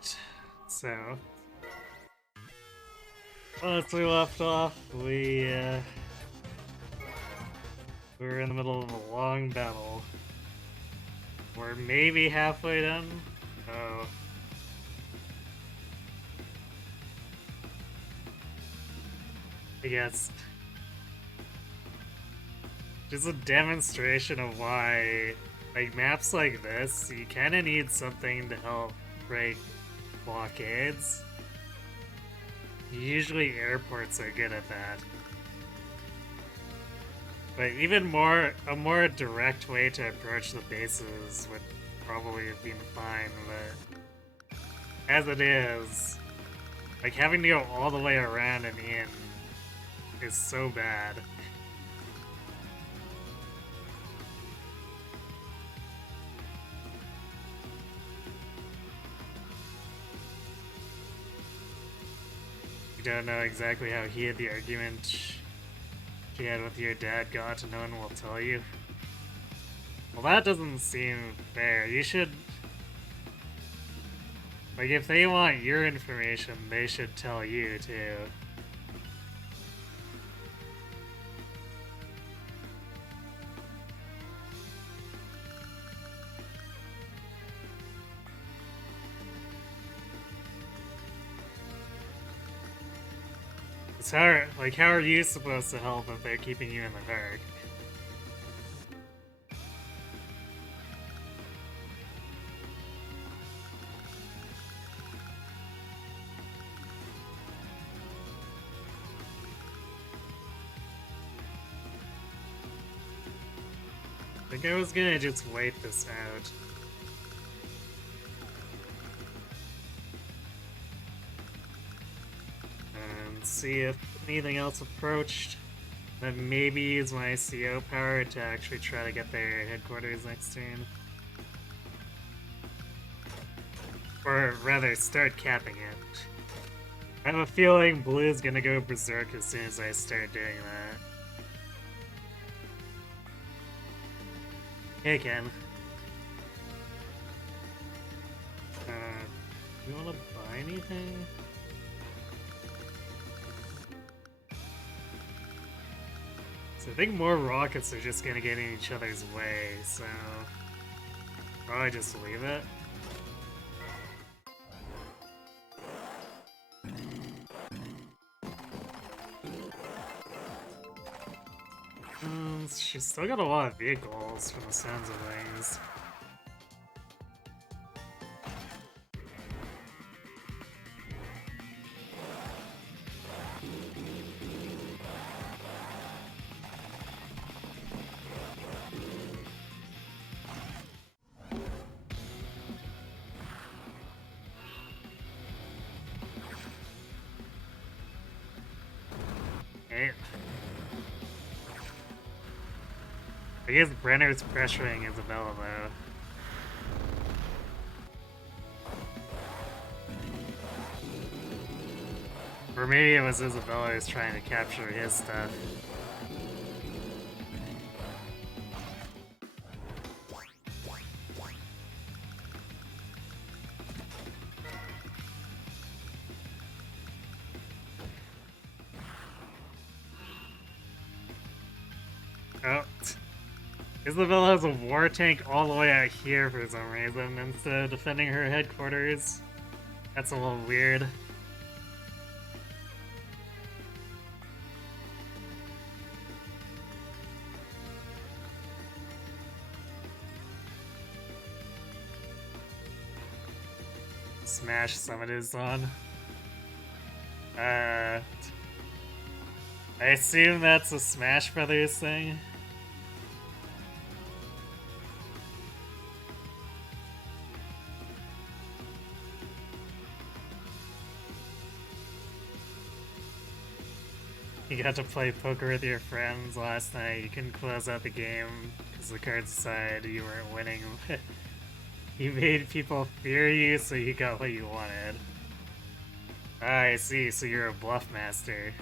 Alright, so once we left off, we were in the middle of a long battle. We're maybe halfway done. Oh. I guess just a demonstration of why, like, maps like this, you kind of need something to help break blockades. Usually airports are good at that. But even more, a more direct way to approach the bases would probably have been fine, but as it is, like, having to go all the way around and in is so bad. You don't know exactly how heated the argument she had with your dad got, and no one will tell you. Well, that doesn't seem fair. You should... Like, if they want your information, they should tell you, too. It's how, like, how are you supposed to help if they're keeping you in the dark? I think I was gonna just wait this out. And see if anything else approached. Then maybe use my CO power to actually try to get their headquarters next turn. Or rather, start capping it. I have a feeling Blue's gonna go berserk as soon as I start doing that. Hey, Ken. You wanna buy anything? So I think more rockets are just gonna get in each other's way, so probably just leave it. She's still got a lot of vehicles from the sounds of things. Hey. I guess Brenner's pressuring Isabella, though. Or maybe it was Isabella who's trying to capture his stuff. Oh. Isabella has a war tank all the way out here for some reason instead of defending her headquarters. That's a little weird. Smash Summit is on. I assume that's a Smash Brothers thing. You got to play poker with your friends last night. You couldn't close out the game because the cards decided you weren't winning. You made people fear you so you got what you wanted. Ah, I see, so you're a bluff master.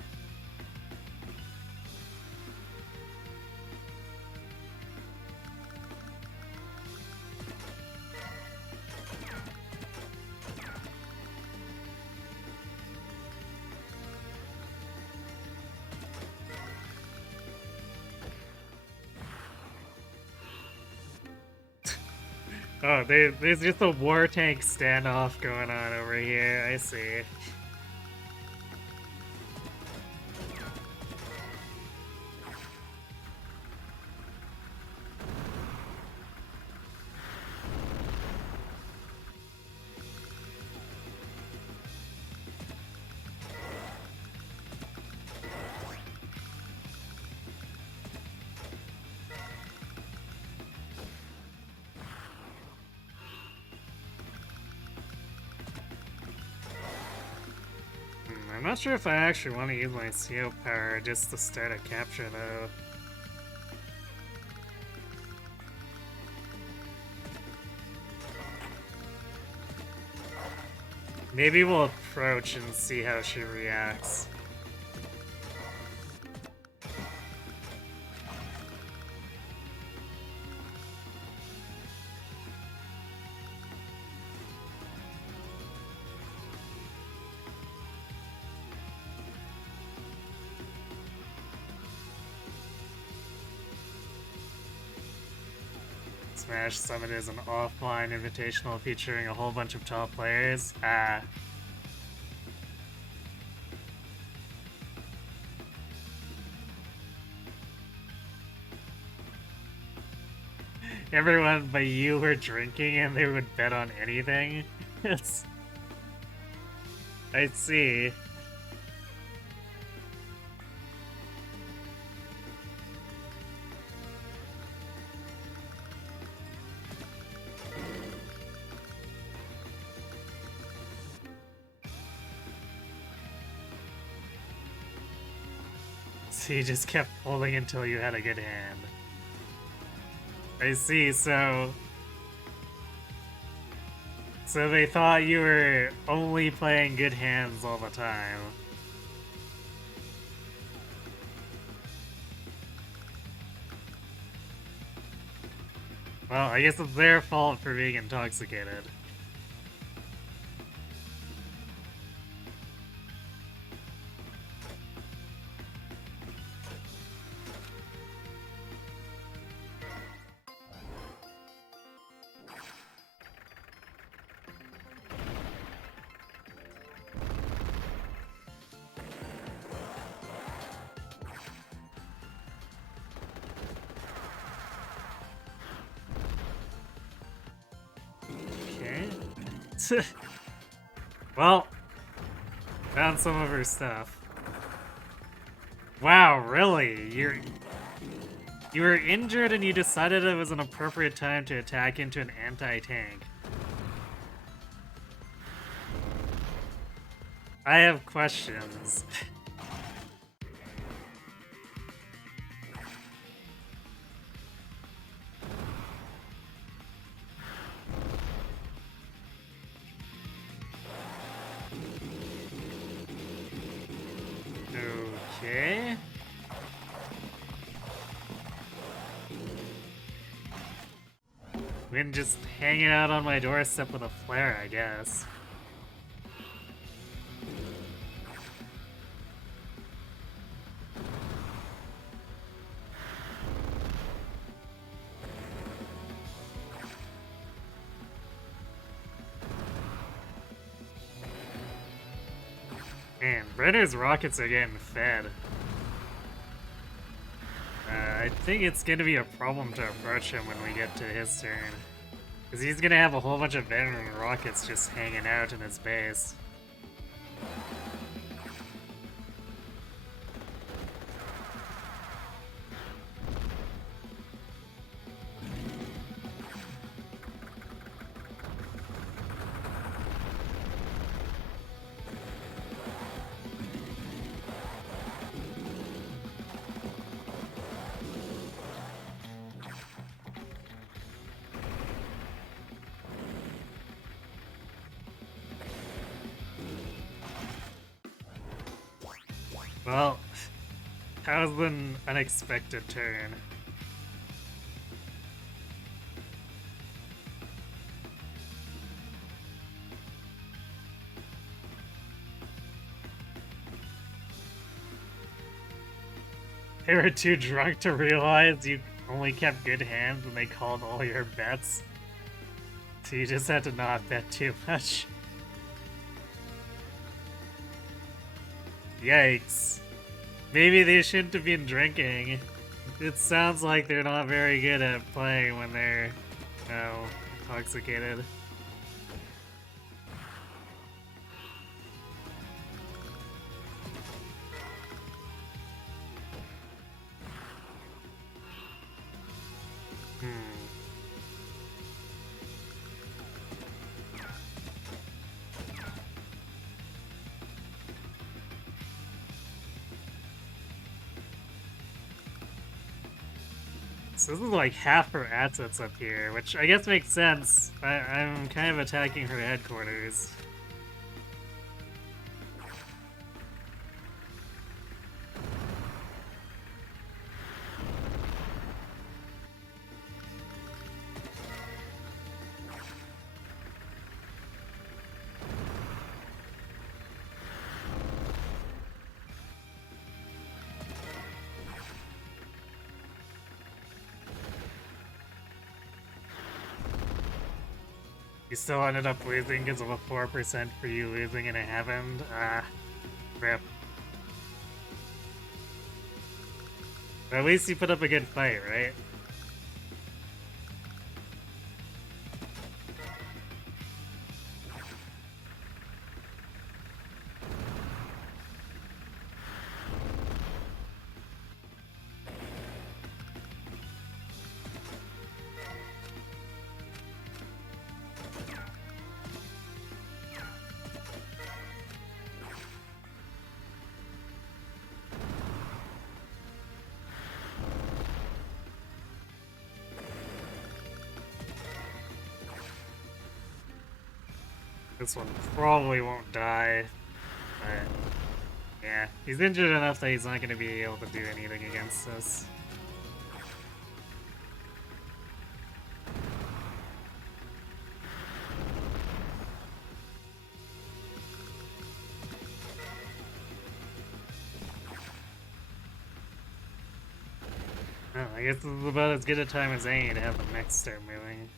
Oh, there's just a war tank standoff going on over here. I see. I'm not sure if I actually want to use my CO power just to start a capture though. Maybe we'll approach and see how she reacts. Smash Summit is an offline invitational featuring a whole bunch of top players. Everyone but you were drinking and they would bet on anything. It's... I see. So you just kept pulling until you had a good hand. I see, so they thought you were only playing good hands all the time. Well, I guess it's their fault for being intoxicated. Well, found some of her stuff. Wow, really? You were injured and you decided it was an appropriate time to attack into an anti-tank. I have questions. Okay. Been just hanging out on my doorstep with a flare, I guess. Man, Brenner's rockets are getting fed. I think it's gonna be a problem to approach him when we get to his turn. Because he's gonna have a whole bunch of veteran rockets just hanging out in his base. Well, that was an unexpected turn. They were too drunk to realize you only kept good hands and they called all your bets. So you just had to not bet too much. Yikes. Maybe they shouldn't have been drinking. It sounds like they're not very good at playing when they're, intoxicated. So this is like half her assets up here, which I guess makes sense. I'm kind of attacking her headquarters. You still ended up losing because of a 4% for you losing and it happened? Rip. But at least you put up a good fight, right? This one probably won't die, but yeah, he's injured enough that he's not going to be able to do anything against us. Oh, I guess this is about as good a time as any to have the mechs start moving.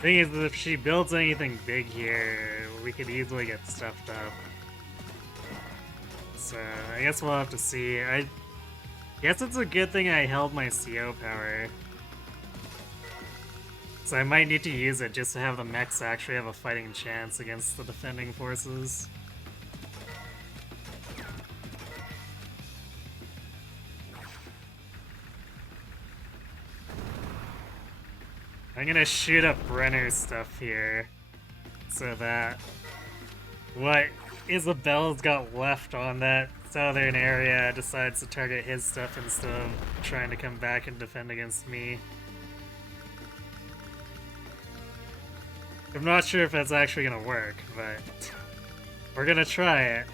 Thing is, if she builds anything big here, we could easily get stuffed up. So, I guess we'll have to see. I guess it's a good thing I held my CO power. So I might need to use it just to have the mechs actually have a fighting chance against the defending forces. I'm gonna shoot up Brenner's stuff here, so that what Isabel's got left on that southern area decides to target his stuff instead of trying to come back and defend against me. I'm not sure if that's actually gonna work, but we're gonna try it.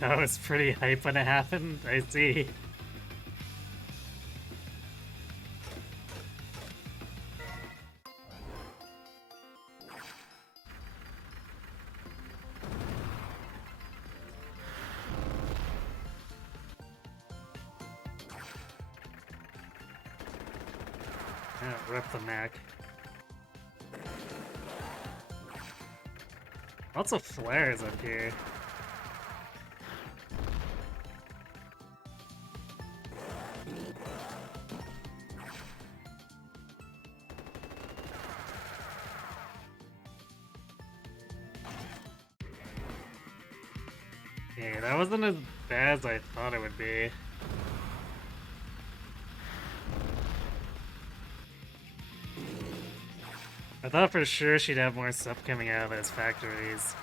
I was pretty hype when it happened, I see. Oh, rip the Mac. Lots of flares up here. Yeah, that wasn't as bad as I thought it would be. I thought for sure she'd have more stuff coming out of those factories.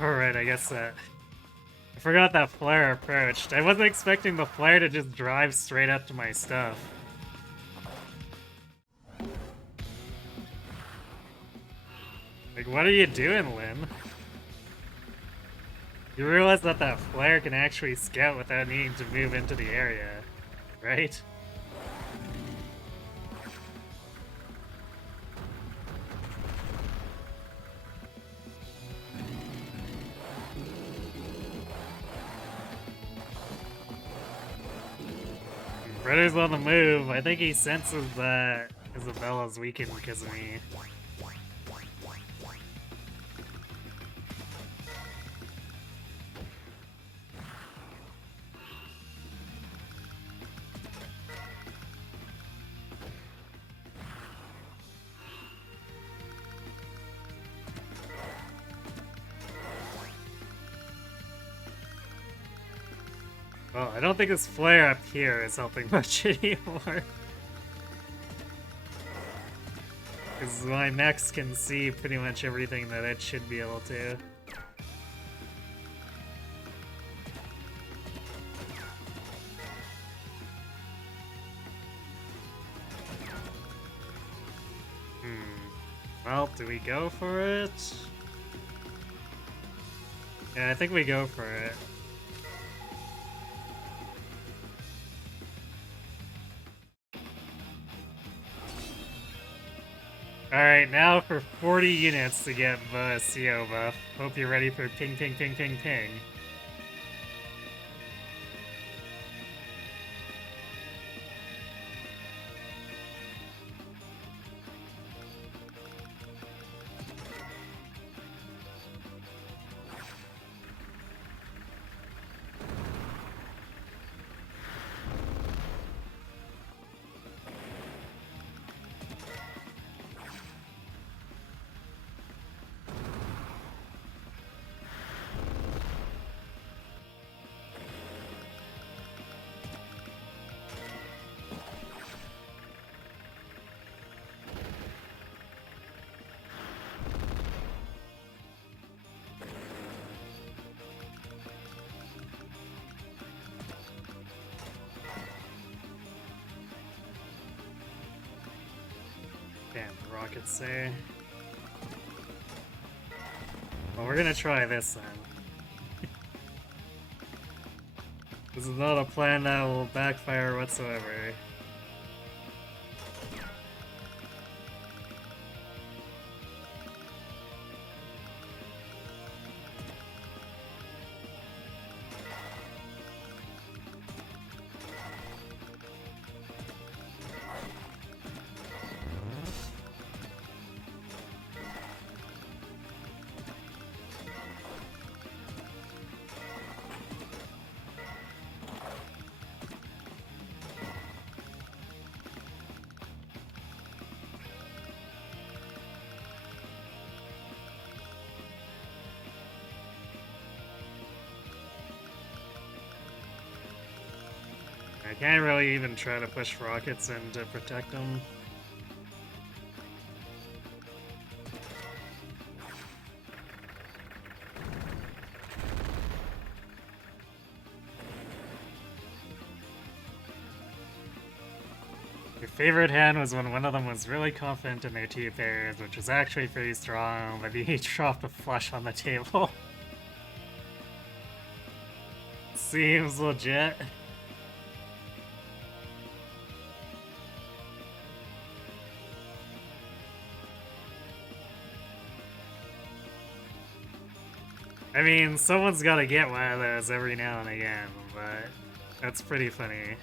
Alright, I guess I forgot that flare approached. I wasn't expecting the flare to just drive straight up to my stuff. Like, what are you doing, Lyn? You realize that that flare can actually scout without needing to move into the area, right? Brother's on the move. I think he senses that Isabella's weakened because of me. Well, I don't think this flare up here is helping much anymore. Because my mechs can see pretty much everything that it should be able to. Well, do we go for it? Yeah, I think we go for it. Alright, now for 40 units to get the CO buff. Hope you're ready for ping ping ping ping ping. Damn, the rockets say. Well, we're gonna try this then. This is not a plan that will backfire whatsoever. I can't really even try to push rockets in to protect them. Your favorite hand was when one of them was really confident in their two pairs, which was actually pretty strong, but he dropped a flush on the table. Seems legit. I mean, someone's gotta get one of those every now and again, but that's pretty funny.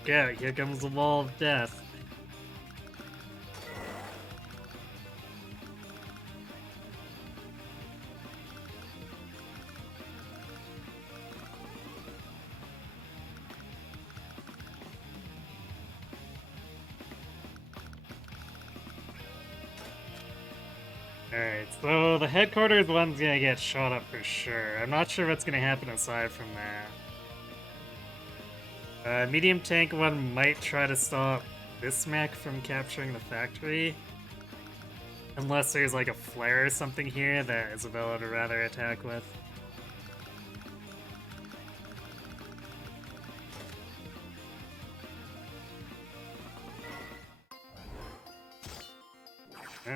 Look out, here comes the wall of death. Alright, so the headquarters one's gonna get shot up for sure. I'm not sure what's gonna happen aside from that. Medium tank one might try to stop this mech from capturing the factory. Unless there's like a flare or something here that Isabella would rather attack with.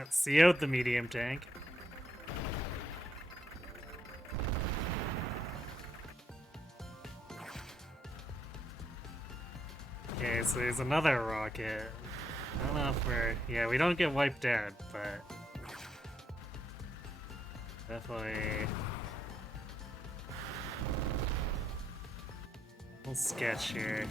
See out the medium tank. Okay, so there's another rocket. I don't know if we're... Yeah, we don't get wiped out, but... Definitely... A little sketch here.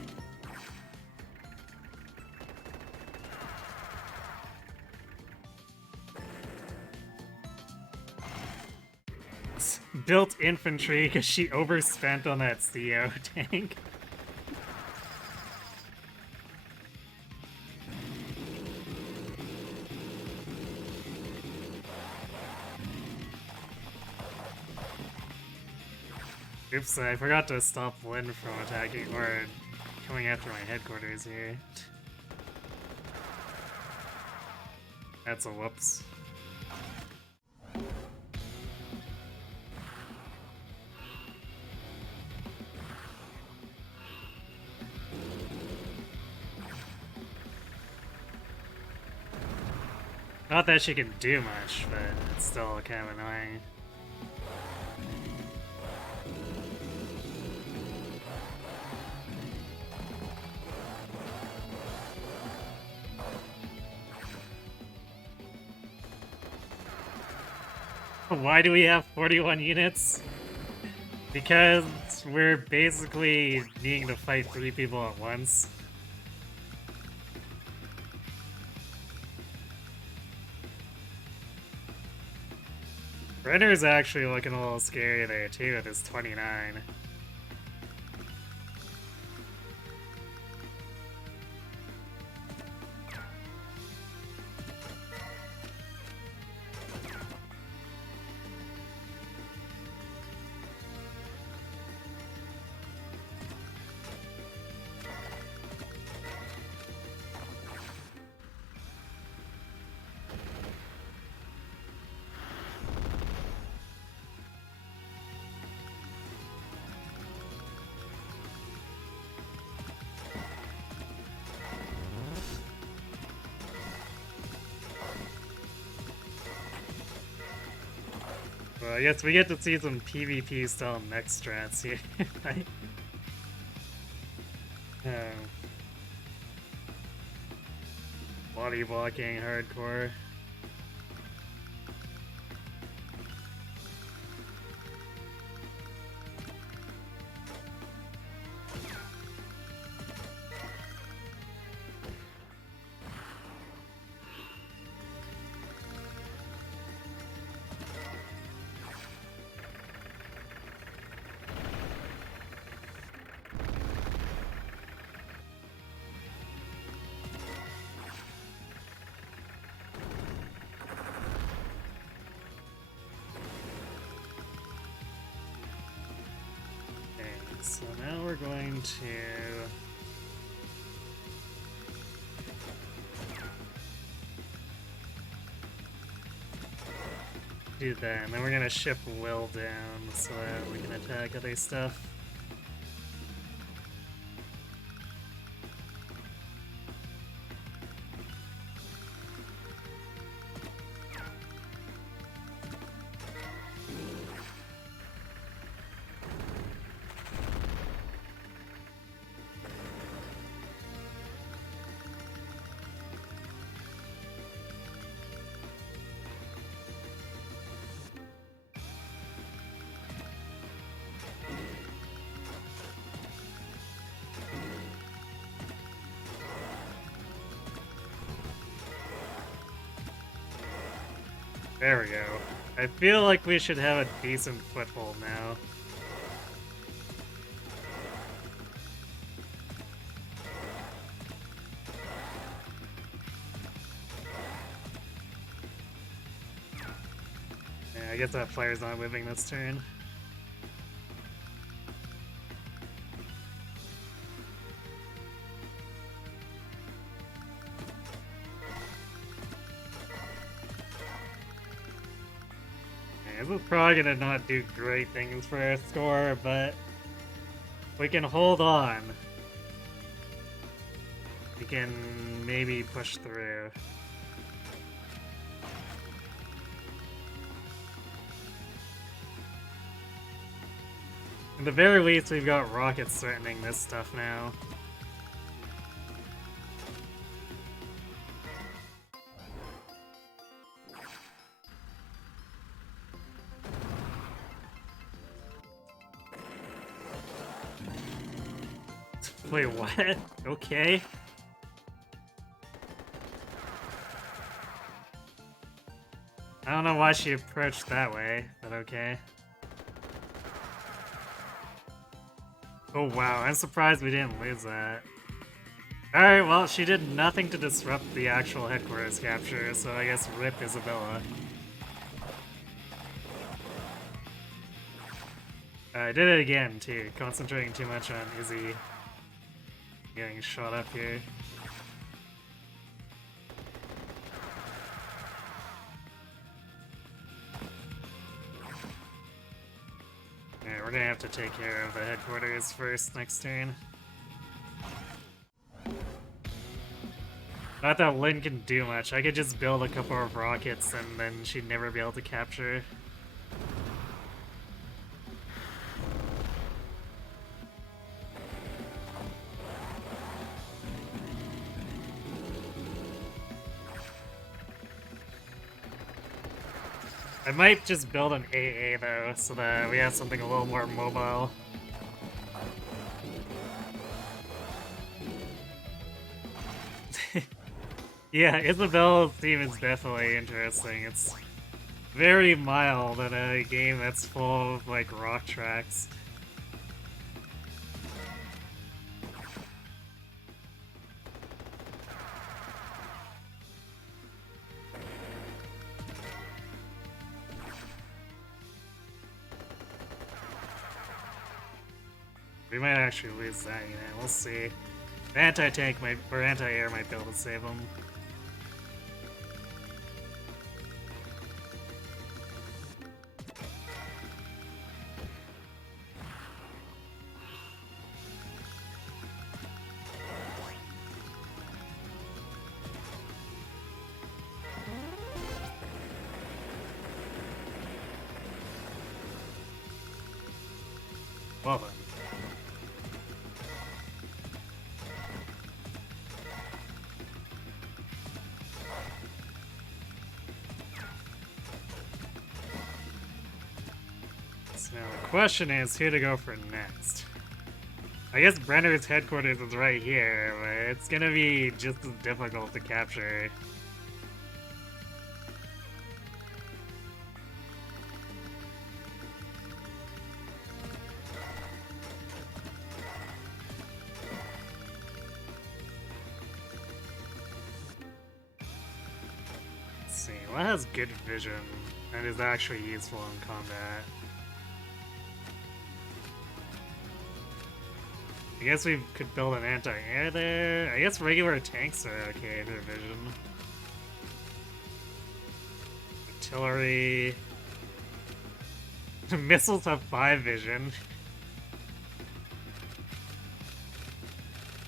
Built infantry because she overspent on that CO tank. Oops, I forgot to stop Lynn from attacking or coming after my headquarters here. That's a whoops. Not that she can do much, but it's still kind of annoying. Why do we have 41 units? Because we're basically needing to fight 3 people at once. Renner's actually looking a little scary there too with his 29. Well, I guess we get to see some PvP style mech strats here, right? Body blocking hardcore. So now we're going to do that, and then we're gonna ship Will down so that we can attack other stuff. There we go. I feel like we should have a decent foothold now. Yeah, I guess that player's not living this turn. This is probably gonna not do great things for our score, but we can hold on. We can maybe push through. At the very least, we've got rockets threatening this stuff now. Wait, what? Okay. I don't know why she approached that way, but okay. Oh wow, I'm surprised we didn't lose that. Alright, well, she did nothing to disrupt the actual headquarters capture, so I guess RIP Isabella. I did it again, too, concentrating too much on Izzy getting shot up here. Alright, we're gonna have to take care of the headquarters first next turn. Not that Lyn can do much. I could just build a couple of rockets and then she'd never be able to capture. I might just build an AA though, so that we have something a little more mobile. Yeah, Isabella's team is definitely interesting. It's very mild in a game that's full of, like, rock tracks. We might actually lose that unit, we'll see. The anti-tank might, or anti-air might be able to save them. Well then. So now the question is who to go for next. I guess Brenner's headquarters is right here, but it's gonna be just as difficult to capture. Let's see, what has good vision and is actually useful in combat? I guess we could build an anti-air there. I guess regular tanks are okay for vision. Artillery. Missiles have 5 vision.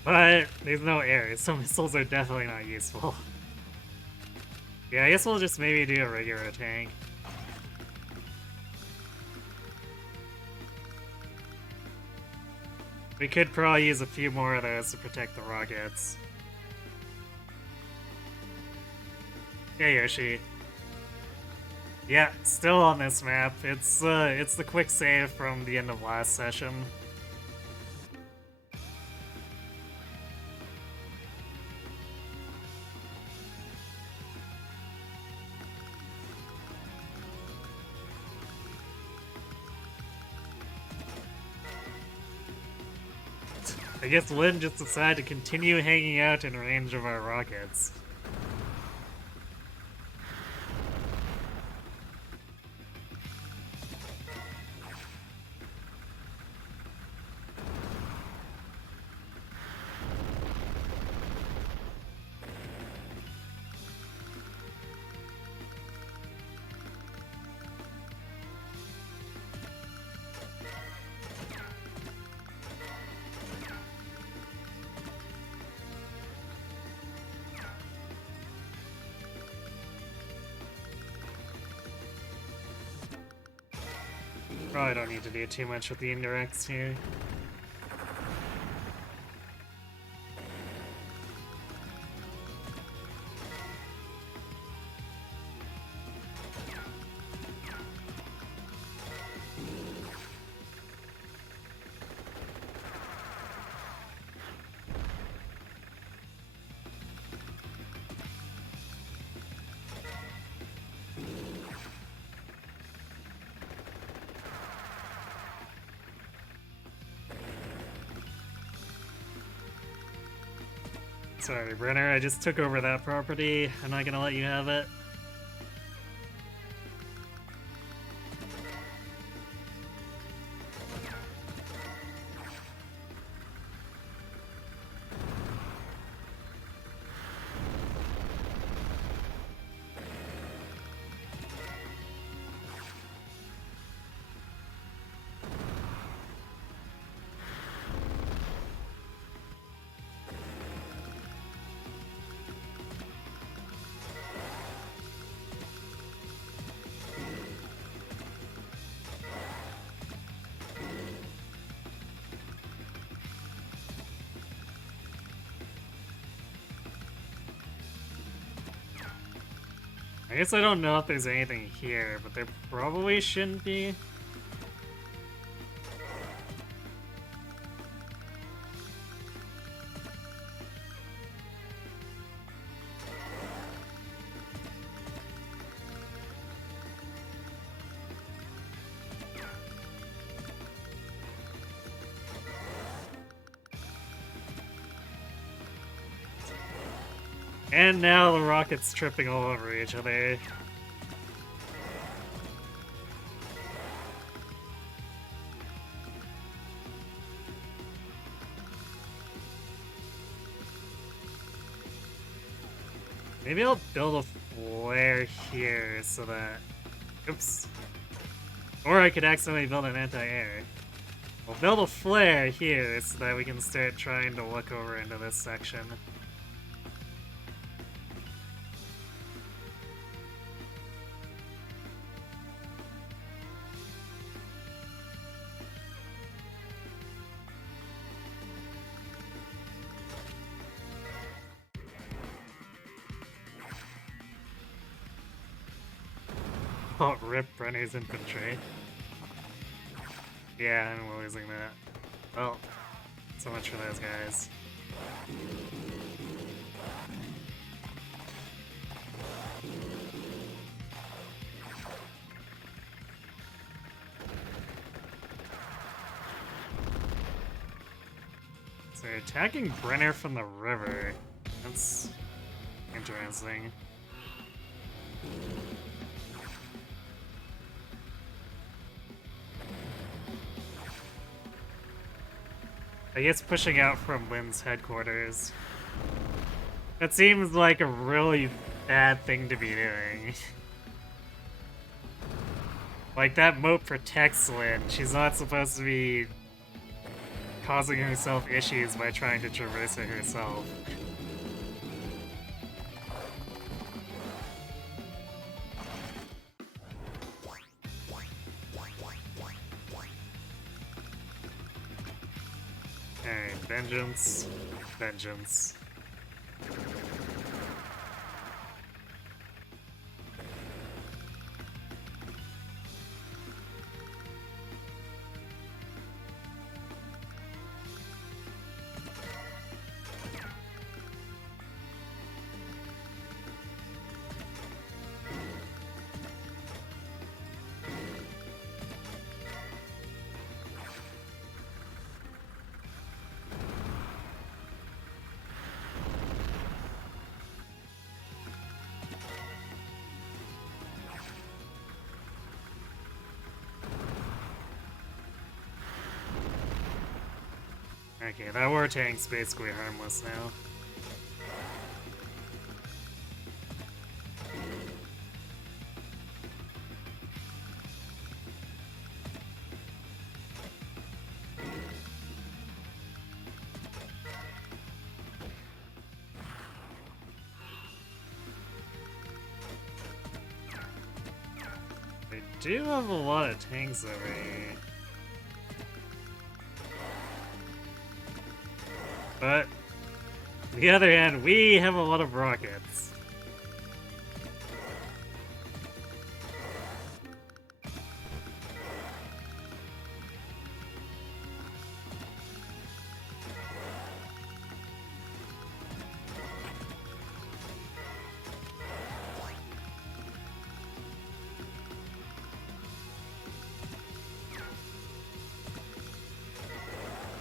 But there's no air, so missiles are definitely not useful. Yeah, I guess we'll just maybe do a regular tank. We could probably use a few more of those to protect the rockets. Yeah, Yoshi. Yeah, still on this map. It's the quick save from the end of last session. I guess Lynn just decided to continue hanging out in range of our rockets. Probably don't need to do too much with the indirects here. Sorry, Brenner, I just took over that property. I'm not gonna let you have it. I guess I don't know if there's anything here, but there probably shouldn't be. And now the rocket's tripping all over each other. Maybe I'll build a flare here so that... Oops. Or I could accidentally build an anti-air. We'll build a flare here so that we can start trying to look over into this section. Oh, rip Brenner's infantry. Yeah, I'm losing that. Well, so much for those guys. So they're attacking Brenner from the river. That's interesting. I guess pushing out from Lynn's headquarters. That seems like a really bad thing to be doing. Like, that moat protects Lynn. She's not supposed to be causing herself issues by trying to traverse it herself. Alright, vengeance. Vengeance. Okay, that war tank's basically harmless now. They do have a lot of tanks over here. But, on the other hand, we have a lot of rockets.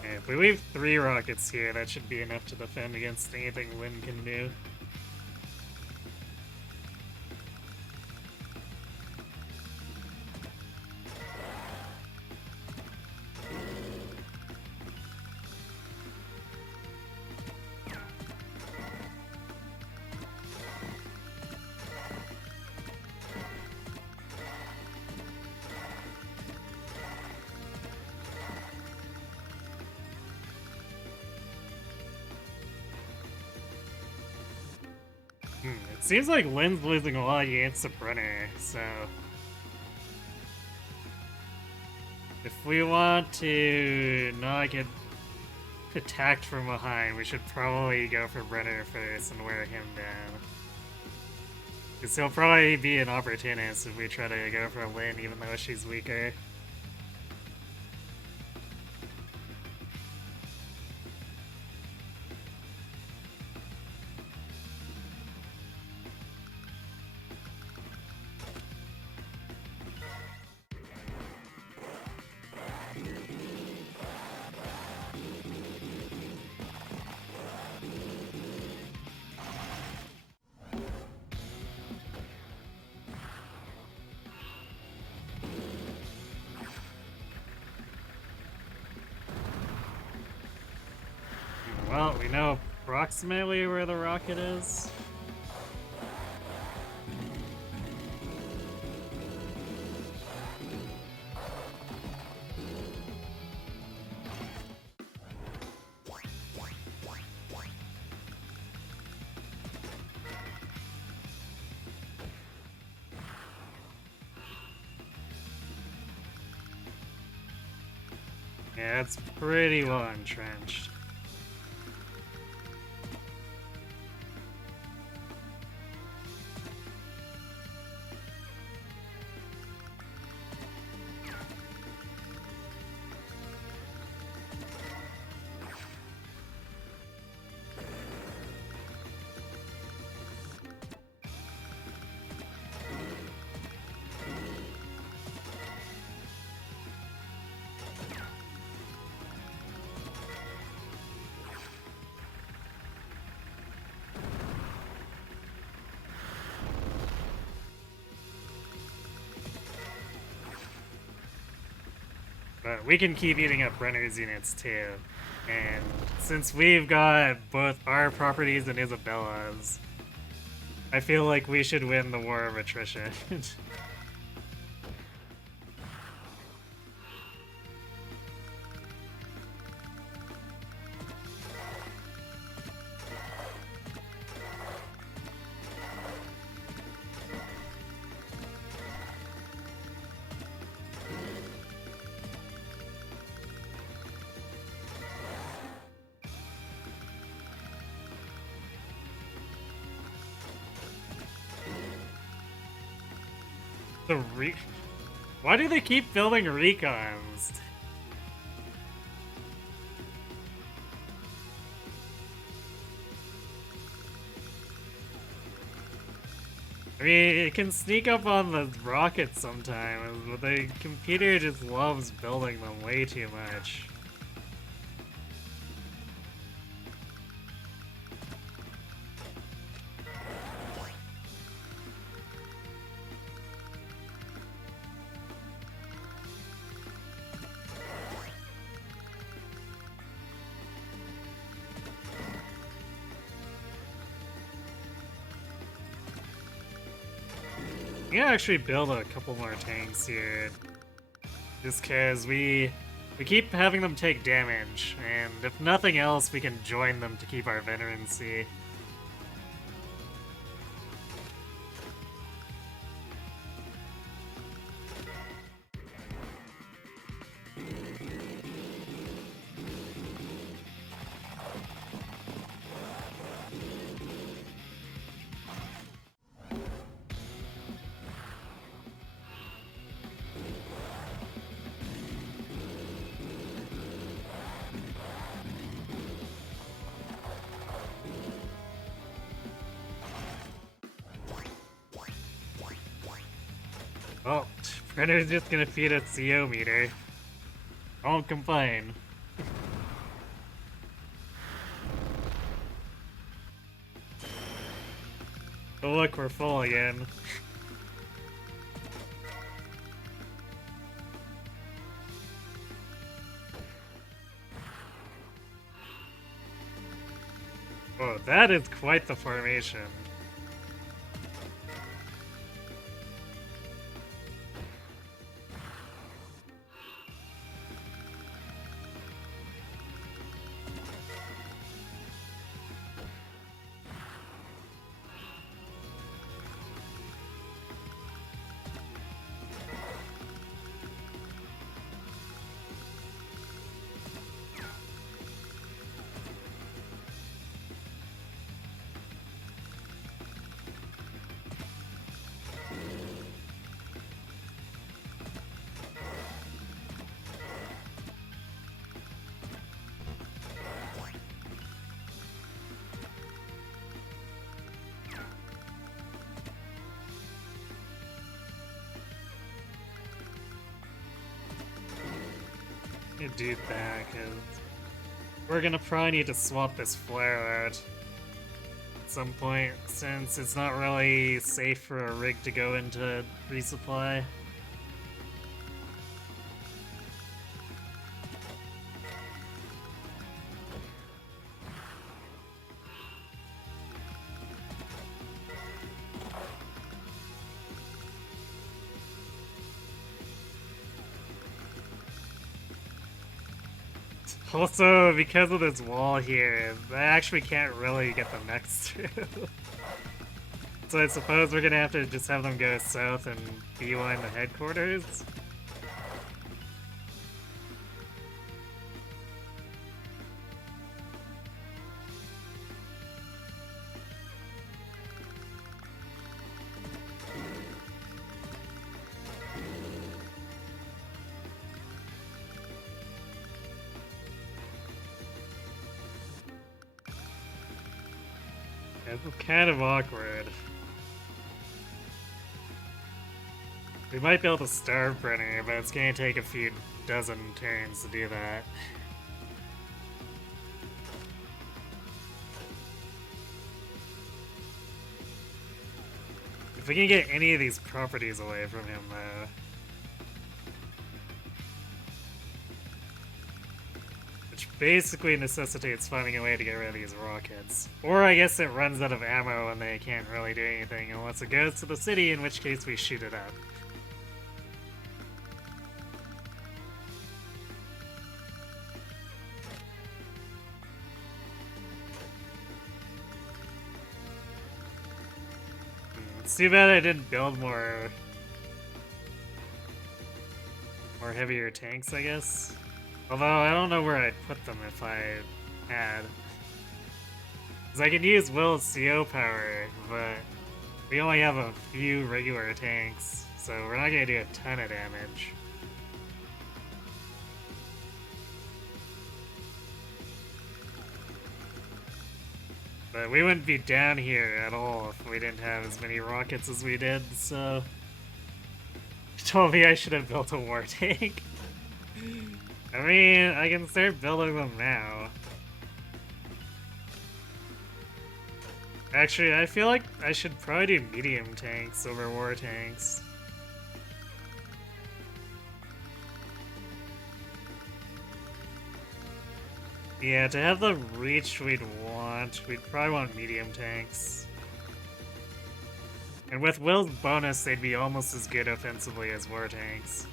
Okay, if we leave 3 rockets here, that should be enough to defend against anything Lyn can do. It seems like Lyn's losing a lot against the Brenner, so... if we want to not get attacked from behind, we should probably go for Brenner first and wear him down. Because he'll probably be an opportunist if we try to go for Lyn even though she's weaker. Well, we know approximately where the rocket is. Yeah, it's pretty well entrenched. But we can keep eating up Brenner's units too. And since we've got both our properties and Isabella's, I feel like we should win the war of attrition. Why do they keep building recons? I mean, it can sneak up on the rockets sometimes, but the computer just loves building them way too much. Yeah, actually build a couple more tanks here. Just cause we keep having them take damage, and if nothing else, we can join them to keep our veterancy. Oh, Printer's just gonna feed a CO meter. Don't complain. Oh look, we're full again. Oh, that is quite the formation. Do that, because we're gonna probably need to swap this flare out at some point, since it's not really safe for a rig to go into resupply. Also, because of this wall here, I actually can't really get them next through. So I suppose we're gonna have to just have them go south and beeline the headquarters. It's kind of awkward. We might be able to starve Brenner, but it's gonna take a few dozen turns to do that. If we can get any of these properties away from him, though. Which basically necessitates finding a way to get rid of these rockets. Or I guess it runs out of ammo and they can't really do anything unless it goes to the city, in which case we shoot it up. It's too bad I didn't build more heavier tanks, I guess. Although I don't know where I'd put them if I had. Because I can use Will's CO power, but we only have a few regular tanks, so we're not gonna do a ton of damage. But we wouldn't be down here at all if we didn't have as many rockets as we did, so... You told me I should have built a war tank. I mean, I can start building them now. Actually, I feel like I should probably do medium tanks over war tanks. Yeah, to have the reach we'd probably want medium tanks. And with Will's bonus, they'd be almost as good offensively as War Tanks.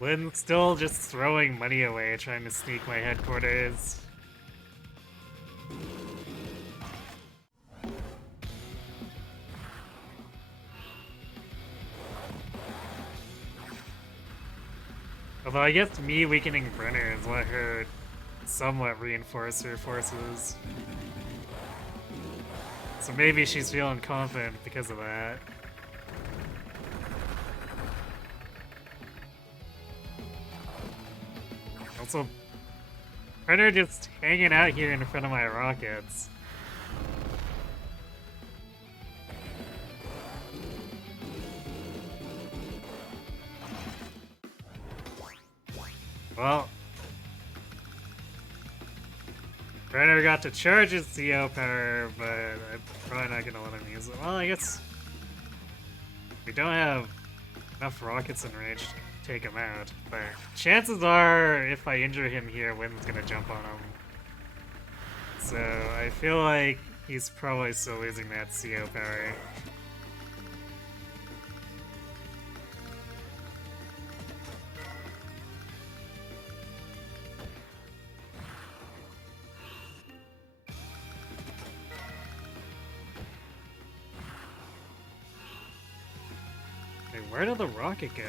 Lynn's still just throwing money away, trying to sneak my headquarters. Although I guess me weakening Brenner has let her somewhat reinforce her forces. So maybe she's feeling confident because of that. Also, Brenner just hanging out here in front of my rockets. Well, Brenner got to charge his CO power, but I'm probably not gonna let him use it. Well, I guess we don't have enough rockets in range to take him out, but chances are, if I injure him here, Wynn's gonna jump on him. So I feel like he's probably still losing that CO power. Wait, where did the rocket go?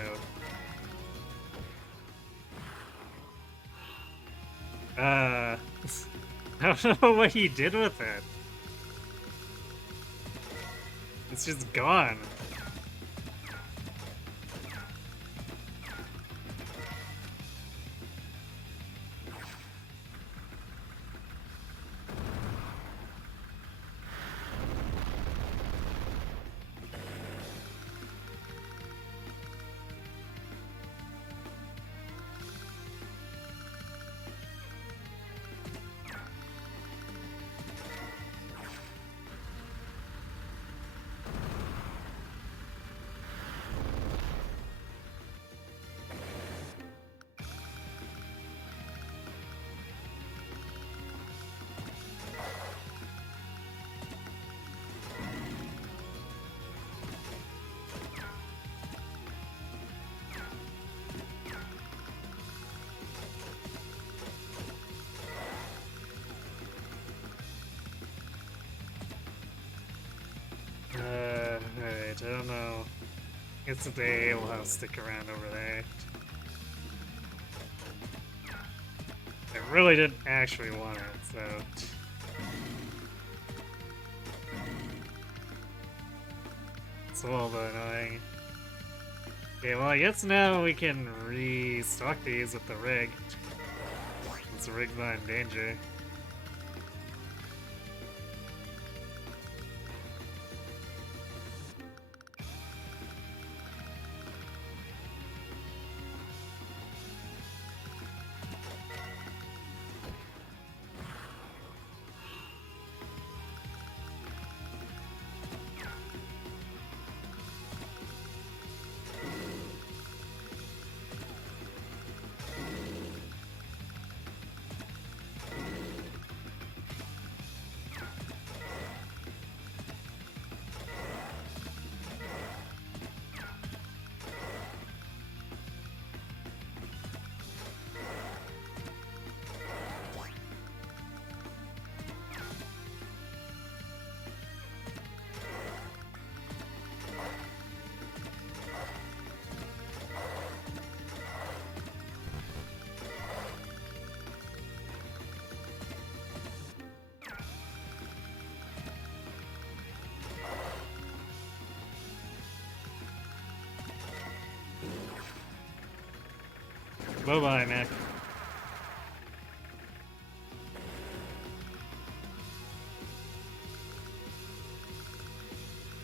I don't know what he did with it. It's just gone. Alright, I don't know. Guess they will have to stick around over there. I really didn't actually want it, so... It's a little bit annoying. Okay, well I guess now we can restock these with the rig. Since the rig's not in danger. Bye-bye, Mac.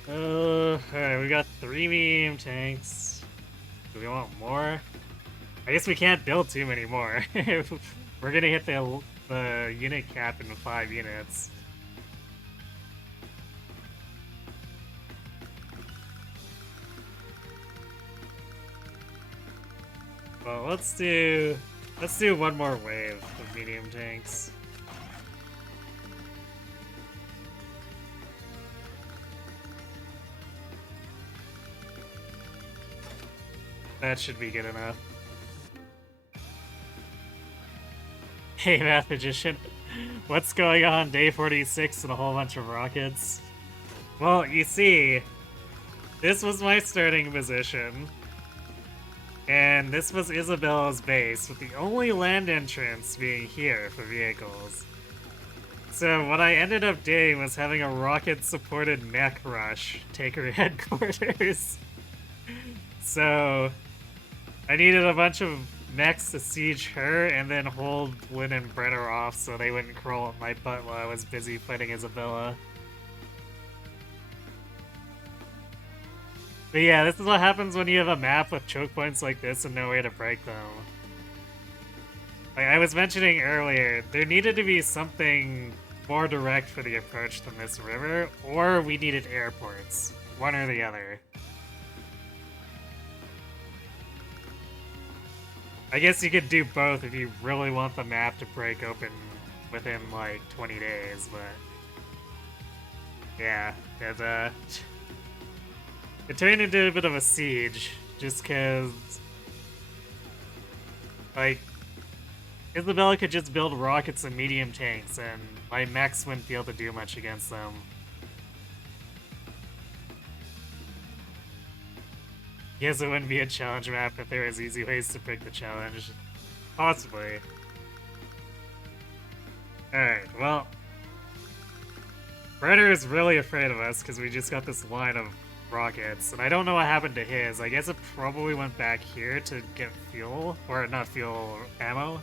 Alright, we got 3 medium tanks. Do we want more? I guess we can't build too many more. We're gonna hit the unit cap in 5 units. Well, let's do one more wave of medium tanks. That should be good enough. Hey, Math Magician. What's going on? Day 46 and a whole bunch of rockets. Well, you see, this was my starting position. And this was Isabella's base, with the only land entrance being here for vehicles. So what I ended up doing was having a rocket-supported mech rush take her headquarters. So I needed a bunch of mechs to siege her and then hold Lynn and Brenner off so they wouldn't crawl up my butt while I was busy fighting Isabella. But yeah, this is what happens when you have a map with choke points like this and no way to break them. Like I was mentioning earlier, there needed to be something more direct for the approach than this river, or we needed airports. One or the other. I guess you could do both if you really want the map to break open within like 20 days, but yeah, it turned into a bit of a siege, just cause like Isabella could just build rockets and medium tanks, and my mechs wouldn't be able to do much against them. Yes, it wouldn't be a challenge map if there was easy ways to break the challenge. Possibly. Alright, well. Brenner is really afraid of us because we just got this line of rockets, and I don't know what happened to his. I guess it probably went back here to get fuel, or not fuel, ammo.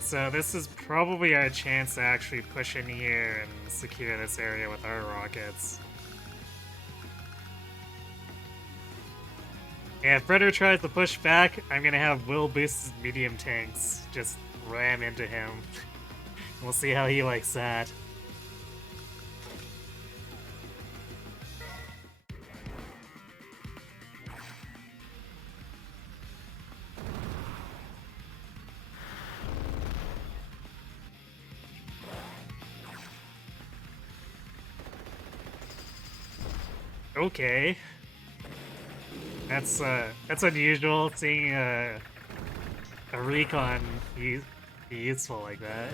So this is probably our chance to actually push in here and secure this area with our rockets. Yeah, if Brenner tries to push back, I'm gonna have Will Boost's medium tanks just ram into him. We'll see how he likes that. Okay. That's unusual, seeing a recon be useful like that.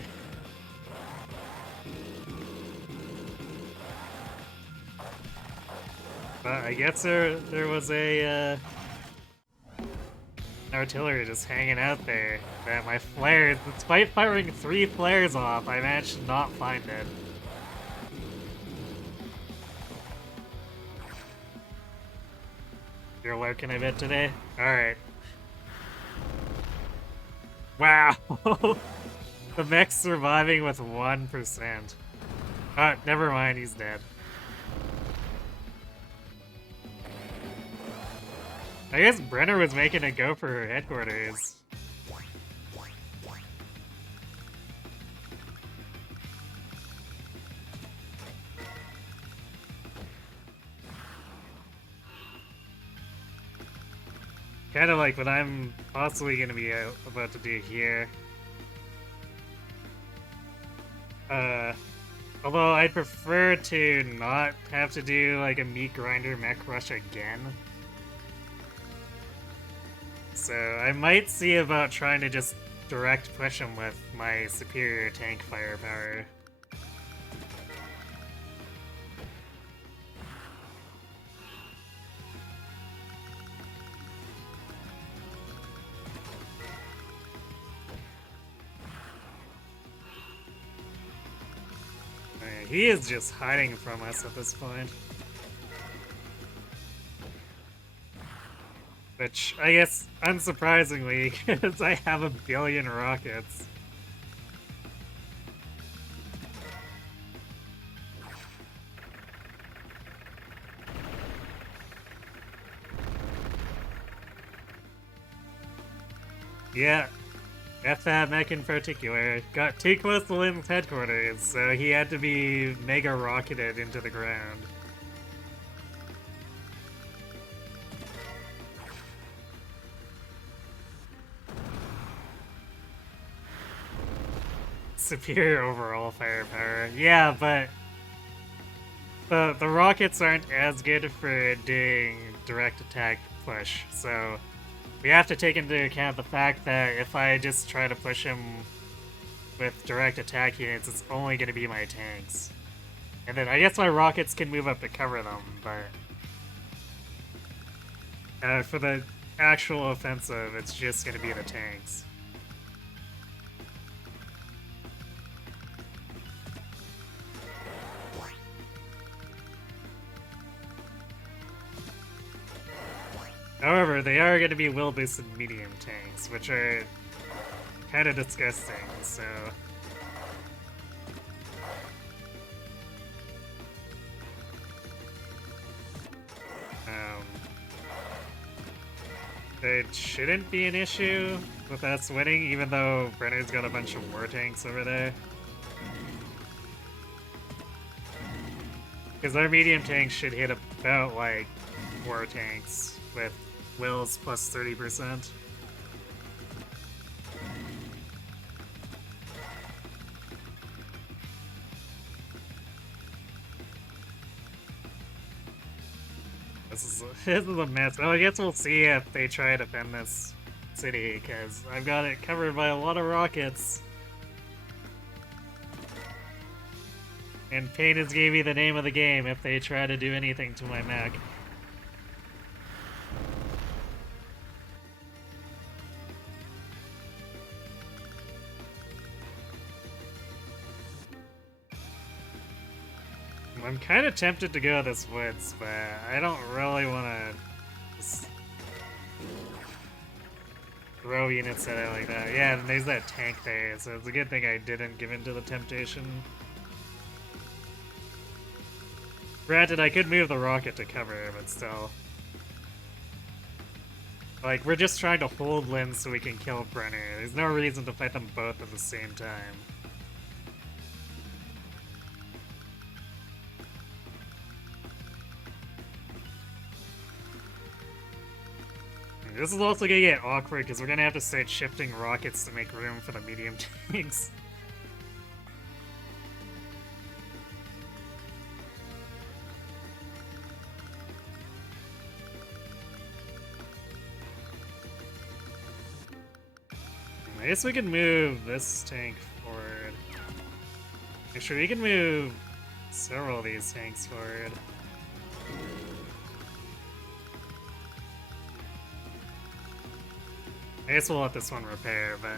But I guess there was an artillery just hanging out there. That my flares, despite firing 3 flares off, I managed to not find it. You're lurking a bit today? Alright. Wow! The mech's surviving with 1%. Never mind, he's dead. I guess Brenner was making it go for her headquarters. Kind of like what I'm possibly going to be about to do here. Although I'd prefer to not have to do like a meat grinder mech rush again. So I might see about trying to just direct push him with my superior tank firepower. He is just hiding from us at this point. Which, I guess, unsurprisingly, because I have 1 billion rockets. Yeah, F-Fab Mech in particular got too close to Lynn's headquarters, so he had to be mega rocketed into the ground. Superior overall firepower. Yeah, but the rockets aren't as good for doing direct attack push, so we have to take into account the fact that if I just try to push him with direct attack units, it's only going to be my tanks. And then I guess my rockets can move up to cover them, but for the actual offensive, it's just going to be the tanks. However, they are going to be will-boosted medium tanks, which are kind of disgusting, so... It shouldn't be an issue with us winning, even though Brenner's got a bunch of war tanks over there. Because our medium tanks should hit about, like, war tanks with wills plus 30%. This is a mess. Oh, I guess we'll see if they try to defend this city, because I've got it covered by a lot of rockets. And pain is gave me the name of the game if they try to do anything to my mech. I'm kind of tempted to go this woods, but I don't really want to just throw units at it like that. Yeah, and there's that tank there, so it's a good thing I didn't give in to the temptation. Granted, I could move the rocket to cover, but still. Like, we're just trying to hold Lynn so we can kill Brenner. There's no reason to fight them both at the same time. This is also gonna get awkward because we're gonna have to start shifting rockets to make room for the medium tanks. I guess we can move this tank forward. Actually, we can move several of these tanks forward. I guess we'll let this one repair, but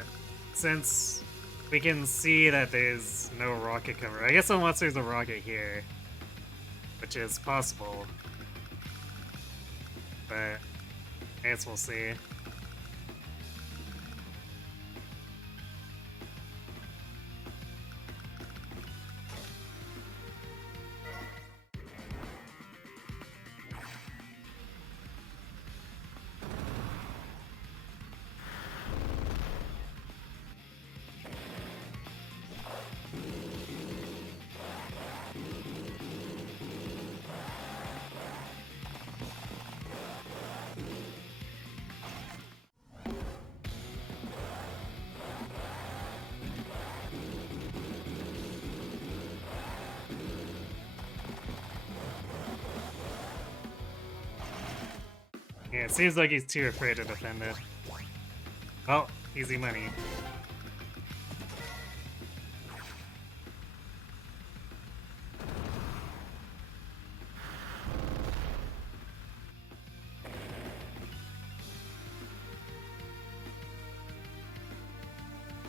since we can see that there's no rocket cover, I guess unless there's a rocket here, which is possible, but I guess we'll see. Yeah, it seems like he's too afraid to defend it. Well, easy money.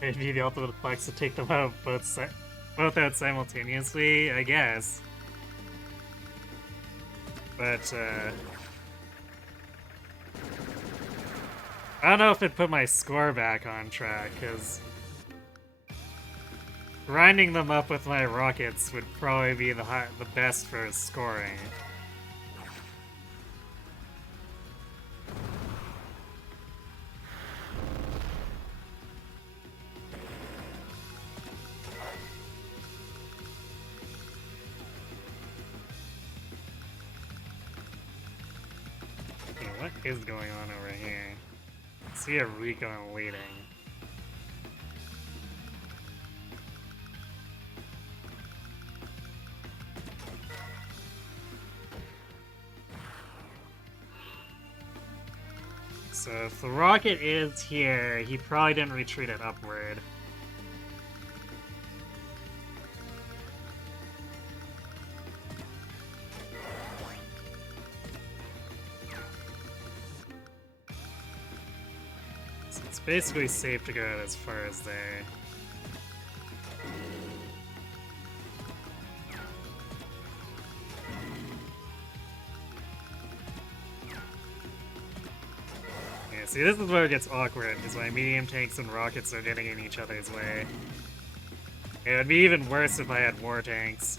Maybe the ultimate flex to take them out both out simultaneously, I guess. But, I don't know if it put my score back on track, because grinding them up with my rockets would probably be the best for scoring. is going on over here? I see a recon waiting. So if the rocket is here, he probably didn't retreat it upward. So it's basically safe to go out as far as there. See, this is where it gets awkward, because my medium tanks and rockets are getting in each other's way. It would be even worse if I had more tanks.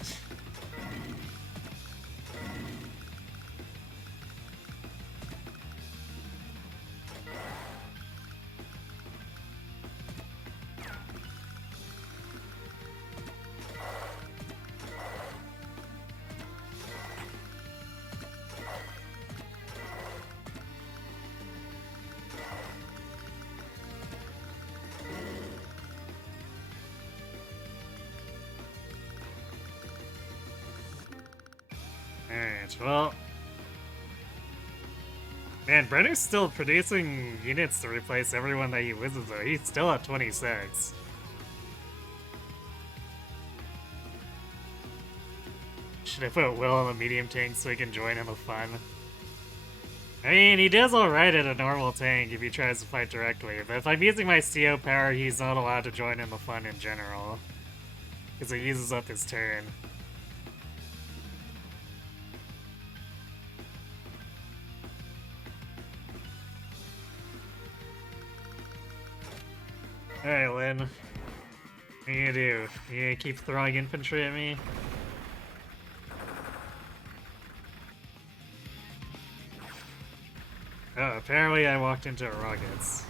Alright, well... Man, Brenner's still producing units to replace everyone that he loses though. He's still at 26. Should I put Will on the medium tank so he can join in the fun? I mean, he does alright at a normal tank if he tries to fight directly, but if I'm using my CO power, he's not allowed to join in the fun in general. Because it uses up his turn. Alright, Lynn. What are you gonna do? You gonna keep throwing infantry at me? Oh, apparently I walked into rockets.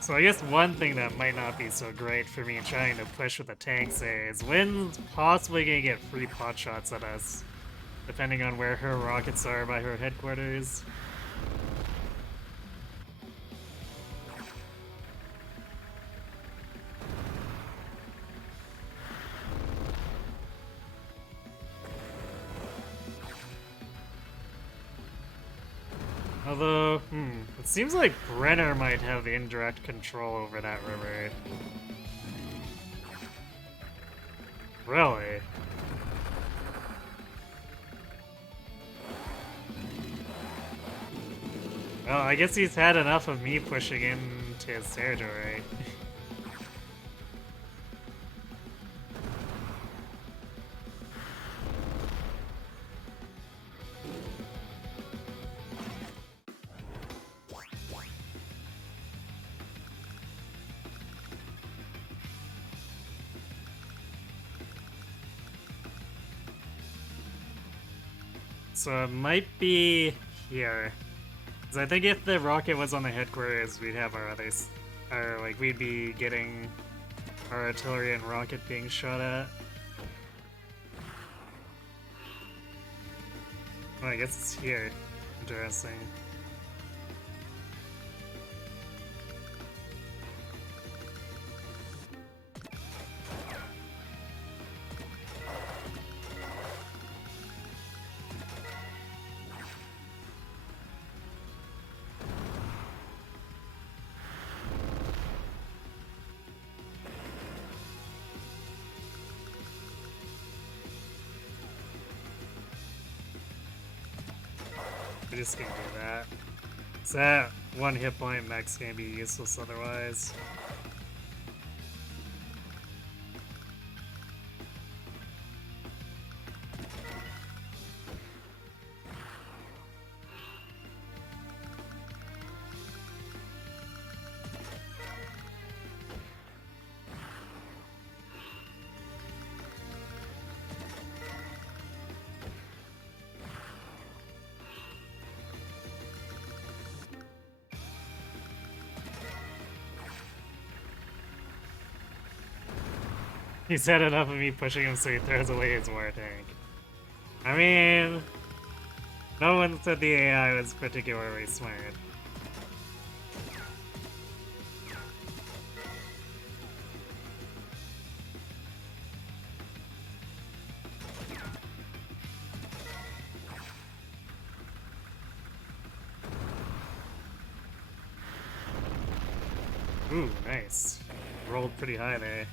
So I guess one thing that might not be so great for me trying to push with the tanks is Wynn's possibly gonna get free pot shots at us, depending on where her rockets are by her headquarters. Although, it seems like Brenner might have indirect control over that river. Really? Well, I guess he's had enough of me pushing into his territory. So it might be here. Because I think if the rocket was on the headquarters, we'd have our others. Or, like, we'd be getting our artillery and rocket being shot at. Oh, I guess it's here. Interesting. We're just gonna do that. So that one hit point mech's gonna be useless otherwise. He's had enough of me pushing him, so he throws away his war tank. I mean, no one said the AI was particularly smart. Ooh, nice. Rolled pretty high there.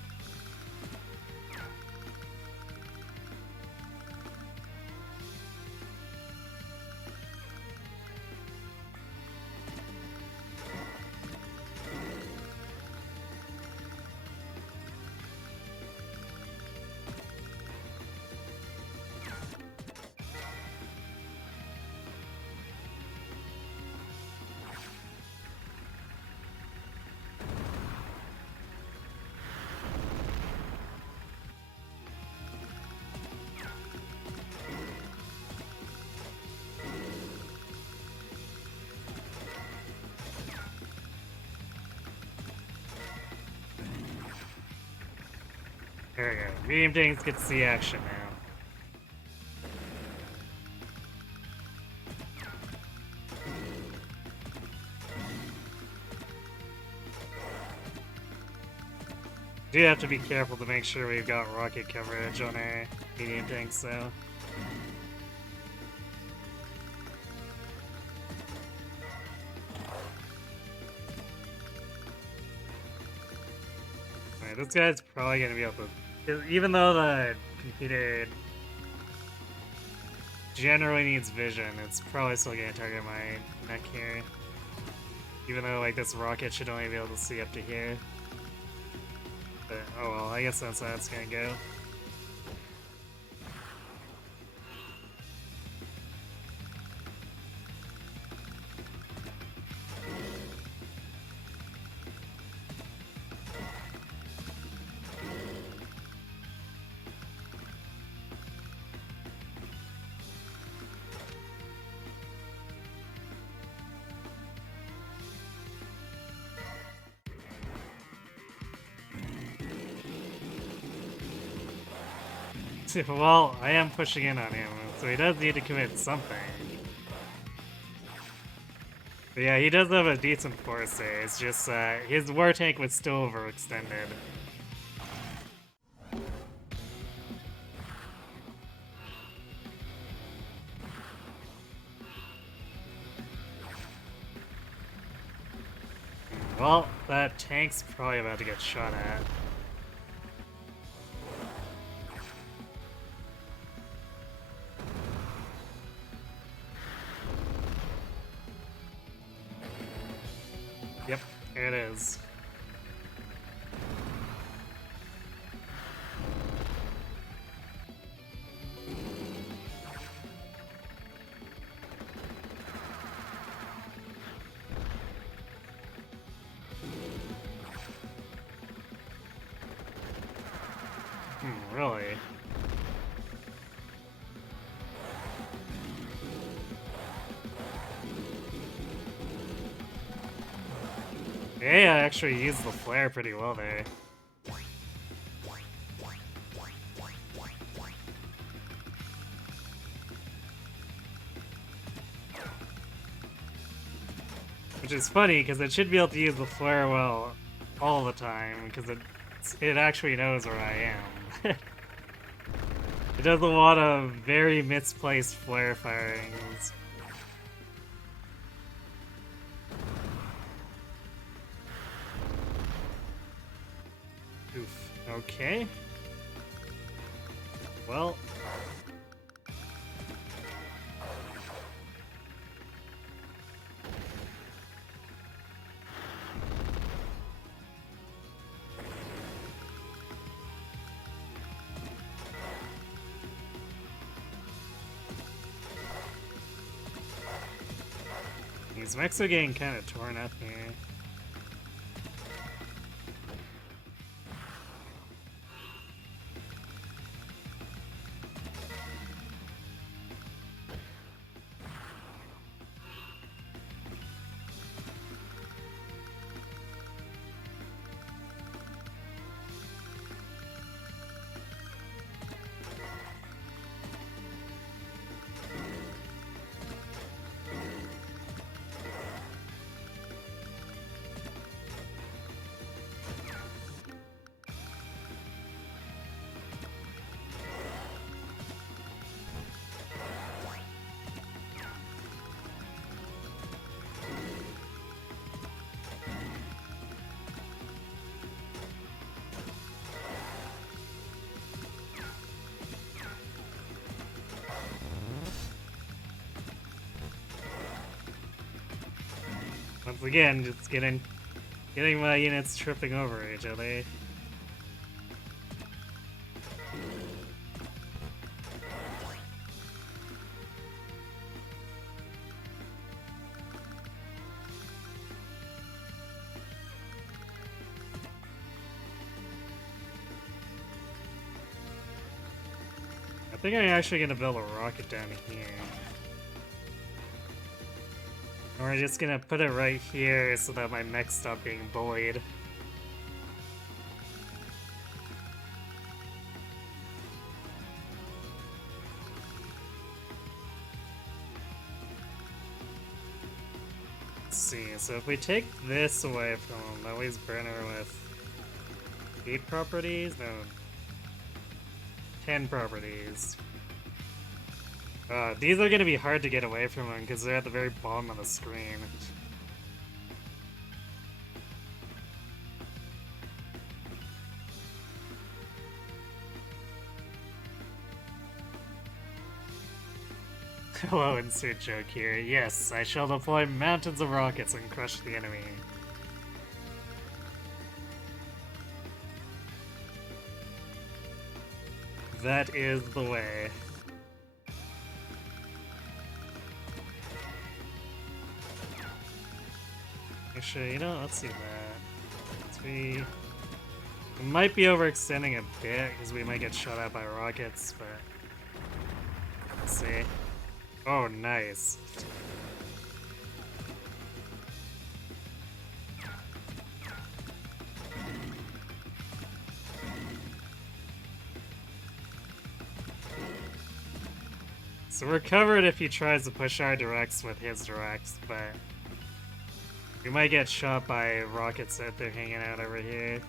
There we go. Medium tanks get to see action now. Do have to be careful to make sure we've got rocket coverage on our medium tanks, though. Alright, this guy's probably gonna be able to... Even though the computer generally needs vision, it's probably still gonna target my neck here. Even though, like, this rocket should only be able to see up to here. But, oh well, I guess that's how it's gonna go. Well, I am pushing in on him, so he does need to commit something. But yeah, he does have a decent force there. It's just his war tank was still overextended. Well, that tank's probably about to get shot at. Yep, here it is. Really? Yeah, I actually used the flare pretty well there. Which is funny, because it should be able to use the flare well all the time, because it actually knows where I am. It does a lot of very misplaced flare firings. Oof. Okay. Well. These mechs are getting kind of torn up here. Once again, just getting my units tripping over each other. I think I'm actually gonna build a rocket down here. And we're just gonna put it right here so that my mechs stop being bullied. Let's see, so if we take this away from him, that leaves Brenner with 8 properties? No. 10 properties. These are gonna be hard to get away from him because they're at the very bottom of the screen. Hello, insert joke here. Yes, I shall deploy mountains of rockets and crush the enemy. That is the way. Actually, you know, let's see that. We might be overextending a bit because we might get shot at by rockets, but let's see. Oh, nice. So we're covered if he tries to push our directs with his directs, but we might get shot by rockets that they're hanging out over here.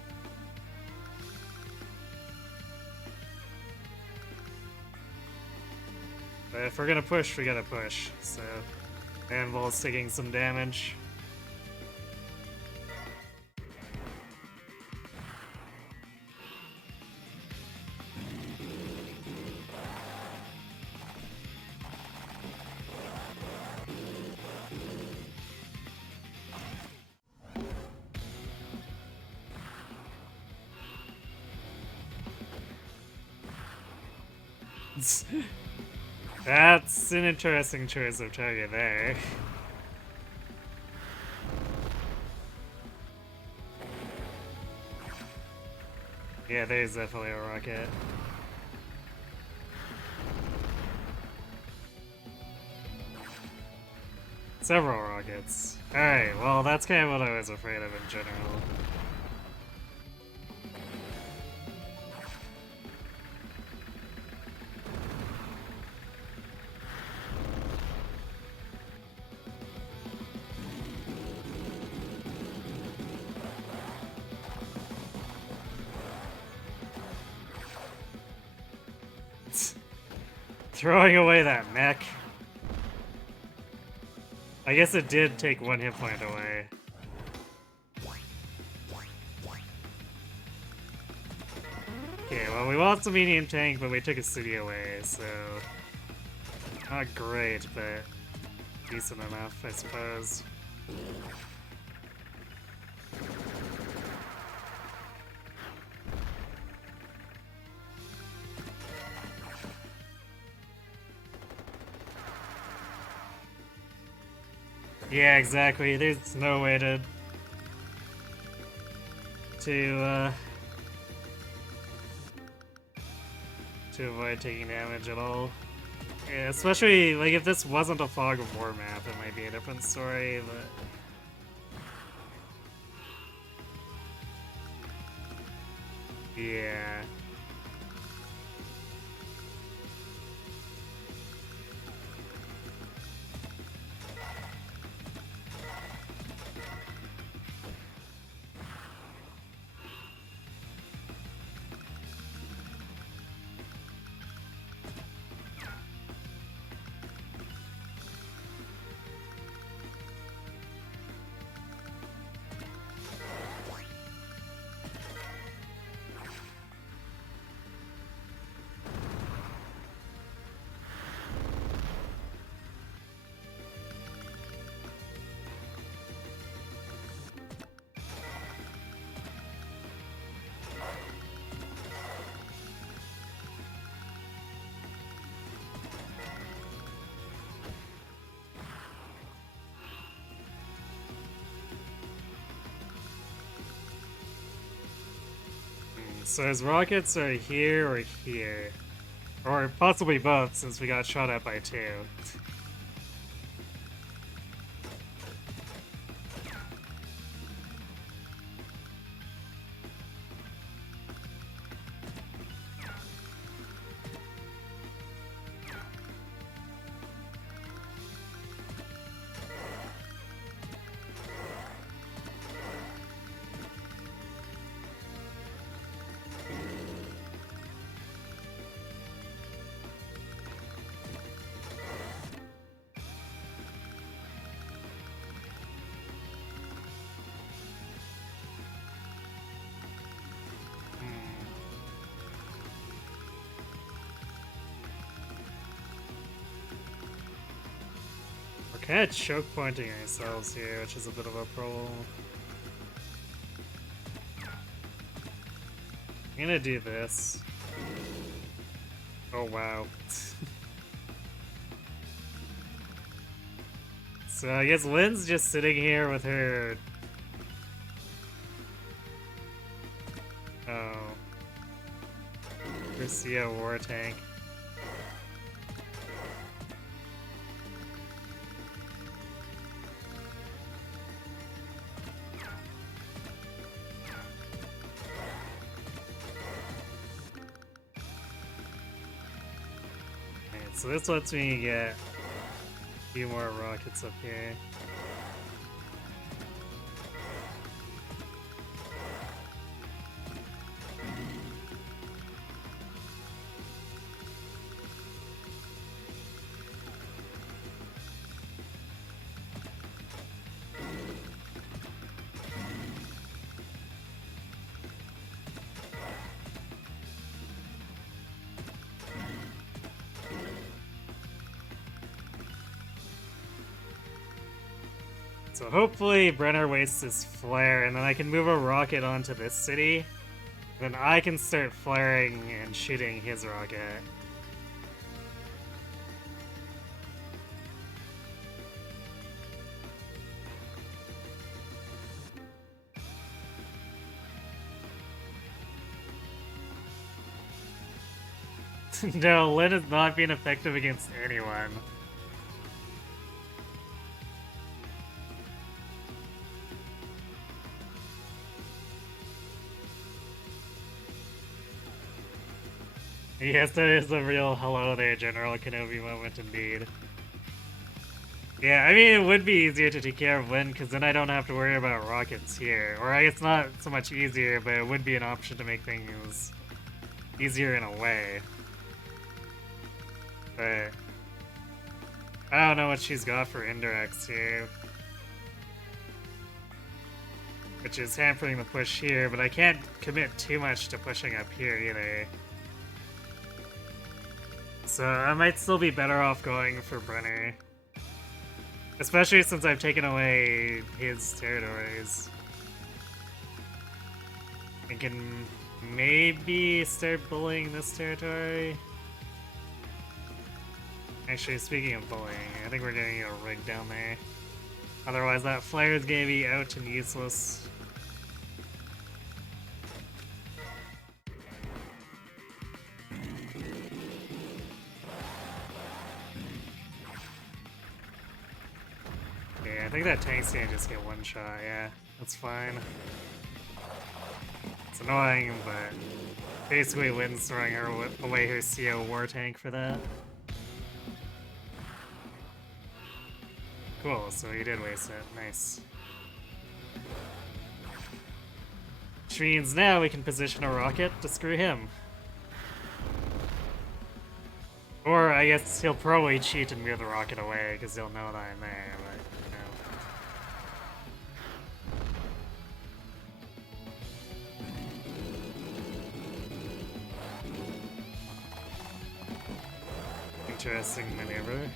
But if we're gonna push, we gotta push. So, Anvil's taking some damage. That's an interesting choice of target there. Yeah, there's definitely a rocket. Several rockets. Alright, well that's kind of what I was afraid of in general. Throwing away that mech. I guess it did take 1 hit point away. Okay, well we lost a medium tank, but we took a city away, so... Not great, but decent enough, I suppose. Yeah, exactly. There's no way to avoid taking damage at all. Yeah, especially like if this wasn't a Fog of War map, it might be a different story, but yeah. So his rockets are here or here. Or possibly both, since we got shot at by two. We're kind of choke pointing ourselves here, which is a bit of a problem. I'm gonna do this. Oh wow. So I guess Lynn's just sitting here with her... Oh. Garcia war tank. Alright, so this lets me get a few more rockets up here. So hopefully Brenner wastes his flare, and then I can move a rocket onto this city. Then I can start flaring and shooting his rocket. No, Lyn is not being effective against anyone. Yes, that is a real hello there, General Kenobi moment indeed. Yeah, I mean, it would be easier to take care of Lyn, because then I don't have to worry about rockets here. Or I guess not so much easier, but it would be an option to make things easier in a way. But I don't know what she's got for indirects here. Which is hampering the push here, but I can't commit too much to pushing up here either. So I might still be better off going for Brenner. Especially since I've taken away his territories. I can maybe start bullying this territory. Actually, speaking of bullying, I think we're getting a rig down there. Otherwise that flare is gonna be out and useless. Yeah, I think that tank's gonna just get one shot, yeah. That's fine. It's annoying, but basically Lynn's throwing her away her CO war tank for that. Cool, so he did waste it. Nice. Which means now we can position a rocket to screw him. Or I guess he'll probably cheat and move the rocket away because he'll know that I'm there, but no. Interesting maneuver.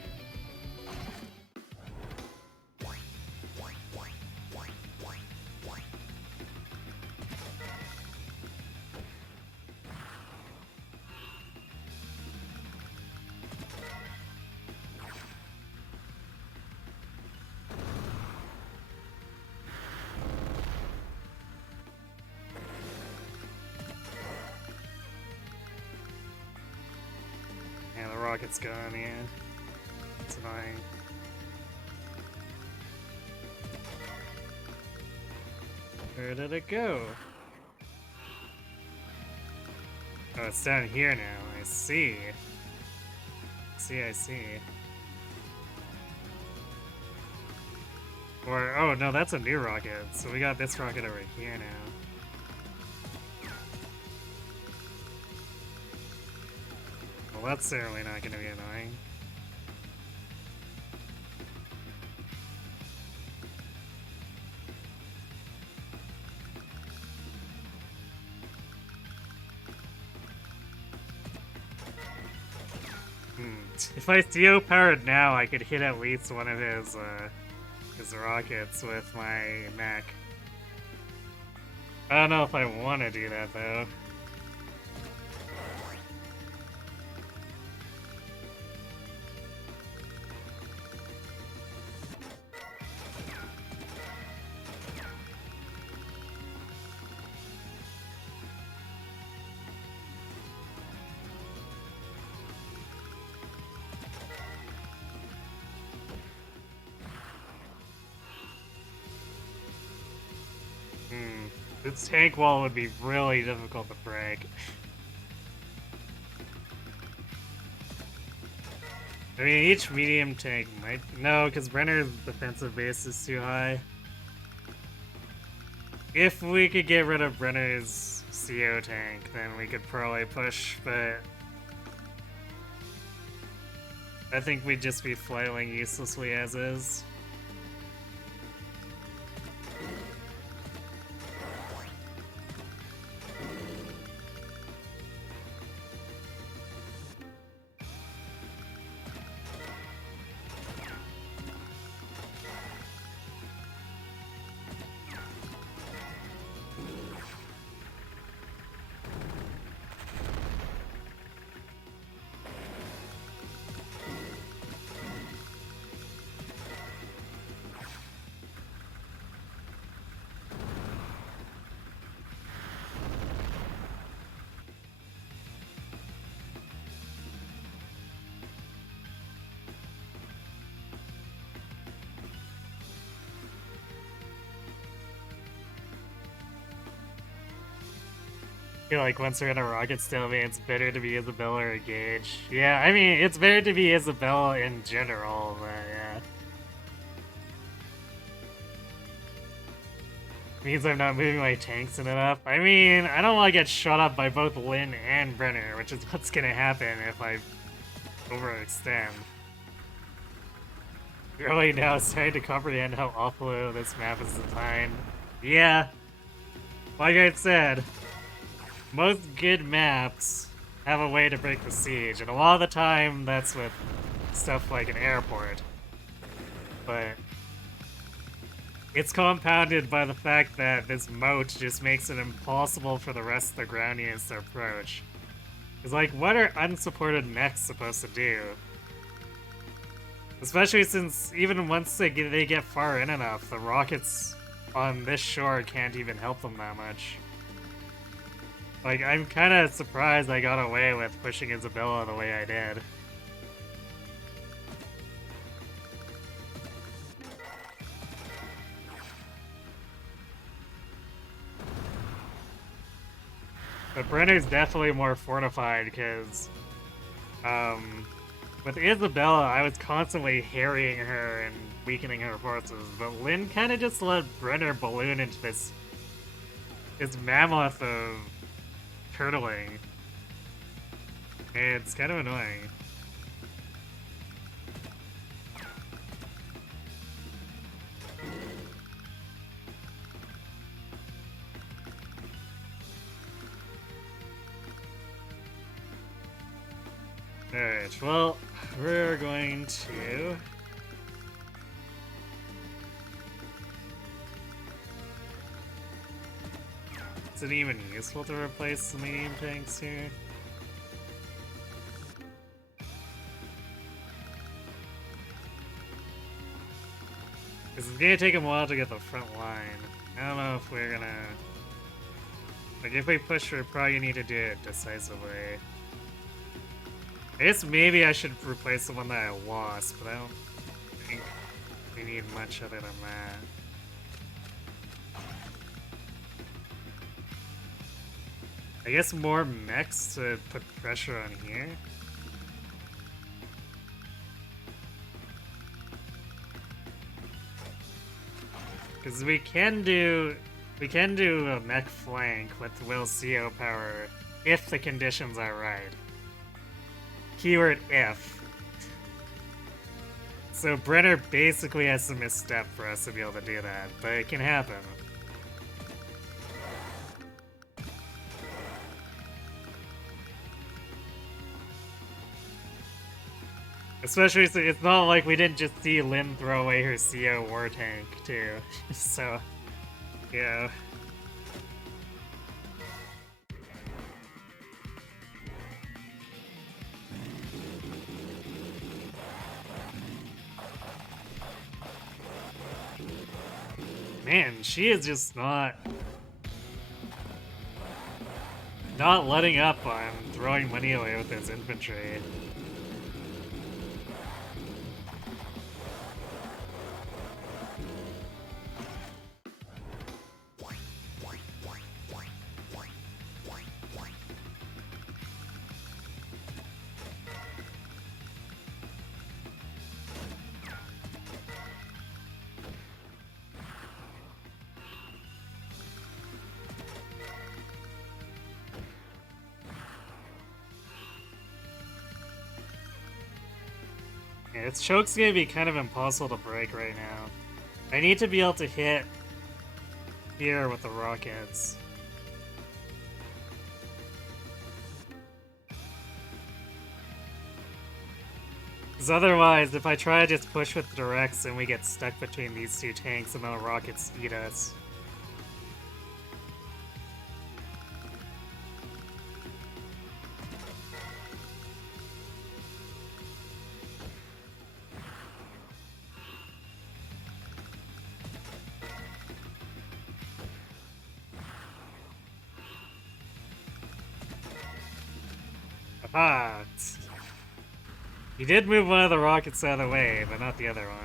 rocket's gone, yeah. It's annoying. Where did it go? Oh, it's down here now. I see. I see. Or, oh no, that's a new rocket. So we got this rocket over here now. Well, that's certainly not going to be annoying. If I CO powered now, I could hit at least one of his rockets with my mech. I don't know if I want to do that though. This tank wall would be really difficult to break. I mean, each medium tank might... No, because Brenner's defensive base is too high. If we could get rid of Brenner's CO tank, then we could probably push, but... I think we'd just be flailing uselessly as is. I feel like once we're in a rocket stalemate, it's better to be Isabella or Gage. Yeah, I mean, it's better to be Isabella in general, but yeah. Means I'm not moving my tanks enough. I mean, I don't want to get shot up by both Lyn and Brenner, which is what's gonna happen if I overextend. Really now starting to comprehend how awful this map is designed. Yeah, like I said, most good maps have a way to break the siege, and a lot of the time that's with stuff like an airport. But it's compounded by the fact that this moat just makes it impossible for the rest of the ground units to approach. It's like, what are unsupported mechs supposed to do? Especially since even once they get far in enough, the rockets on this shore can't even help them that much. Like, I'm kind of surprised I got away with pushing Isabella the way I did. But Brenner's definitely more fortified because, with Isabella, I was constantly harrying her and weakening her forces, but Lyn kind of just let Brenner balloon into this mammoth of turtling. It's kind of annoying. Alright, well, we're going to... Is it even useful to replace the medium tanks here? Because it's gonna take a while to get the front line. I don't know if we're gonna... Like, if we push, we're probably gonna need to do it decisively. I guess maybe I should replace the one that I lost, but I don't think we need much other than that. I guess more mechs to put pressure on here. Because we can do a mech flank with Will's CO power if the conditions are right. Keyword if. So Brenner basically has to misstep for us to be able to do that, but it can happen. Especially, so it's not like we didn't just see Lyn throw away her CO war tank, too. So, yeah. Man, she is just not letting up on throwing money away with his infantry. Yeah, its choke's gonna be kind of impossible to break right now. I need to be able to hit here with the rockets. Because otherwise, if I try to just push with the directs and we get stuck between these two tanks and the rockets eat us. Ah, he did move one of the rockets out of the way, but not the other one.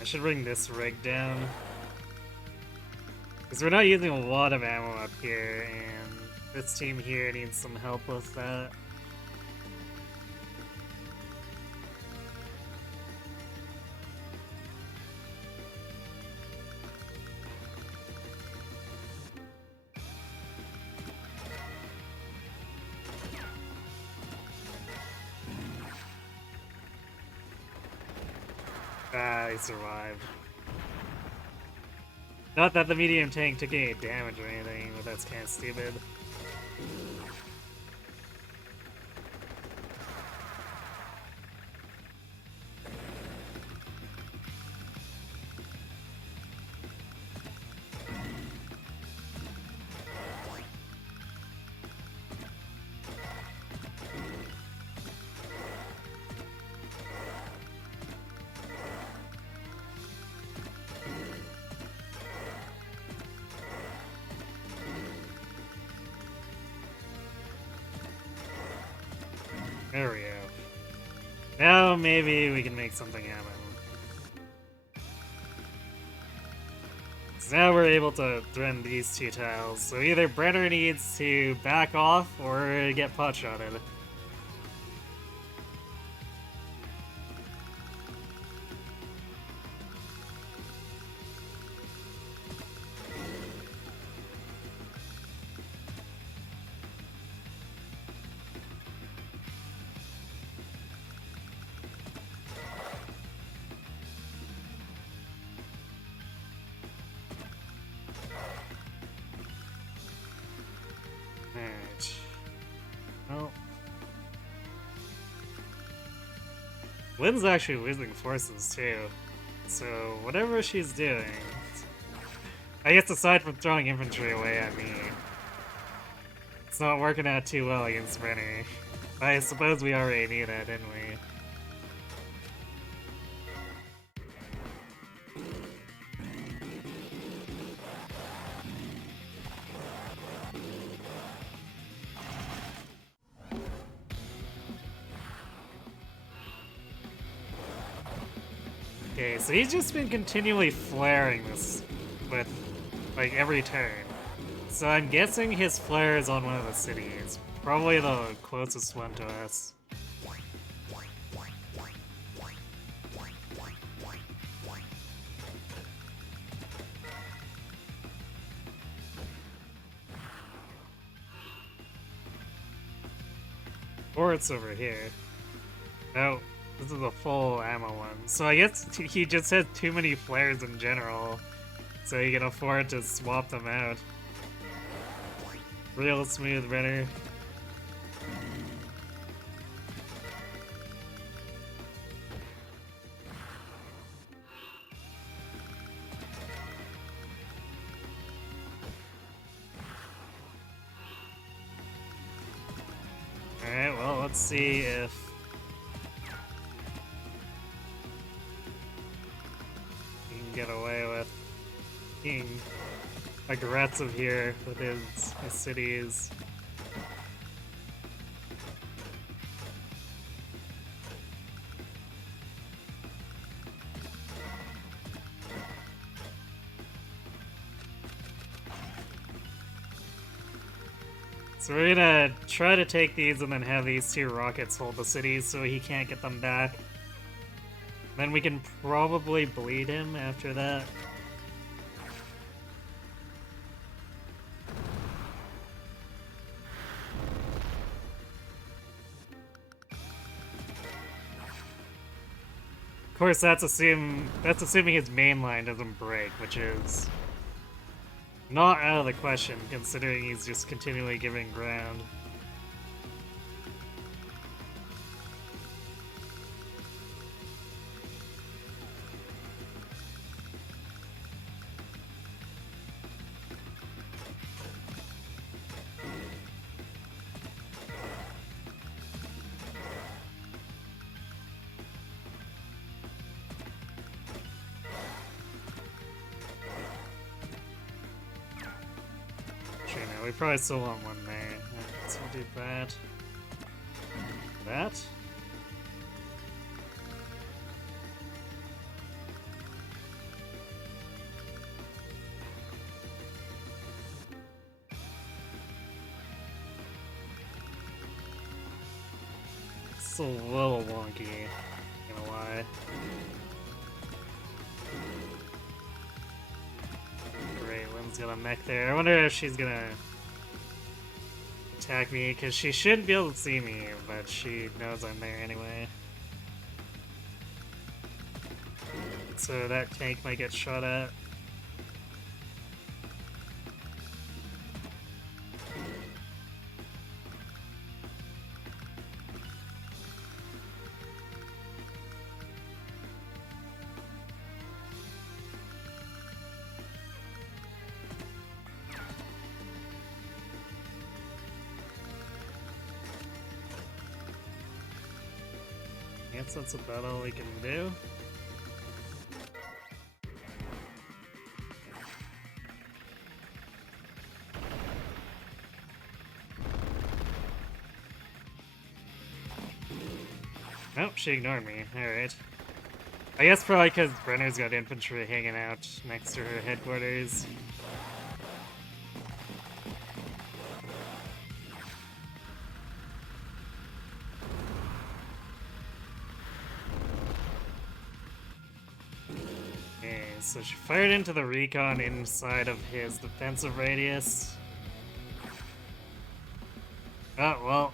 I should bring this rig down. Because we're not using a lot of ammo up here, and this team here needs some help with that. Ah, he survived. Not that the medium tank took any damage or anything, but that's kind of stupid. There we go. Now maybe we can make something happen. So now we're able to threaten these two tiles. So either Brenner needs to back off or get pot shotted. Well, Lynn's actually losing forces too. So whatever she's doing, I guess aside from throwing infantry away at me, it's not working out too well against Renner. I suppose we already knew that, didn't we? Okay, so he's just been continually flaring this with, like, every turn. So I'm guessing his flare is on one of the cities. Probably the closest one to us. Or it's over here. Oh, this is a full ammo one. So I guess he just has too many flares in general. So he can afford to swap them out. Real smooth Renner. Alright, well, let's see if he can get away with being aggressive here with his cities. So we're gonna try to take these and then have these two rockets hold the cities so he can't get them back. Then we can probably bleed him after that. Of course, that's assuming his main line doesn't break, which is not out of the question, considering he's just continually giving ground. We probably still want one there. Alright, so we'll do that. That. It's a little wonky, not gonna lie. Great, Lynn's got a mech there. I wonder if she's gonna attack me, because she shouldn't be able to see me, but she knows I'm there anyway. So that tank might get shot at. I guess that's about all we can do. Nope, she ignored me. Alright. I guess probably because Brenner's got infantry hanging out next to her headquarters. Okay, so she fired into the recon inside of his defensive radius. Oh, well.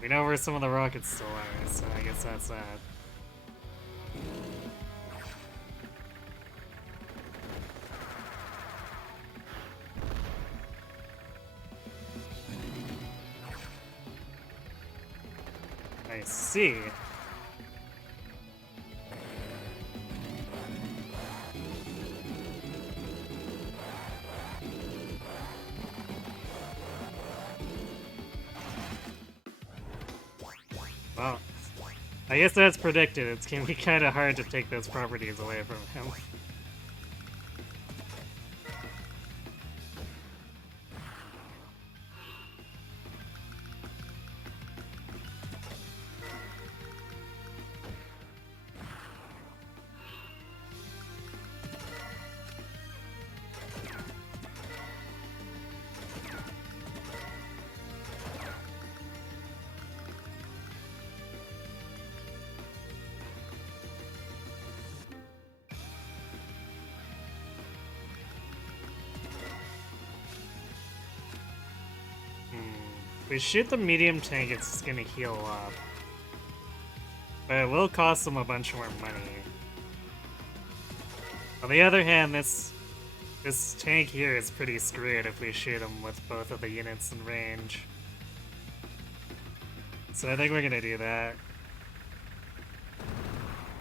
We know where some of the rockets still are, so I guess that's that. I see. Well, I guess that's predicted. It's gonna be kind of hard to take those properties away from him. If we shoot the medium tank, it's just gonna heal up. But it will cost them a bunch more money. On the other hand, this tank here is pretty screwed if we shoot him with both of the units in range. So I think we're gonna do that.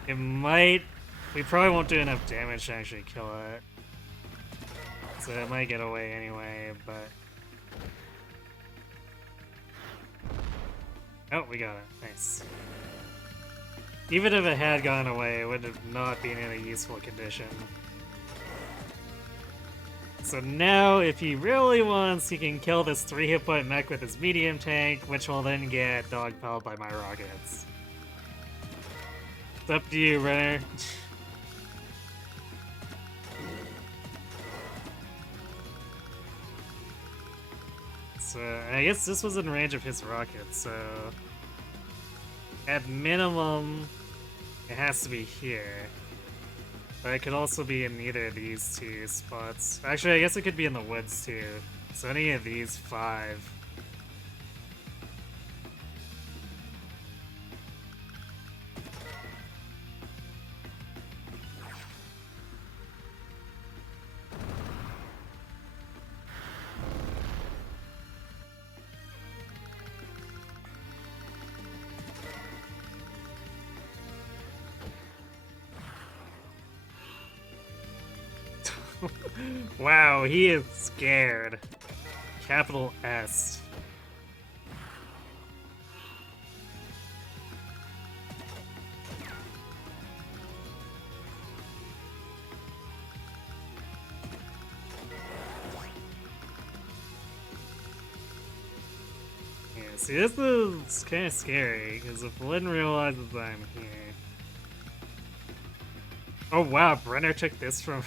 It might... We probably won't do enough damage to actually kill it. So it might get away anyway, but... Oh, we got it. Nice. Even if it had gone away, it would have not been in a useful condition. So now, if he really wants, he can kill this 3 hit point mech with his medium tank, which will then get dogpiled by my rockets. It's up to you, Renner. So, I guess this was in range of his rockets, so... At minimum, it has to be here. But it could also be in either of these 2 spots. Actually, I guess it could be in the woods too. So any of these 5. Wow, he is scared. Capital S. Yeah, see, this is kind of scary, because if Lyn realizes I'm here... Oh wow, Brenner took this from...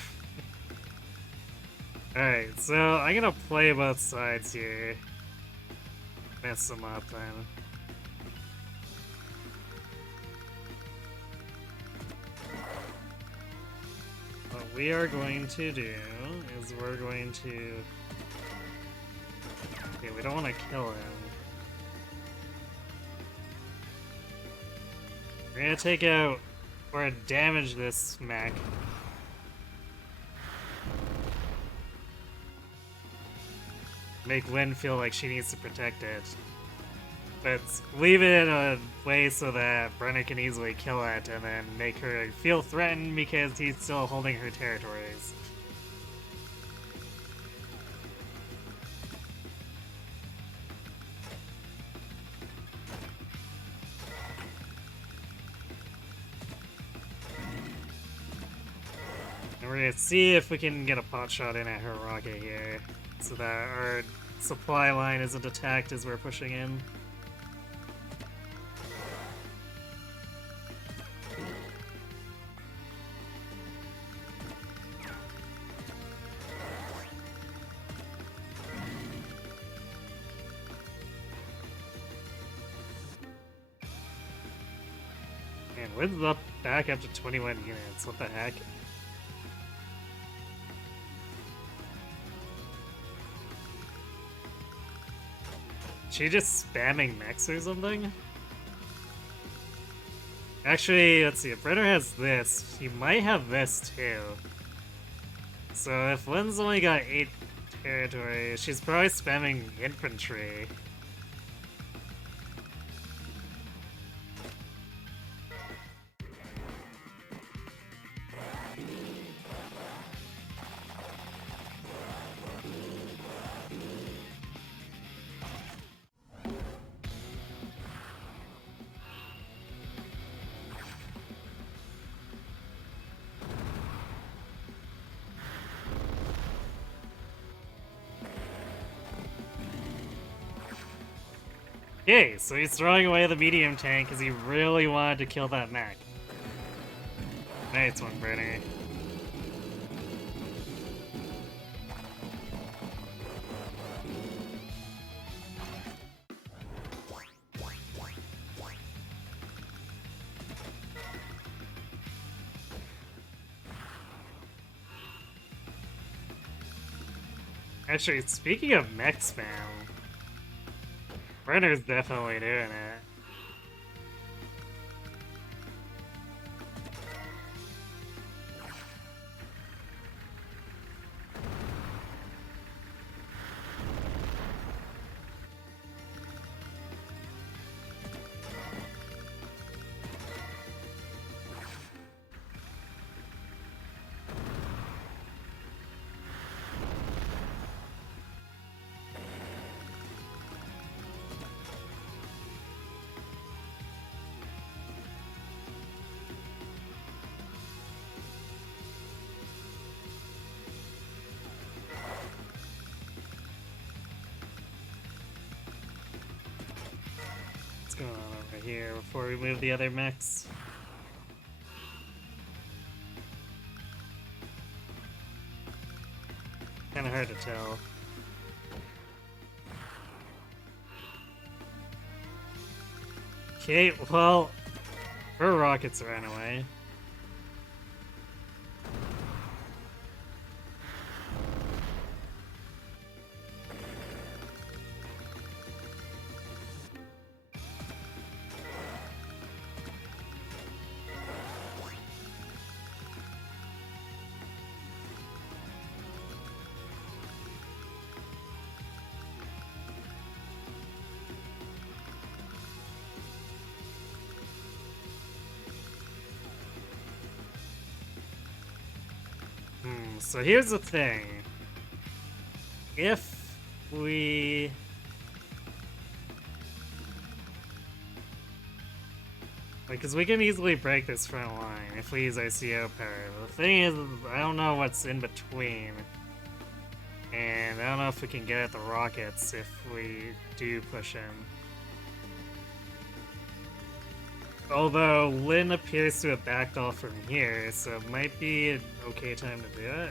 Alright, so I'm gonna play both sides here. Mess them up then. What we are going to do is we're going to... Okay, we don't want to kill him. We're gonna take out or damage this mech. Make Lyn feel like she needs to protect it. But leave it in a way so that Brenner can easily kill it and then make her feel threatened because he's still holding her territories. And we're gonna see if we can get a pot shot in at her rocket here, so that our supply line isn't attacked as we're pushing in. Man, when's up back up to 21 units? What the heck? She just spamming mechs or something? Actually, let's see, if Brenner has this, he might have this too. So if Lyn's only got 8 territory, she's probably spamming infantry. Okay, so he's throwing away the medium tank because he really wanted to kill that mech. Nice one, Brenner. Actually, speaking of mech spam, Brenner's definitely doing it. What's going on over here before we move the other mechs? Kinda hard to tell. Okay, well, her rockets ran away. So here's the thing. If we... because we can easily break this front line if we use our CO power. The thing is, I don't know what's in between. And I don't know if we can get at the rockets if we do push in. Although Lyn appears to have backed off from here, so it might be an okay time to do it.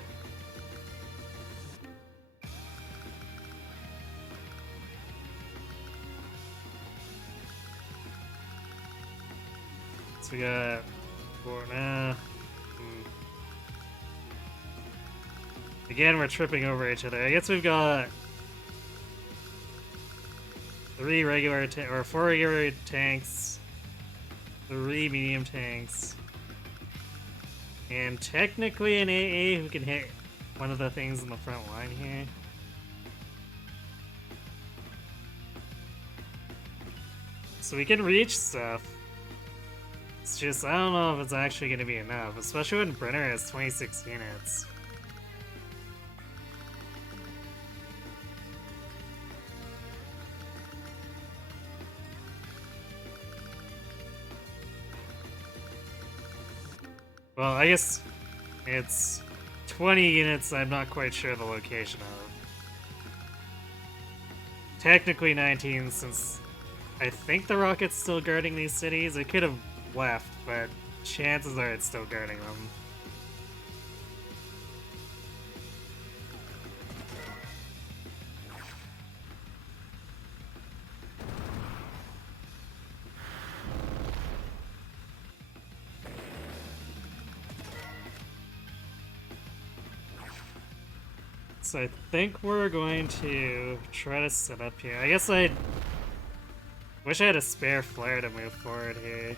So we got four now. Again, we're tripping over each other. I guess we've got four regular tanks, 3 medium tanks, and technically an AA who can hit one of the things in the front line here. So we can reach stuff. It's just, I don't know if it's actually going to be enough, especially when Brenner has 26 units. Well, I guess it's 20 units I'm not quite sure the location of. Technically 19 since I think the rocket's still guarding these cities. It could have left, but chances are it's still guarding them. So I think we're going to try to set up here. I guess I wish I had a spare flare to move forward here.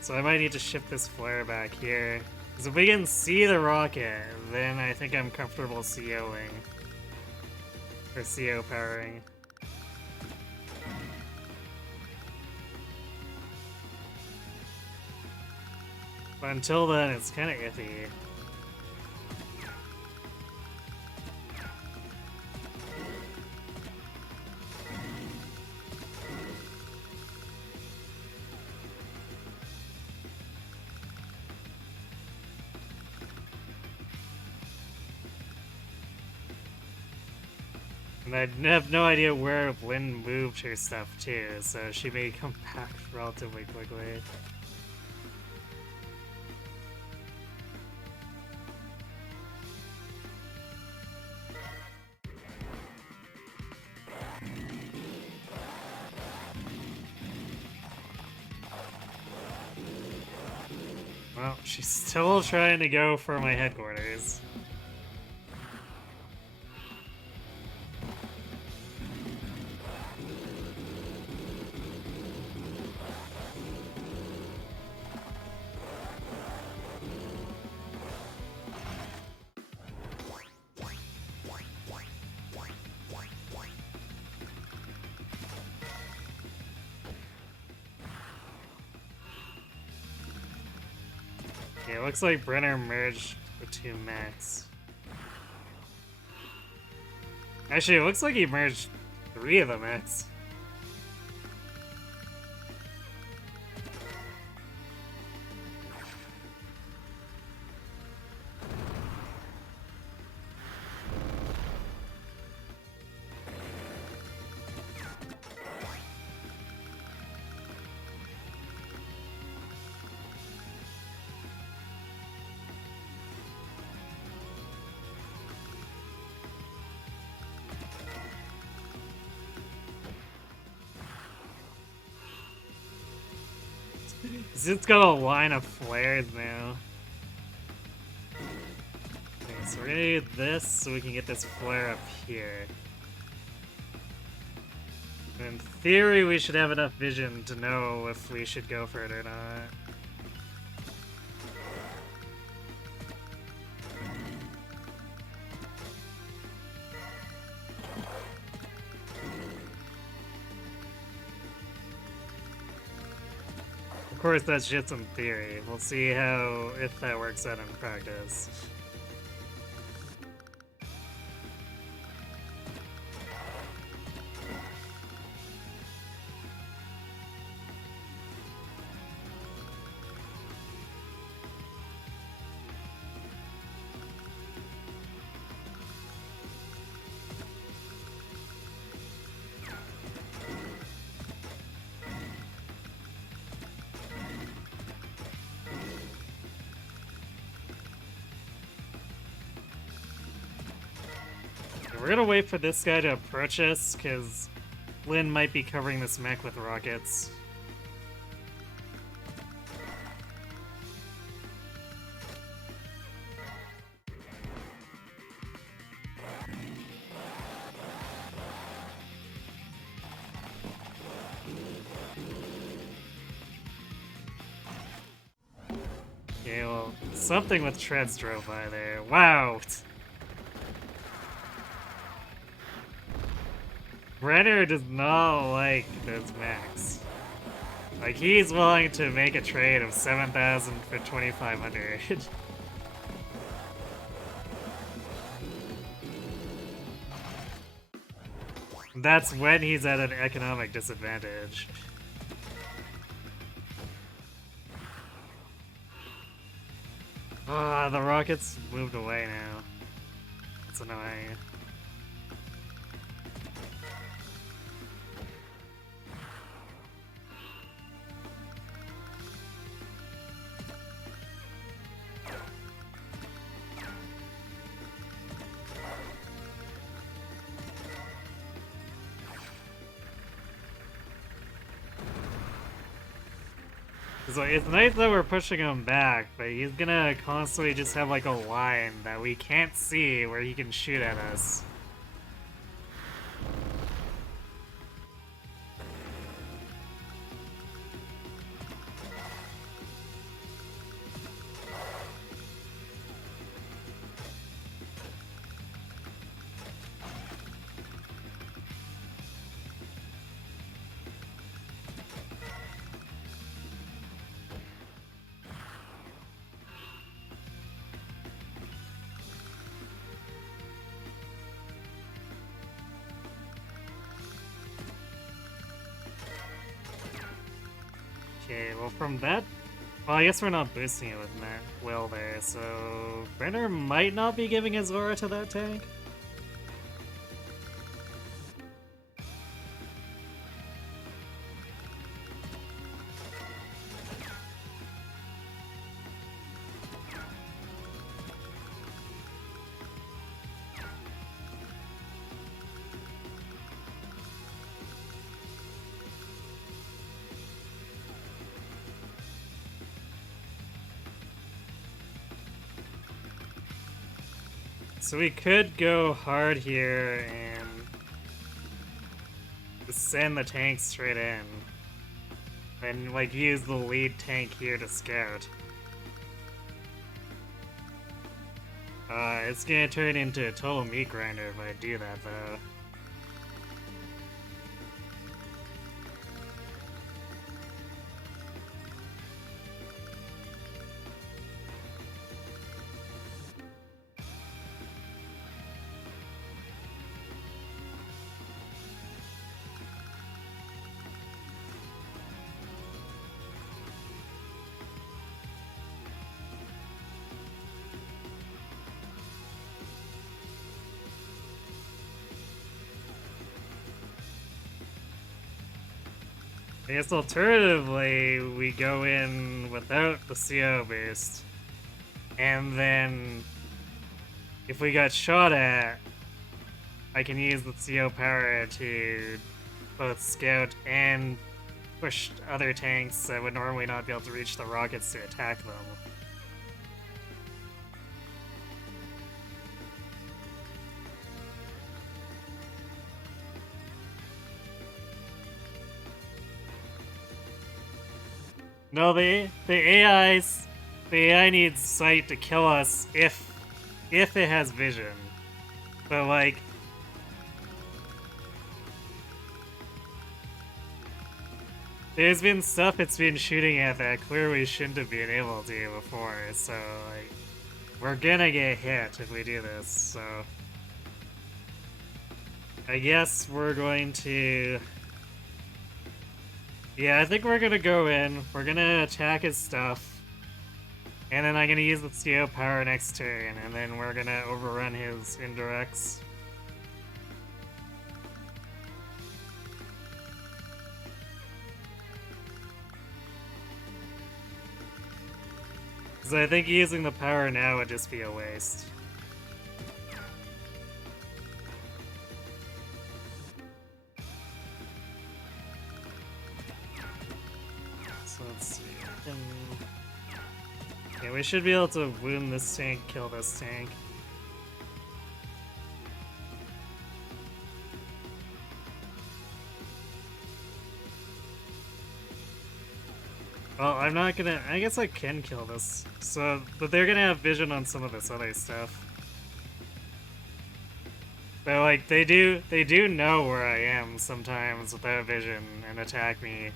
So I might need to shift this flare back here. Because if we can see the rocket, then I think I'm comfortable COing. Or CO powering. But until then, it's kind of iffy. And I have no idea where Lynn moved her stuff to, so she may come back relatively quickly. Well, she's still trying to go for my headquarters. Okay, it looks like Brenner merged the two mechs. Actually, it looks like he merged 3 of the mechs. It's got a line of flares now. Okay, so we're gonna do this so we can get this flare up here. In theory, we should have enough vision to know if we should go for it or not. Of course, that's just in theory. We'll see if that works out in practice. We're gonna wait for this guy to approach us, because Lynn might be covering this mech with rockets. Okay, well, something with treads drove by there. Wow! Brenner does not like those mechs. Like, he's willing to make a trade of 7,000 for 2,500. That's when he's at an economic disadvantage. Ah, the rockets moved away now. That's annoying. So it's nice that we're pushing him back, but he's gonna constantly just have like a line that we can't see where he can shoot at us. Okay, well from that... Well, I guess we're not boosting it with Matt Will there, so... Brenner might not be giving his aura to that tank? So we could go hard here and just send the tank straight in. And, like, use the lead tank here to scout. It's gonna turn into a total meat grinder if I do that, though. I guess alternatively, we go in without the CO boost. And then, if we got shot at, I can use the CO power to both scout and push other tanks that would normally not be able to reach the rockets to attack them. No, the AI needs sight to kill us if it has vision. But like, there's been stuff it's been shooting at that clearly shouldn't have been able to before, so like, we're gonna get hit if we do this, so I guess we're going to... Yeah, I think we're gonna go in, we're gonna attack his stuff, and then I'm gonna use the CO power next turn, and then we're gonna overrun his indirects. Because I think using the power now would just be a waste. So let's see. Yeah, we should be able to wound this tank, kill this tank. Well, I'm not gonna... I guess I can kill this. So, but they're gonna have vision on some of this other stuff. But like, they do know where I am sometimes without vision and attack me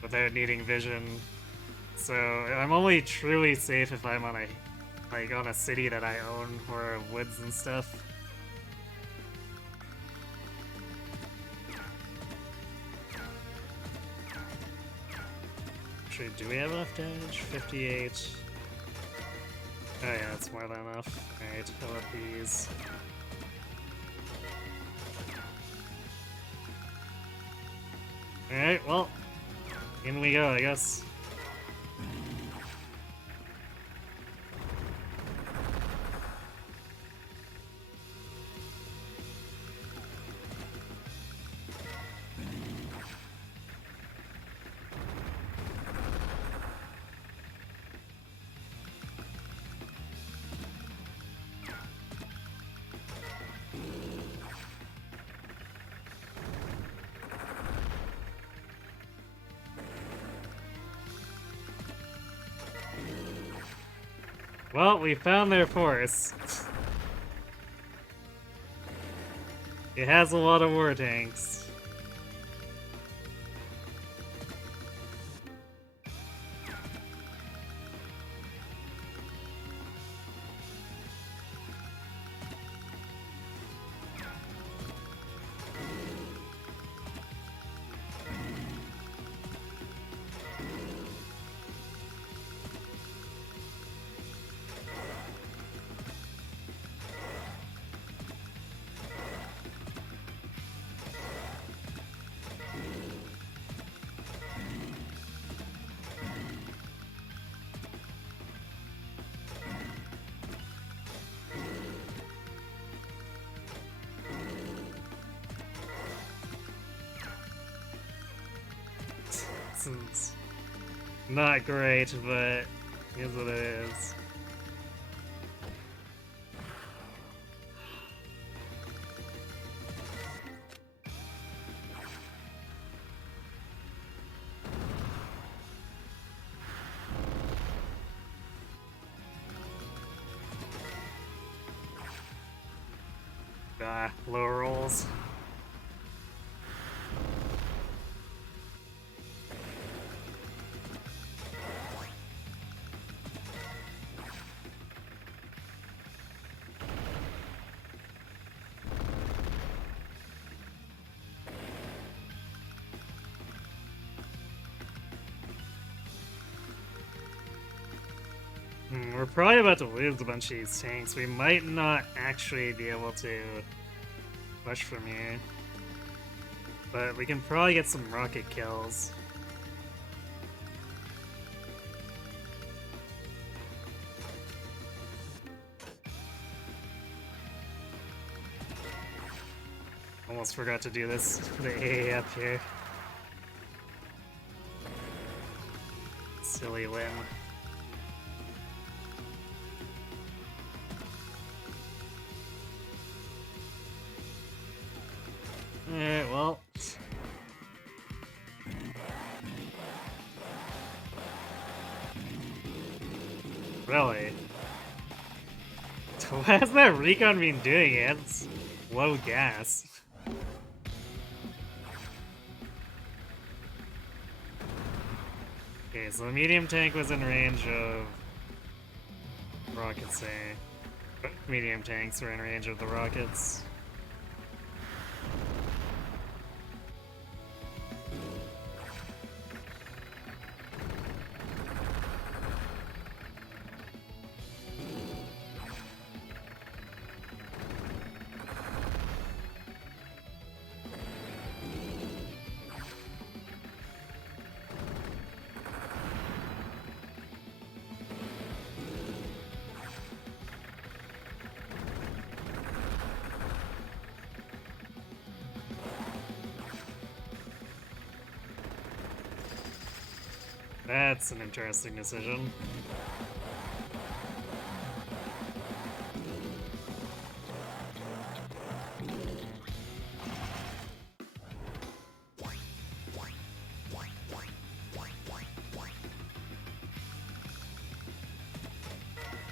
without needing vision. So I'm only truly safe if I'm on a, like, on a city that I own or woods and stuff. Actually, do we have enough damage? 58. Oh yeah, that's more than enough. Alright, fill up these. Alright, well, in we go, I guess. Well, we found their force. It has a lot of war tanks. It's not great, but here's what it is. Low rolls. We're probably about to lose a bunch of these tanks. We might not actually be able to push from here. But we can probably get some rocket kills. Almost forgot to do this, the AA up here. Silly win. Alright, well. Really? What has that recon been doing? It's low gas. Okay, so the medium tank was in range of rockets there. Medium tanks were in range of the rockets. That's an interesting decision.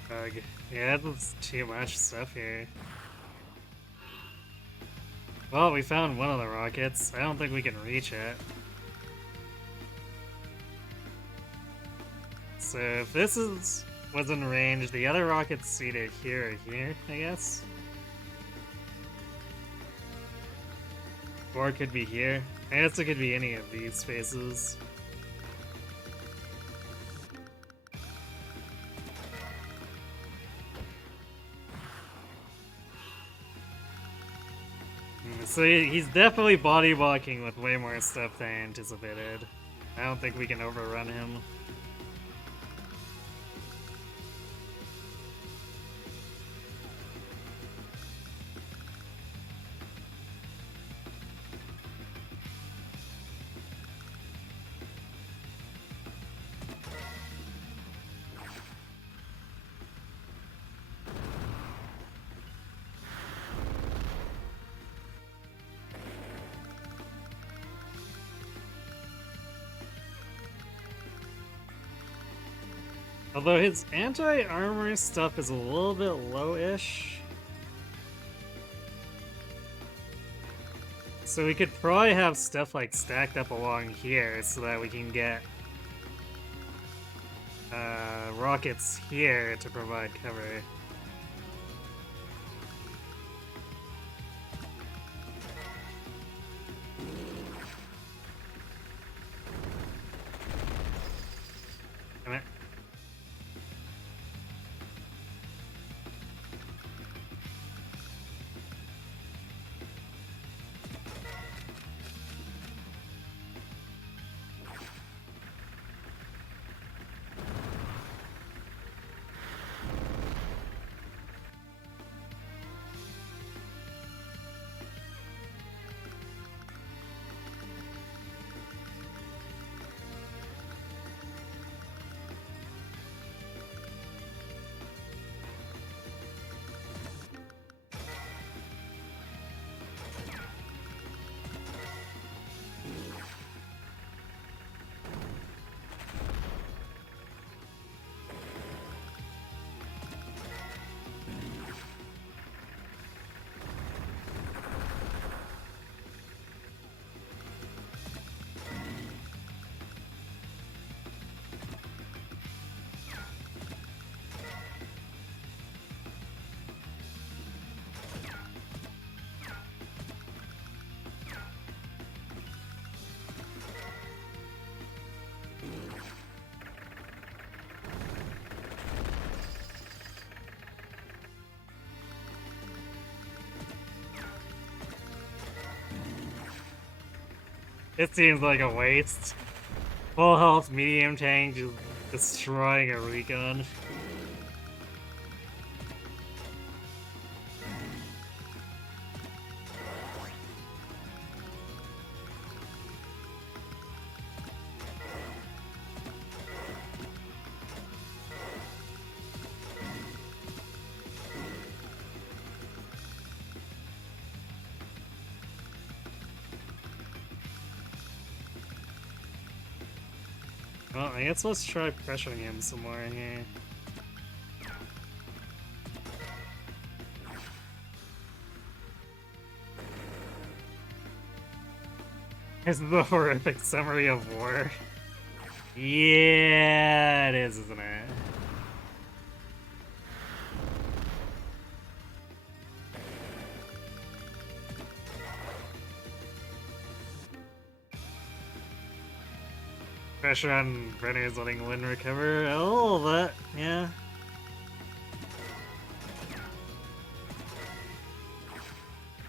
Ugh. Yeah, that's too much stuff here. Well, we found one of the rockets. I don't think we can reach it. So if this was in range, the other rocket's either here or here, I guess. Or it could be here. I guess it could be any of these spaces. So he's definitely body blocking with way more stuff than I anticipated. I don't think we can overrun him. Although his anti-armor stuff is a little bit low-ish. So we could probably have stuff like stacked up along here so that we can get rockets here to provide cover. Come here. It seems like a waste. Full health medium tank just destroying a recon. Well, I guess let's try pressuring him some more here. Is the horrific summary of war? Yeah, it is, isn't it? Pressure on Brenner's letting Lyn recover a little bit, yeah.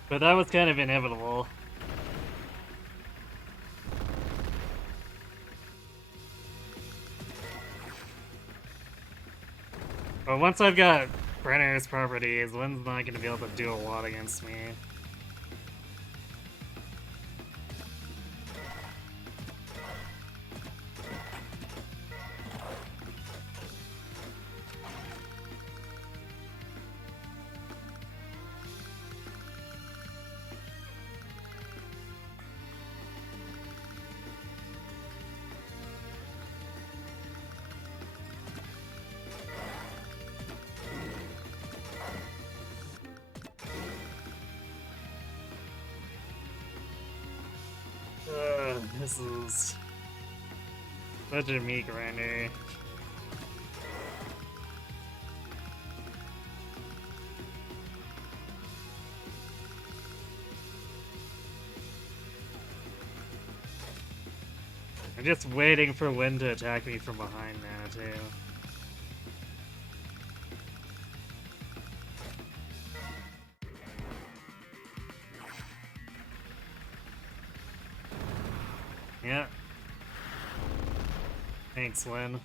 But that was kind of inevitable. But once I've got Brenner's properties, Lyn's not going to be able to do a lot against me. This is such a meat grinder. I'm just waiting for Lyn to attack me from behind now, too. Yeah. Thanks, Lyn.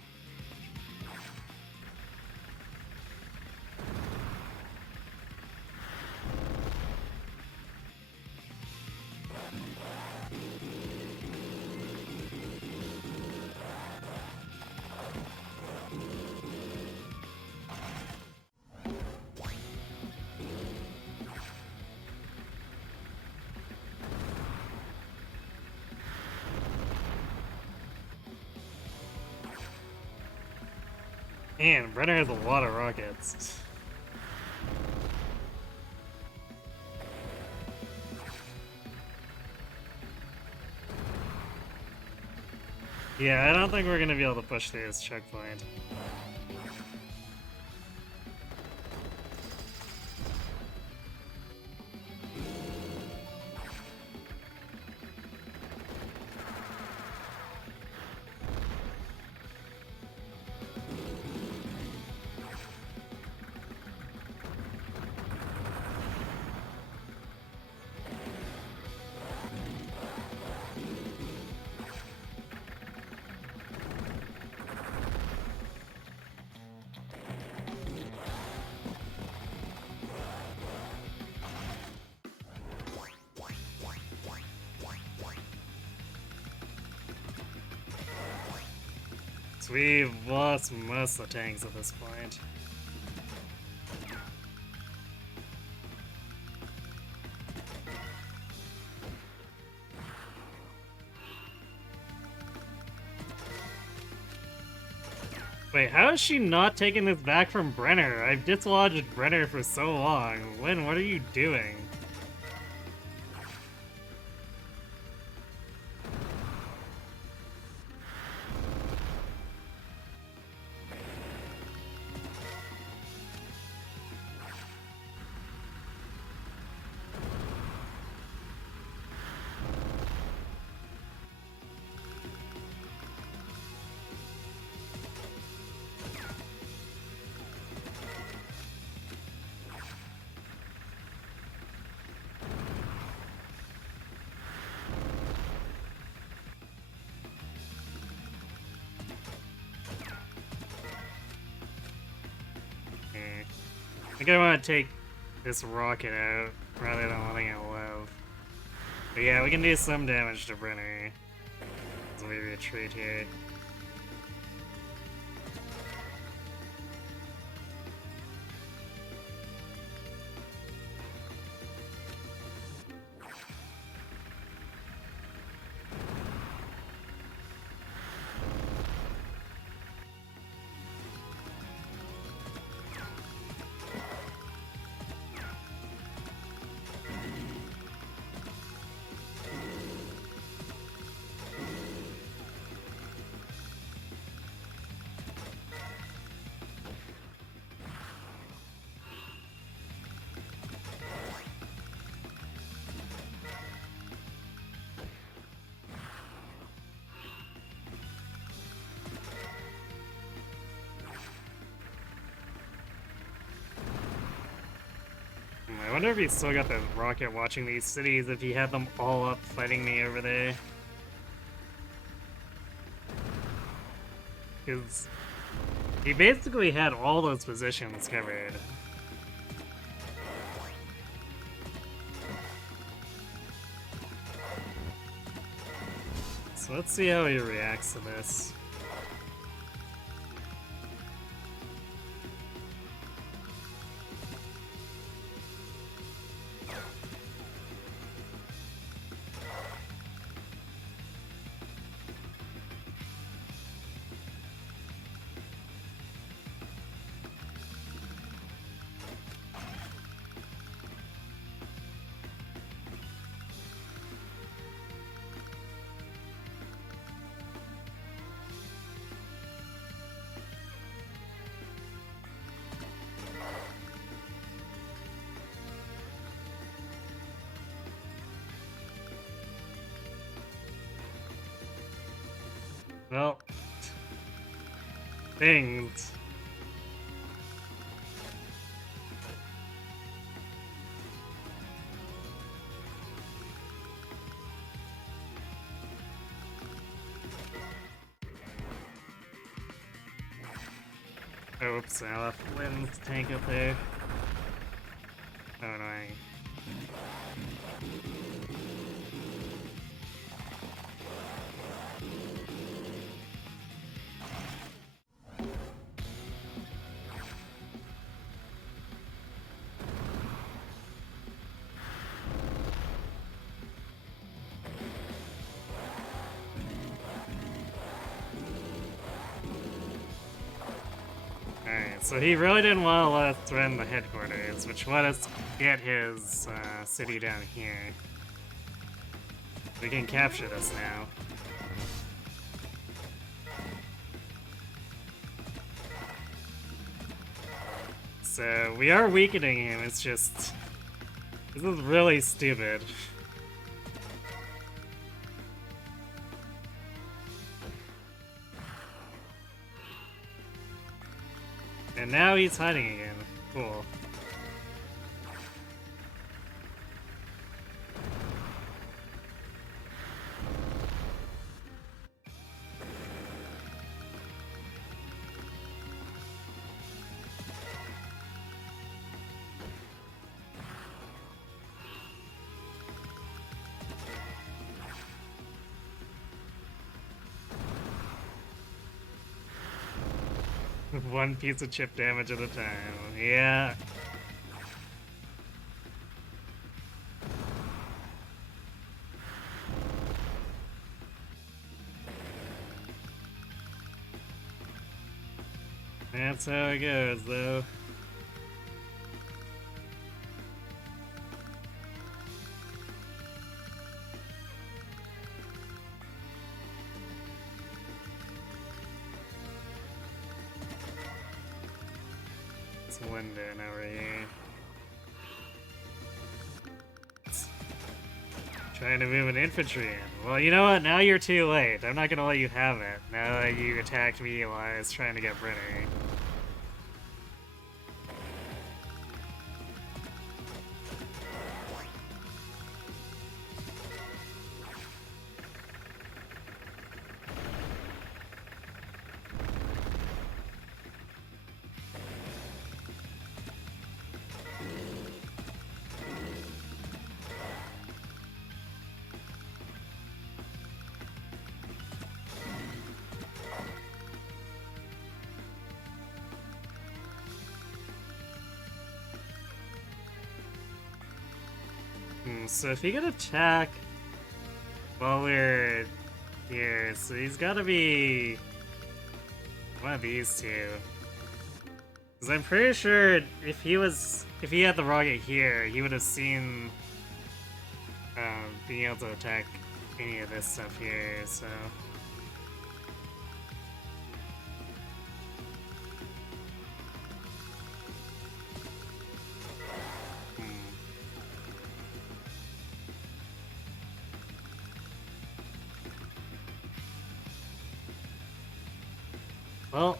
Man, Brenner has a lot of rockets. Yeah, I don't think we're gonna be able to push through this checkpoint. So we've lost most of the tanks at this point. Wait, how is she not taking this back from Brenner? I've dislodged Brenner for so long. Lyn, what are you doing? think I want to take this rocket out rather than letting it live. But yeah, we can do some damage to Brenner as we retreat here. I wonder if he's still got the rocket watching these cities, if he had them all up fighting me over there. Because he basically had all those positions covered. So let's see how he reacts to this. Well, things. Oops, I left Lynn's tank up there. Oh, annoying. Alright, so he really didn't want to let us threaten the headquarters, which let us get his city down here. We can capture this now. So, we are weakening him, it's just... This is really stupid. And now he's hiding again. Cool. One piece of chip damage at a time. Yeah. That's how it goes, though. It's Linden over here. Trying to move an infantry in. Well, you know what? Now you're too late. I'm not gonna let you have it. Now that you attacked me while I was trying to get Brenner. So if he could attack while we're here, so he's gotta be one of these two. Because I'm pretty sure if he had the rocket here, he would have seen being able to attack any of this stuff here, so. Well,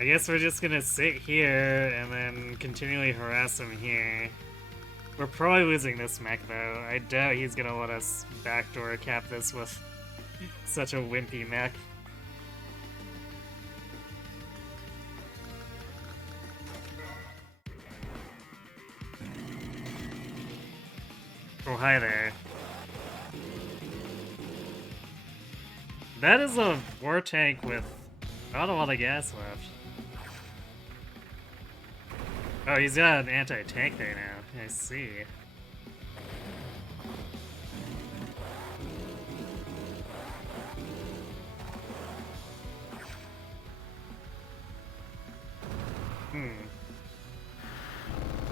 I guess we're just gonna sit here and then continually harass him here. We're probably losing this mech though. I doubt he's gonna let us backdoor cap this with such a wimpy mech. Oh, hi there. That is a war tank with not a lot of gas left. Oh, he's got an anti-tank there now. I see.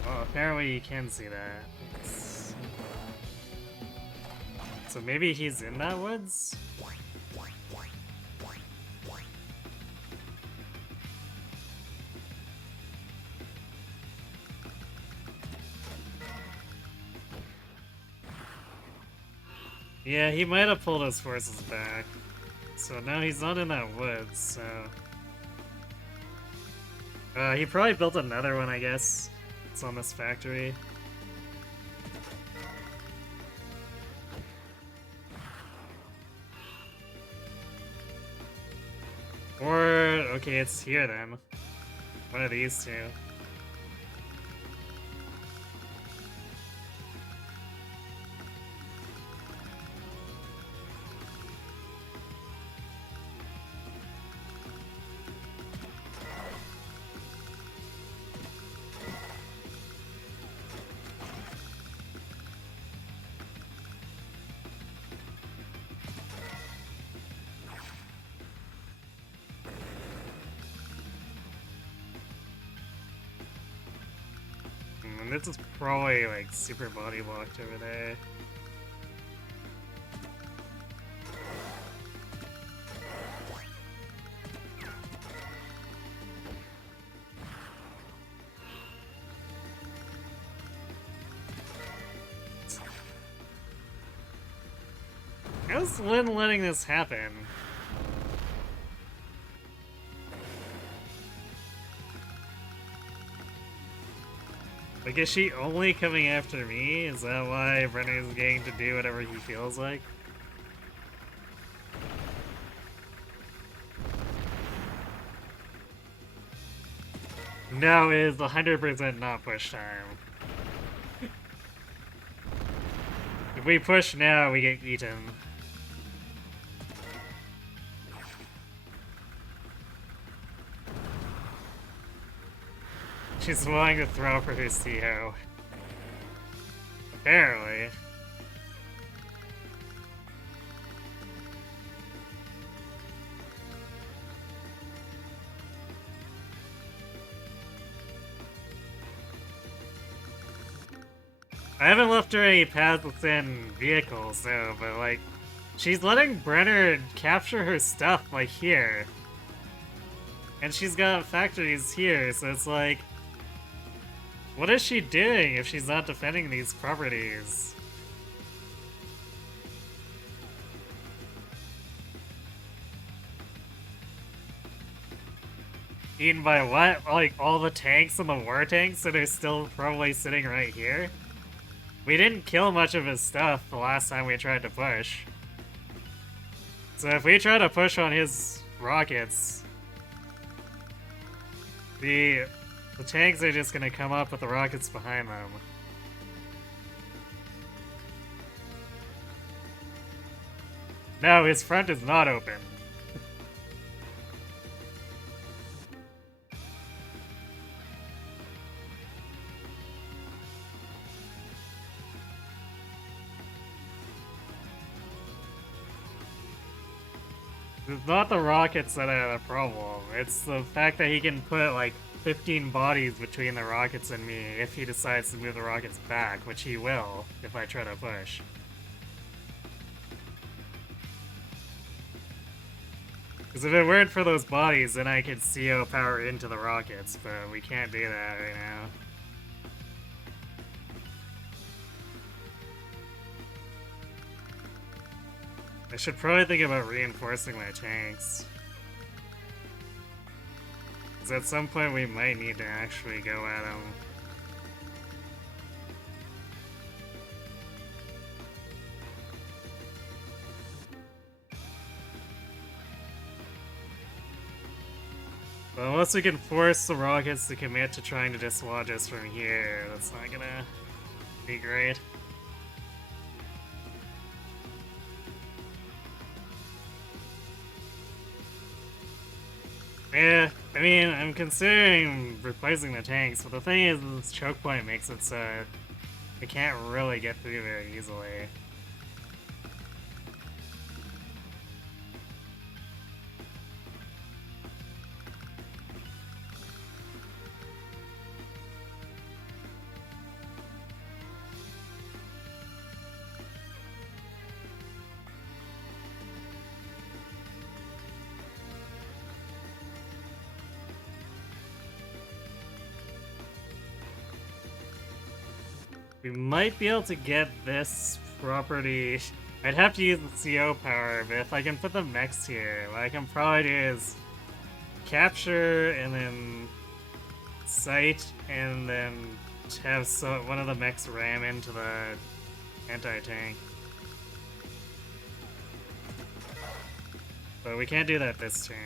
Well, apparently you can see that. So maybe he's in that woods? Yeah, he might have pulled his forces back. So now he's not in that woods, so... he probably built another one, I guess. It's on this factory. Or, okay, it's here then. One of these two. And this is probably like super body locked over there. How's Lynn letting this happen? Like, is she only coming after me? Is that why Brenner's getting to do whatever he feels like? No, it is 100% not push time. If we push now, we get eaten. She's willing to throw for her CO. Apparently. I haven't left her any paths within vehicles though, but like, she's letting Brenner capture her stuff like here. And she's got factories here, so it's like, what is she doing if she's not defending these properties? Eaten by what? Like, all the tanks and the war tanks that are still probably sitting right here? We didn't kill much of his stuff the last time we tried to push. So if we try to push on his rockets, the tanks are just gonna come up with the rockets behind them. No, his front is not open. It's not the rockets that are the problem. It's the fact that he can put like 15 bodies between the rockets and me if he decides to move the rockets back, which he will if I try to push. Because if it weren't for those bodies, then I could CO power into the rockets, but we can't do that right now. I should probably think about reinforcing my tanks. Because at some point we might need to actually go at them. But unless we can force the rockets to commit to trying to dislodge us from here, that's not gonna be great. Yeah, I mean, I'm considering replacing the tanks, but the thing is, this choke point makes it so it can't really get through very easily. We might be able to get this property. I'd have to use the CO power, but if I can put the mechs here, what I can probably do is capture and then sight and then have one of the mechs ram into the anti-tank. But we can't do that this turn.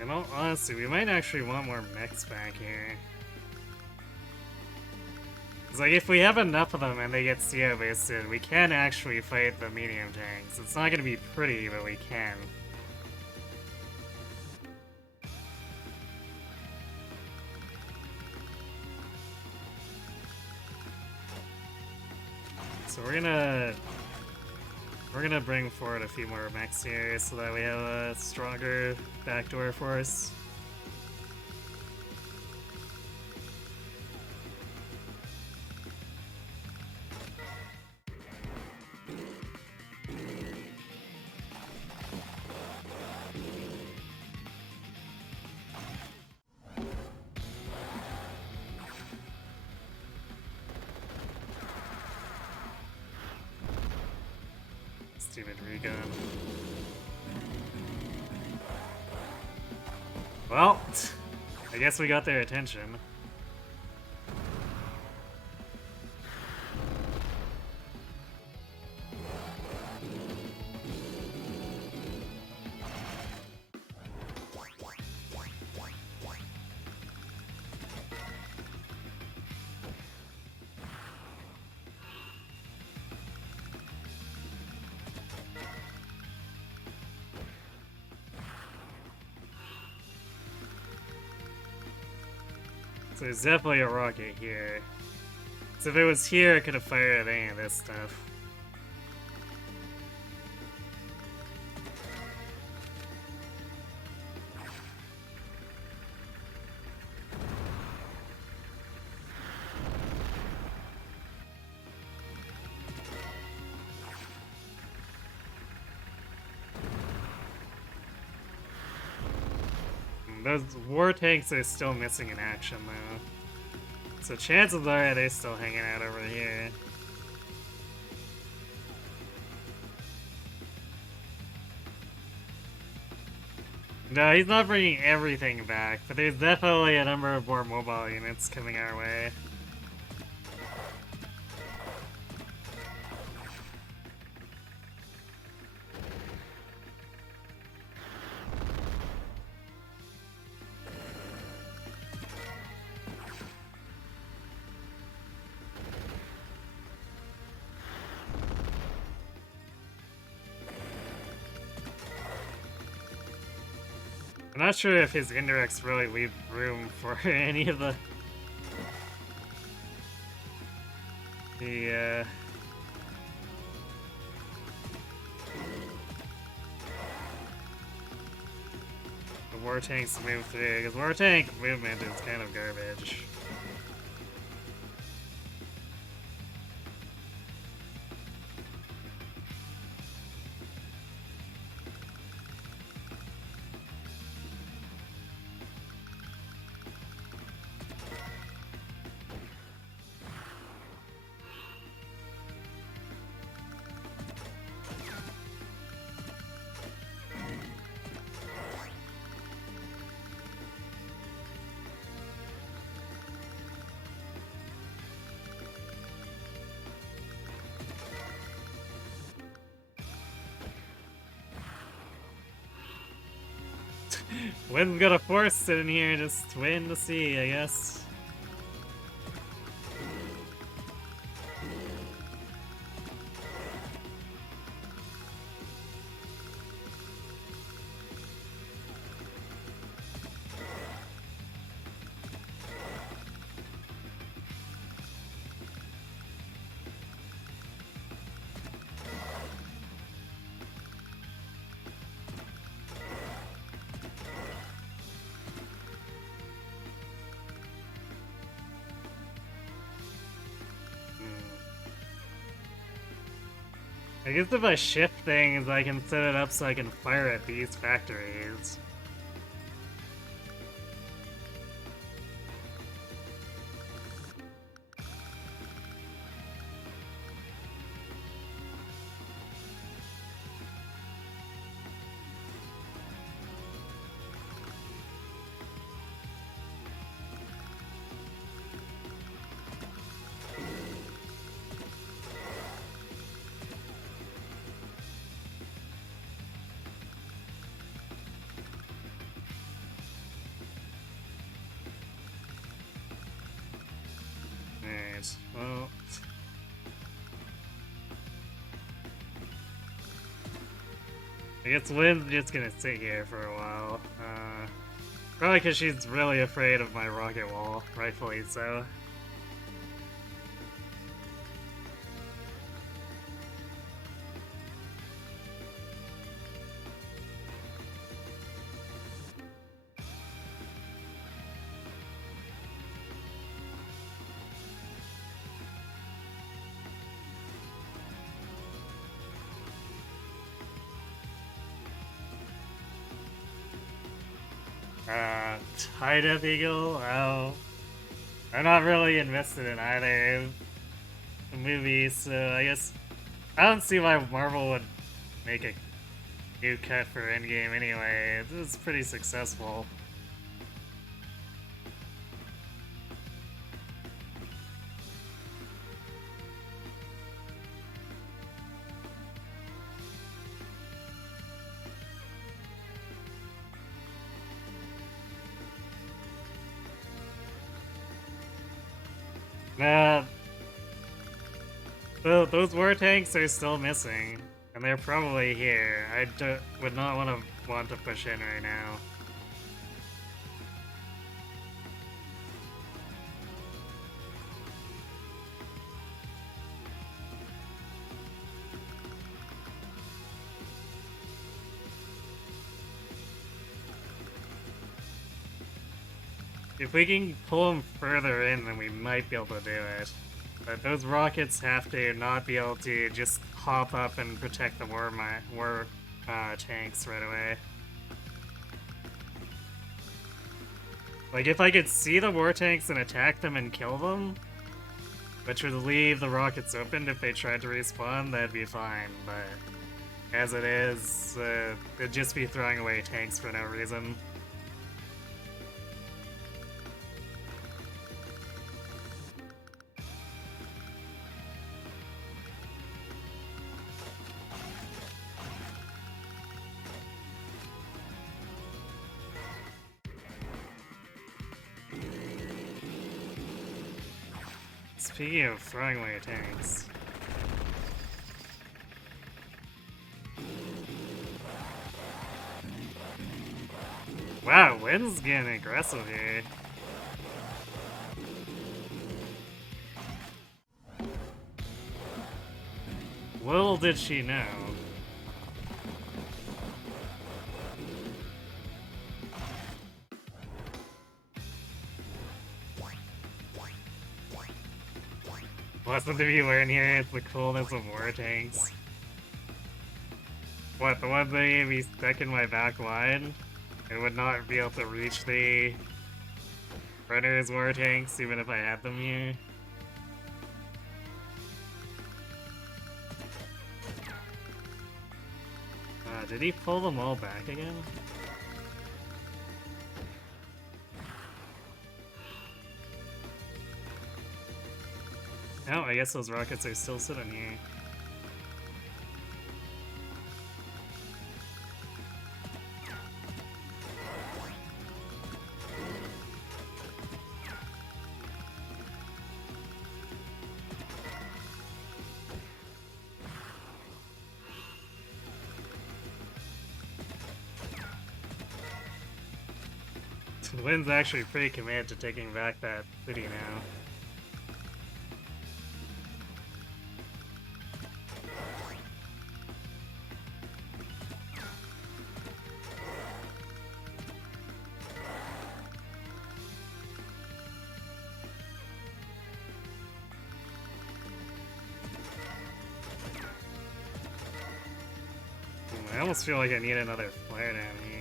And honestly, we might actually want more mechs back here. It's like, if we have enough of them and they get CO boosted, we can actually fight the medium tanks. It's not gonna be pretty, but we can. So we're gonna bring forward a few more mechs here so that we have a stronger backdoor force. Stupid recon. Well, I guess we got their attention. So there's definitely a rocket here. So if it was here, I could have fired at any of this stuff. Those war tanks are still missing in action, though. So chances are they're still hanging out over here. No, he's not bringing everything back, but there's definitely a number of more mobile units coming our way. I'm not sure if his indirects really leave room for any of the the war tanks to move through, because war tank movement is kind of garbage. Wynn's got a force sitting here, just waiting to see, I guess. I guess if I shift things, I can set it up so I can fire at these factories. Well, I guess Wynn's just gonna sit here for a while. Probably because she's really afraid of my rocket wall, rightfully so. High Death Eagle? Oh. I'm not really invested in either of the movies, so I guess I don't see why Marvel would make a new cut for Endgame anyway. It was pretty successful. Nah, those war tanks are still missing, and they're probably here. Would not want to push in right now. If we can pull them further in, then we might be able to do it. But those rockets have to not be able to just hop up and protect the war tanks right away. Like, if I could see the war tanks and attack them and kill them, which would leave the rockets open if they tried to respawn, that'd be fine, but as it is, it'd just be throwing away tanks for no reason. Speaking of throwing away tanks, Wow, Wynn's getting aggressive here. Little did she know. Lesson to be learned here is the coolness of war tanks. What, the ones that would be stuck in my back line? I would not be able to reach the runner's war tanks even if I had them here. Did he pull them all back again? Oh, I guess those rockets are still sitting here. Lynn's actually pretty committed to taking back that city now. I almost feel like I need another flare down here.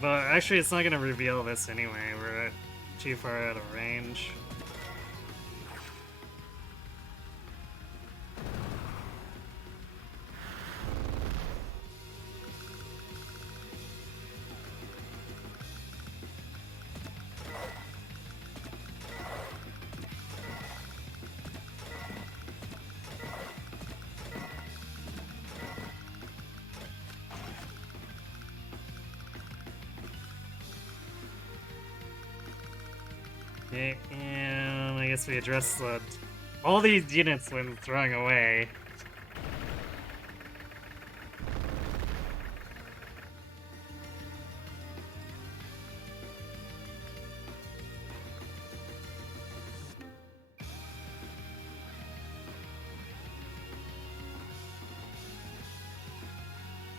But actually, it's not gonna reveal this anyway. We're too far out of range. Okay, and I guess we address all these units when throwing away.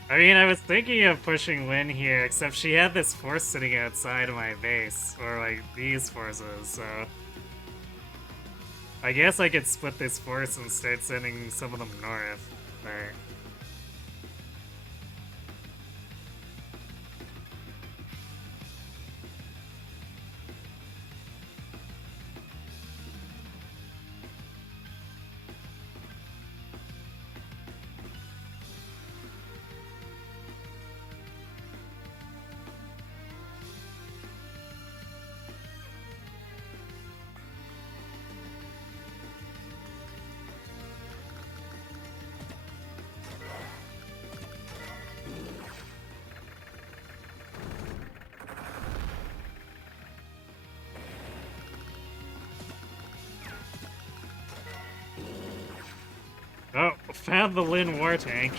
I mean, I was thinking of pushing Lynn here, except she had this force sitting outside of my base, or like these forces, so... I guess I could split this force and start sending some of them north, but... Oh, found the Lynn war tank.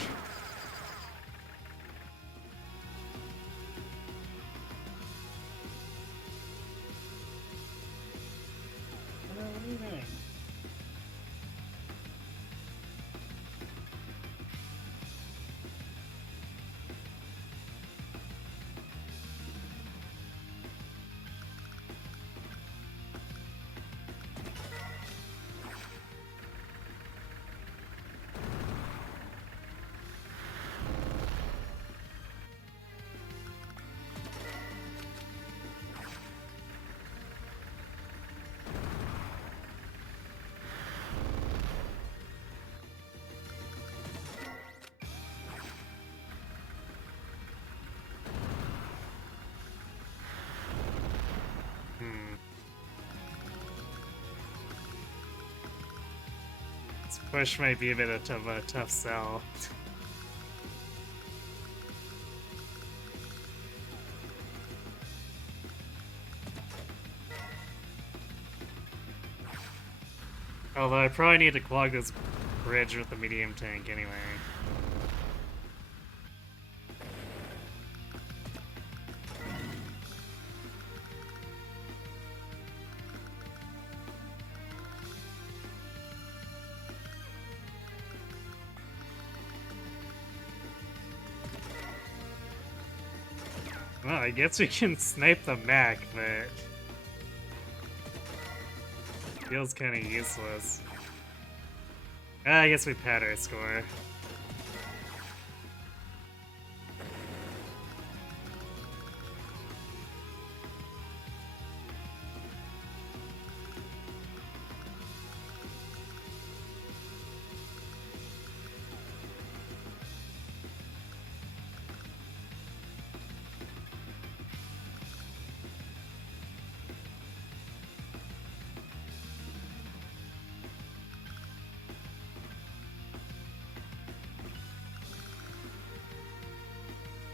What are you doing? This push might be a bit of a tough sell. Although I probably need to clog this bridge with the medium tank anyway. Well, I guess we can snipe the mech, but feels kind of useless. I guess we pad our score.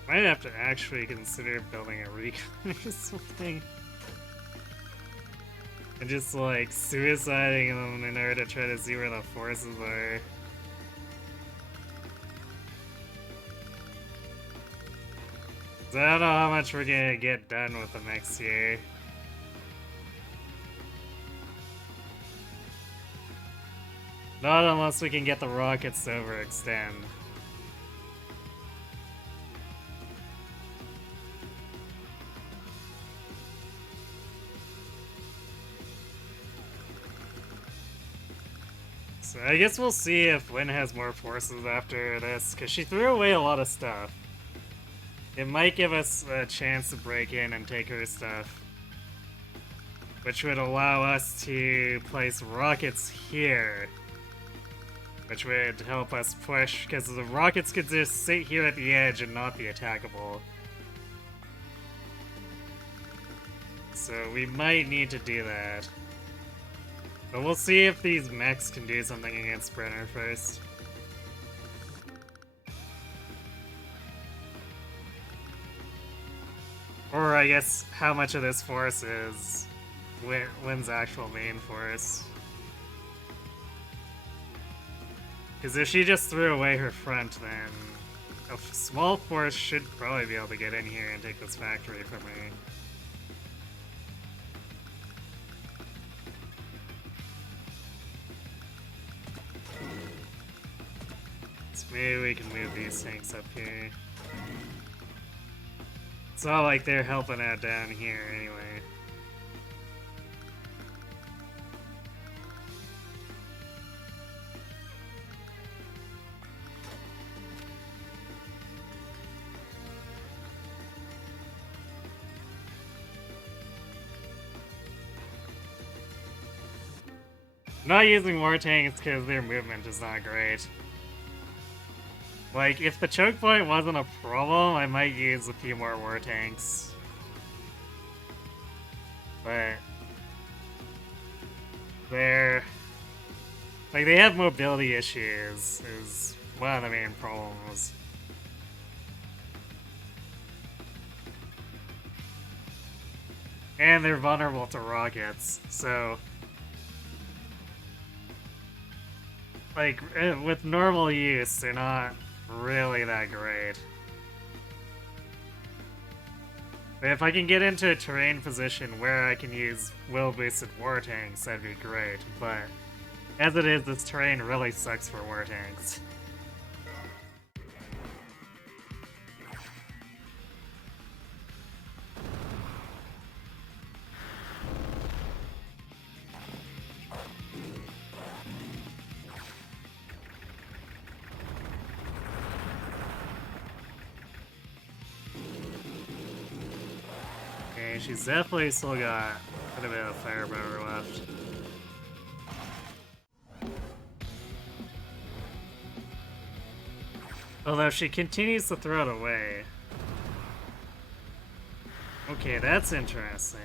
Might have to actually consider building a recon or something. And just like suiciding them in order to try to see where the forces are. So I don't know how much we're gonna get done with the next year. Not unless we can get the rockets to overextend. So I guess we'll see if Lynn has more forces after this, because she threw away a lot of stuff. It might give us a chance to break in and take her stuff, which would allow us to place rockets here, which would help us push, because the rockets could just sit here at the edge and not be attackable. So we might need to do that. But we'll see if these mechs can do something against Brenner first. Or I guess how much of this force is Wynn's actual main force. Because if she just threw away her front, then a small force should probably be able to get in here and take this factory from her. Maybe we can move these tanks up here. It's not like they're helping out down here anyway. I'm not using more tanks because their movement is not great. Like, if the choke point wasn't a problem, I might use a few more war tanks. But they're like, they have mobility issues is one of the main problems. And they're vulnerable to rockets, so like, with normal use, they're not really that great. But if I can get into a terrain position where I can use will-boosted war tanks, that'd be great, but as it is, this terrain really sucks for war tanks. She's definitely still got quite a bit of firepower left. Although she continues to throw it away. Okay, that's interesting.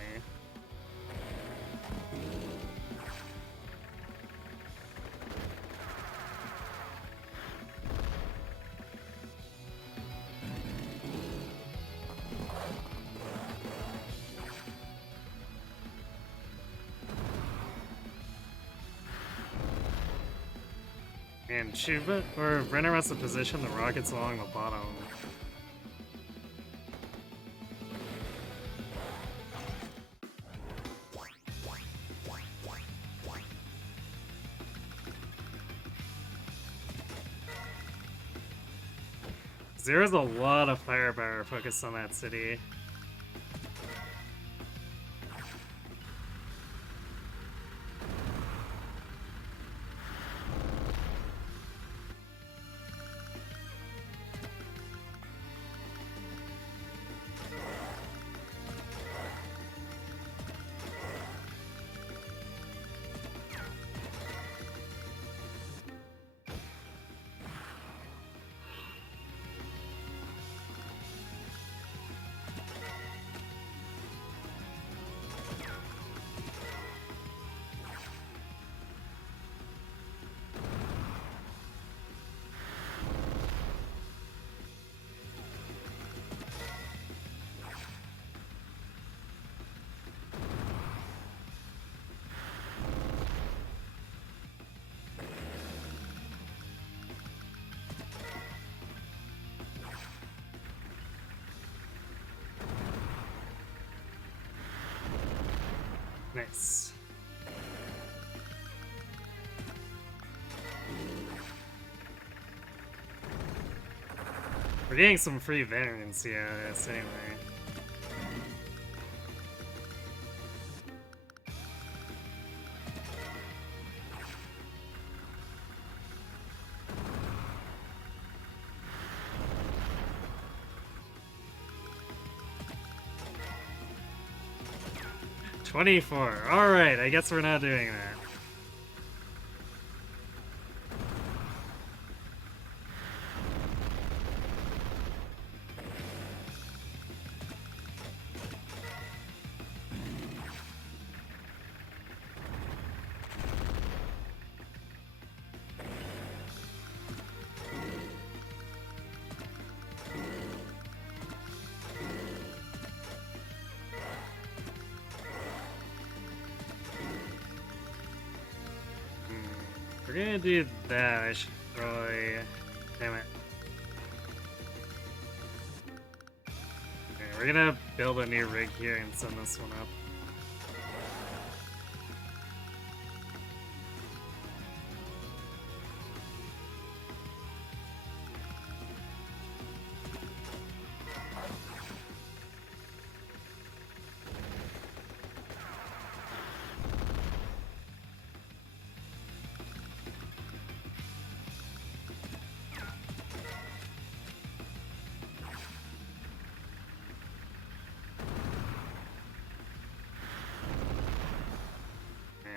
And Chuba or Brenner wants to position the rockets along the bottom. There's a lot of firepower focused on that city. Nice. We're getting some free variants, yeah, this anyway. $24. Alright, I guess we're not doing that. We're gonna do that. I should probably. Damn it. Okay, we're gonna build a new rig here and send this one up.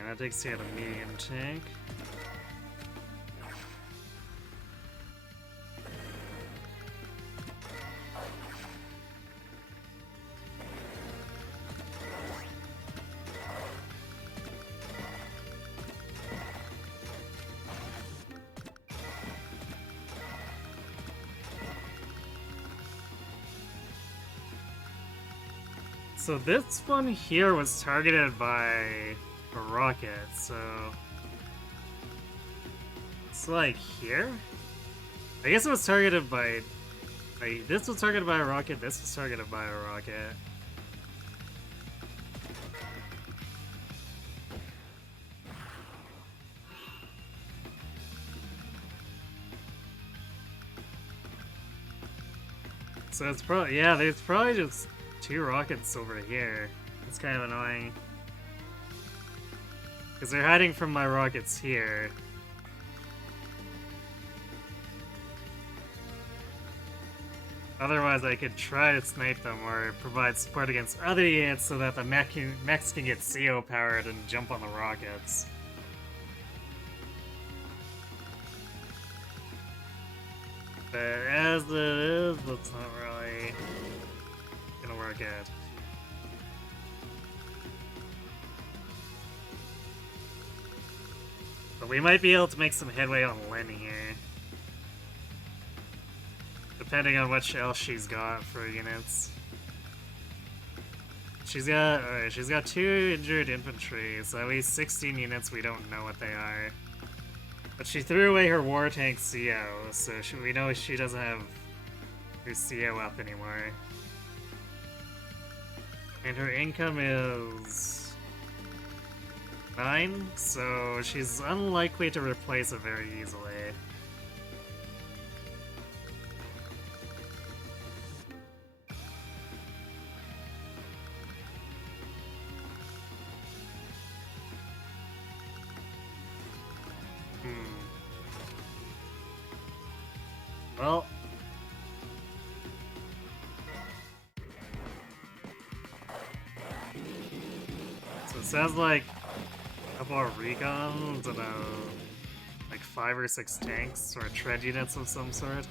That takes you out a medium tank. So this one here was targeted by a rocket, so it's like here? I guess it was targeted by this was targeted by a rocket, this was targeted by a rocket. So it's probably, yeah, there's probably just 2 rockets over here. It's kind of annoying. Because they're hiding from my rockets here. Otherwise, I could try to snipe them or provide support against other units so that the mechs can get CO powered and jump on the rockets. But as it is, that's not really gonna work out. But we might be able to make some headway on Lynn here. Depending on what else she's got for units. She's got 2 injured infantry, so at least 16 units we don't know what they are. But she threw away her war tank CO, so we know she doesn't have her CO up anymore. And her income is 9, so she's unlikely to replace it very easily. Well, so it sounds like a couple of recons and like 5 or 6 tanks or tread units of some sort.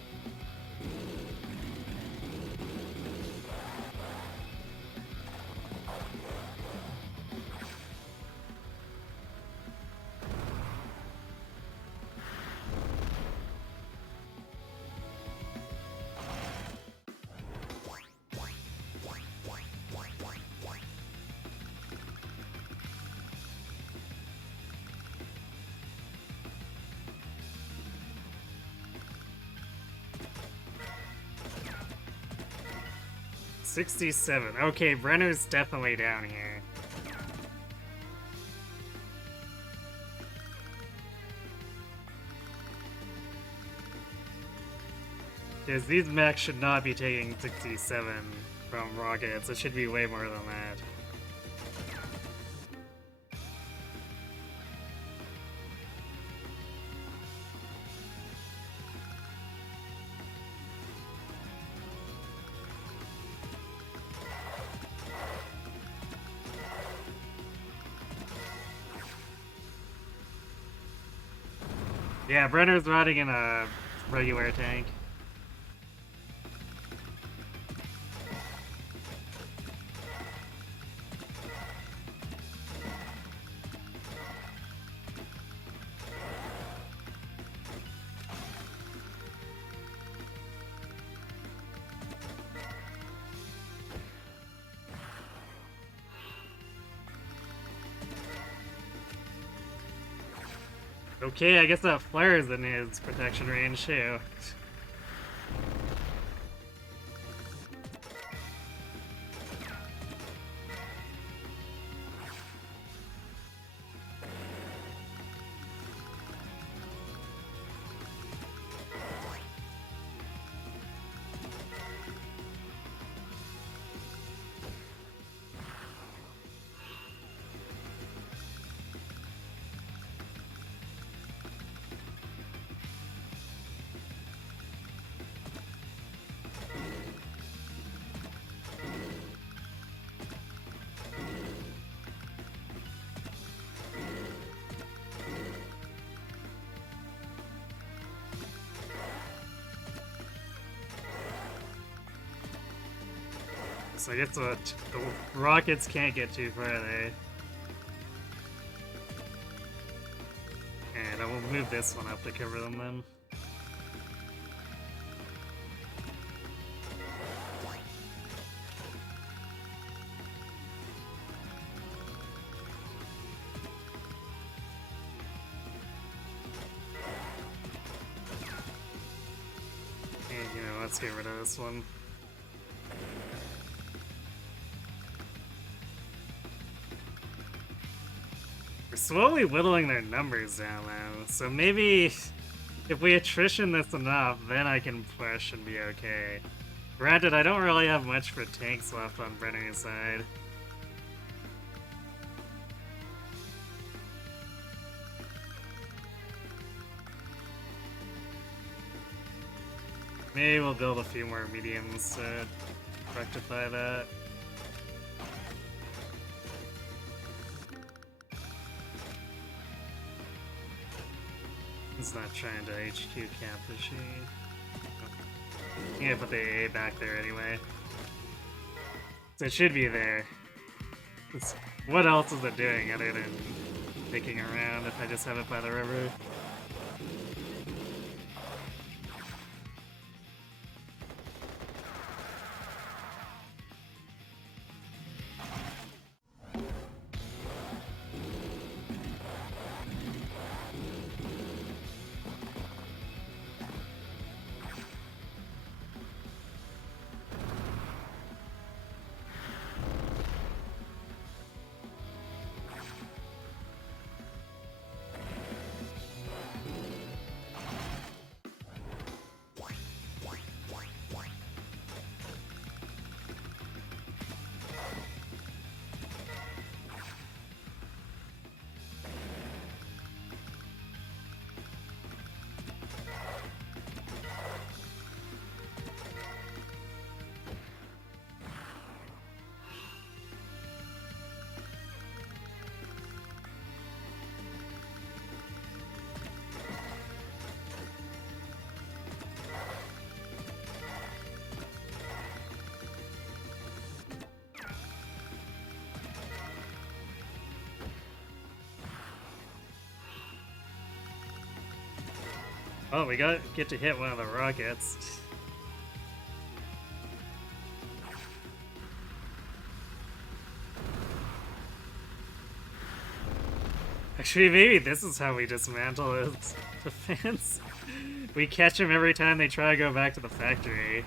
$67. Okay, Brenner's definitely down here. Because these mechs should not be taking 67 from rockets. It should be way more than that. Yeah, Brenner's riding in a regular tank. Okay, I guess that flare is in his protection range too. So I guess the rockets can't get too far there. And I will move this one up to cover them then. And you know, let's get rid of this one. We're slowly whittling their numbers down now, so maybe if we attrition this enough, then I can push and be okay. Granted, I don't really have much for tanks left on Brenner's side. Maybe we'll build a few more mediums to rectify that. He's not trying to HQ camp, is she? Yeah, put the AA back there anyway. So it should be there. What else is it doing other than picking around if I just have it by the river? Oh, we get to hit one of the rockets. Actually, maybe this is how we dismantle his defense. We catch him every time they try to go back to the factory.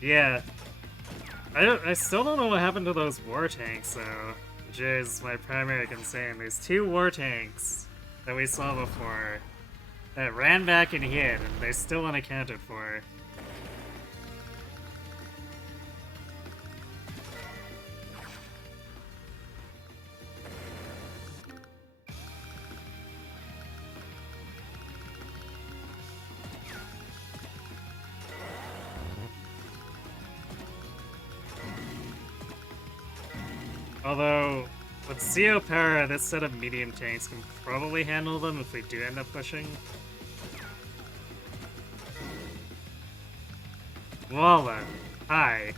Yeah. I still don't know what happened to those war tanks, though. Which is my primary concern. There's 2 war tanks that we saw before that ran back and hid, and they're still unaccounted for. Although, with CO power, this set of medium tanks can probably handle them if we do end up pushing. Well then, hi.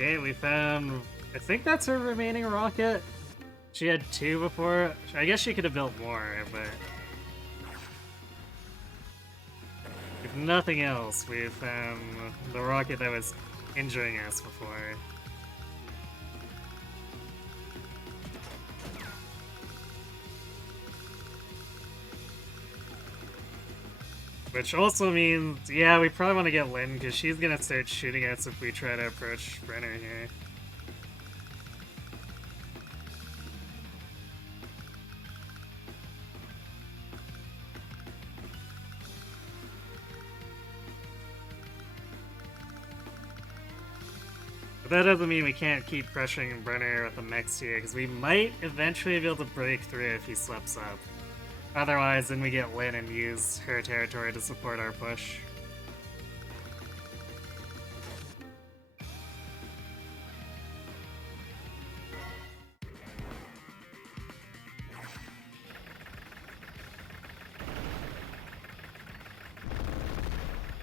Okay, we found... I think that's her remaining rocket. She had 2 before. I guess she could have built more, but... if nothing else, we found the rocket that was injuring us before. Which also means, yeah, we probably want to get Lyn, because she's gonna start shooting us if we try to approach Brenner here. But that doesn't mean we can't keep pressuring Brenner with the mechs here, because we might eventually be able to break through if he slips up. Otherwise, then we get Lyn and use her territory to support our push.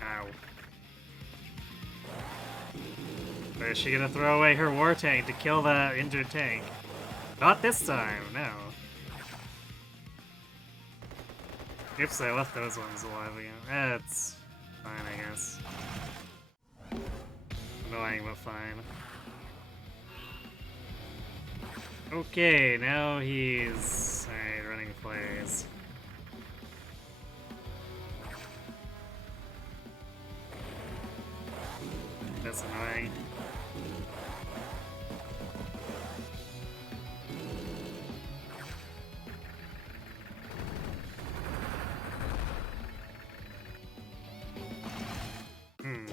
Ow. Or is she gonna throw away her war tank to kill that injured tank? Not this time, no. Oops, I left those ones alive again. That's fine, I guess. Annoying, but fine. Okay, now he's... alright, running plays. That's annoying.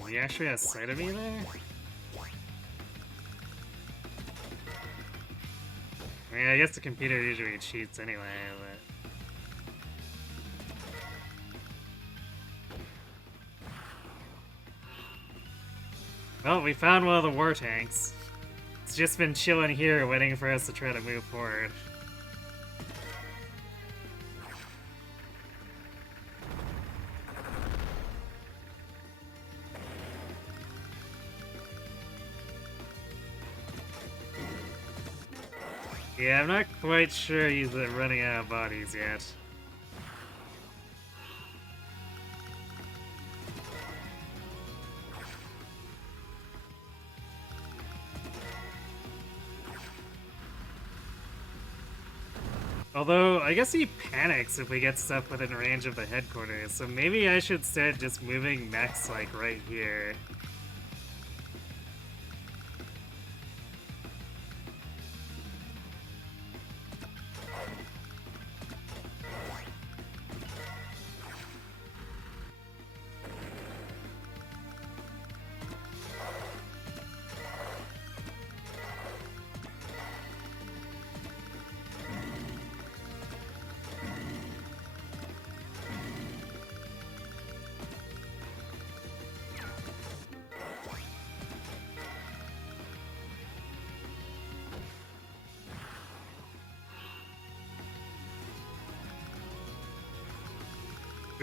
He actually has sight of me there? I mean, I guess the computer usually cheats anyway, but... well, we found one of the war tanks. It's just been chilling here waiting for us to try to move forward. Yeah, I'm not quite sure he's running out of bodies yet. Although, I guess he panics if we get stuff within range of the headquarters, so maybe I should start just moving mechs, like, right here.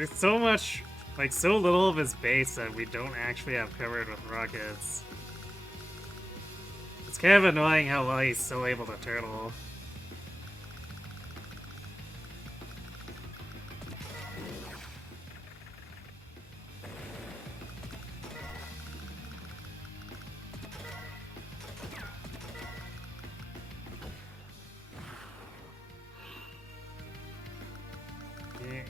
There's so much, like, so little of his base that we don't actually have covered with rockets. It's kind of annoying how well he's still able to turtle.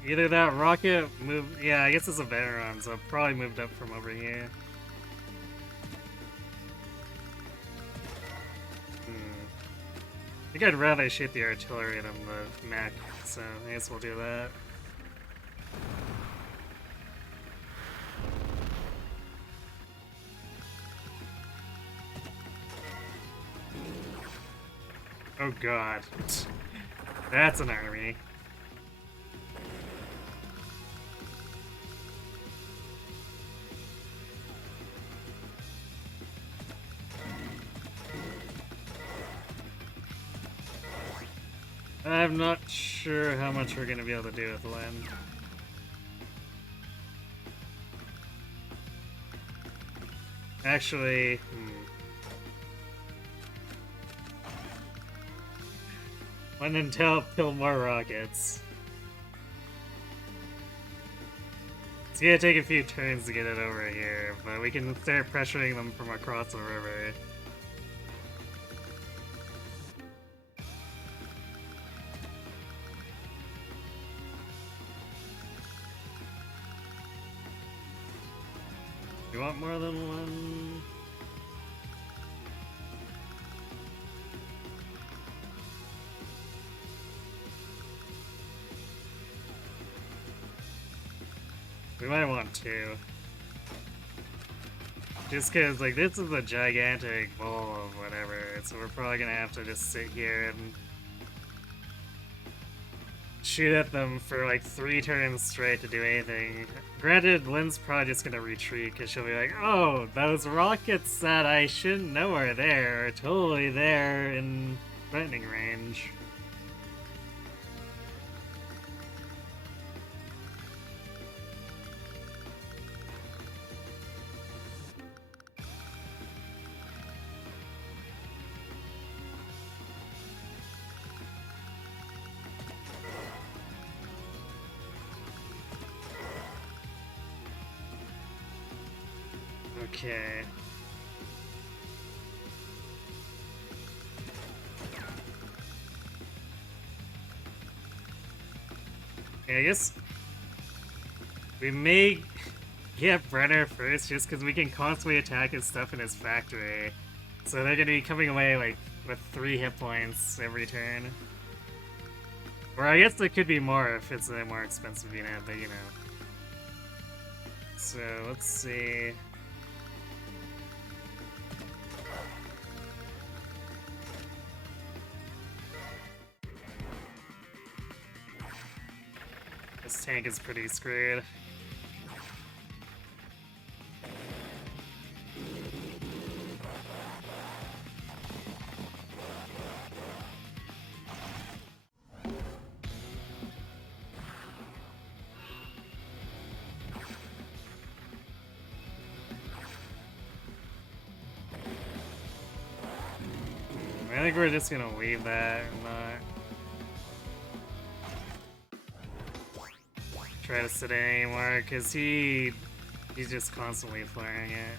Either that rocket moved... Yeah, I guess it's a Veneron, so it probably moved up from over here. I think I'd rather shoot the artillery than the mech, so I guess we'll do that. Oh god. That's an army. I'm not sure how much we're gonna be able to do with land. Actually, When in doubt, build more rockets. It's gonna take a few turns to get it over here, but we can start pressuring them from across the river. You want more than one? We might want two. Just cause, like, this is a gigantic bowl of whatever, so we're probably gonna have to just sit here and shoot at them for like 3 turns straight to do anything. Granted, Lynn's probably just gonna retreat because she'll be like, oh, those rockets that I shouldn't know are there are totally there in threatening range. Okay. Yeah, I guess we may get Brenner first just because we can constantly attack his stuff in his factory. So they're gonna be coming away like with 3 hit points every turn. Or I guess there could be more if it's a more expensive unit, but you know. So let's see. This tank is pretty screwed. I think we're just gonna leave that and not try to sit in anymore, because he's just constantly flaring it.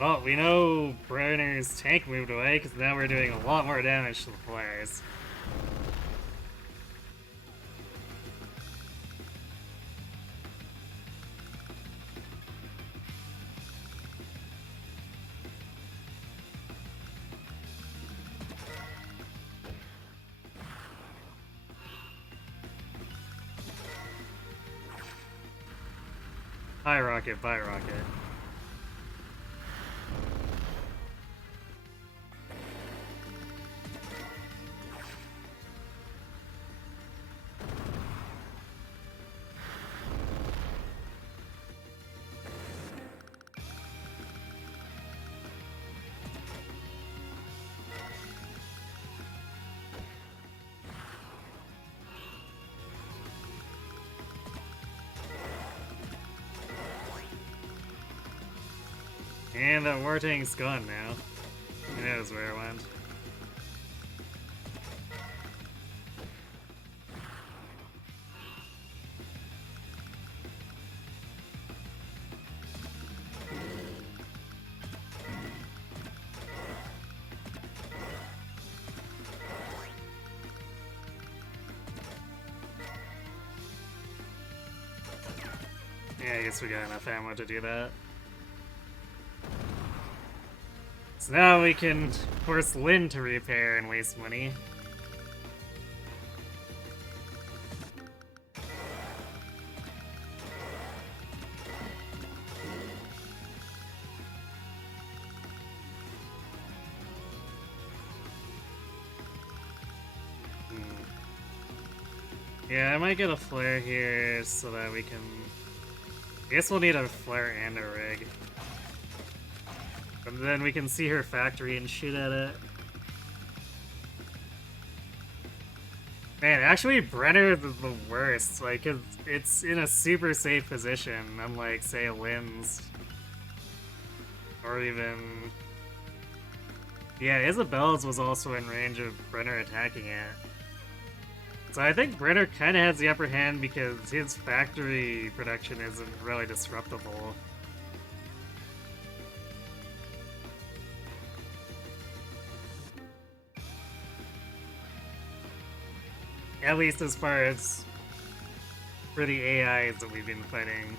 Well, we know Brenner's tank moved away, because now we're doing a lot more damage to the players. High rocket, bye rocket. And the war tank's gone now. Who knows where it went. Yeah, I guess we got enough ammo to do that. So now we can force Lyn to repair and waste money. Yeah, I might get a flare here so that we can... I guess we'll need a flare and a rig. And then we can see her factory and shoot at it. Man, actually Brenner is the worst. Like, it's in a super safe position, unlike, say, Lyn's. Or even... Yeah, Isabel's was also in range of Brenner attacking it. So I think Brenner kind of has the upper hand because his factory production isn't really disruptible. At least as far as for the AIs that we've been fighting.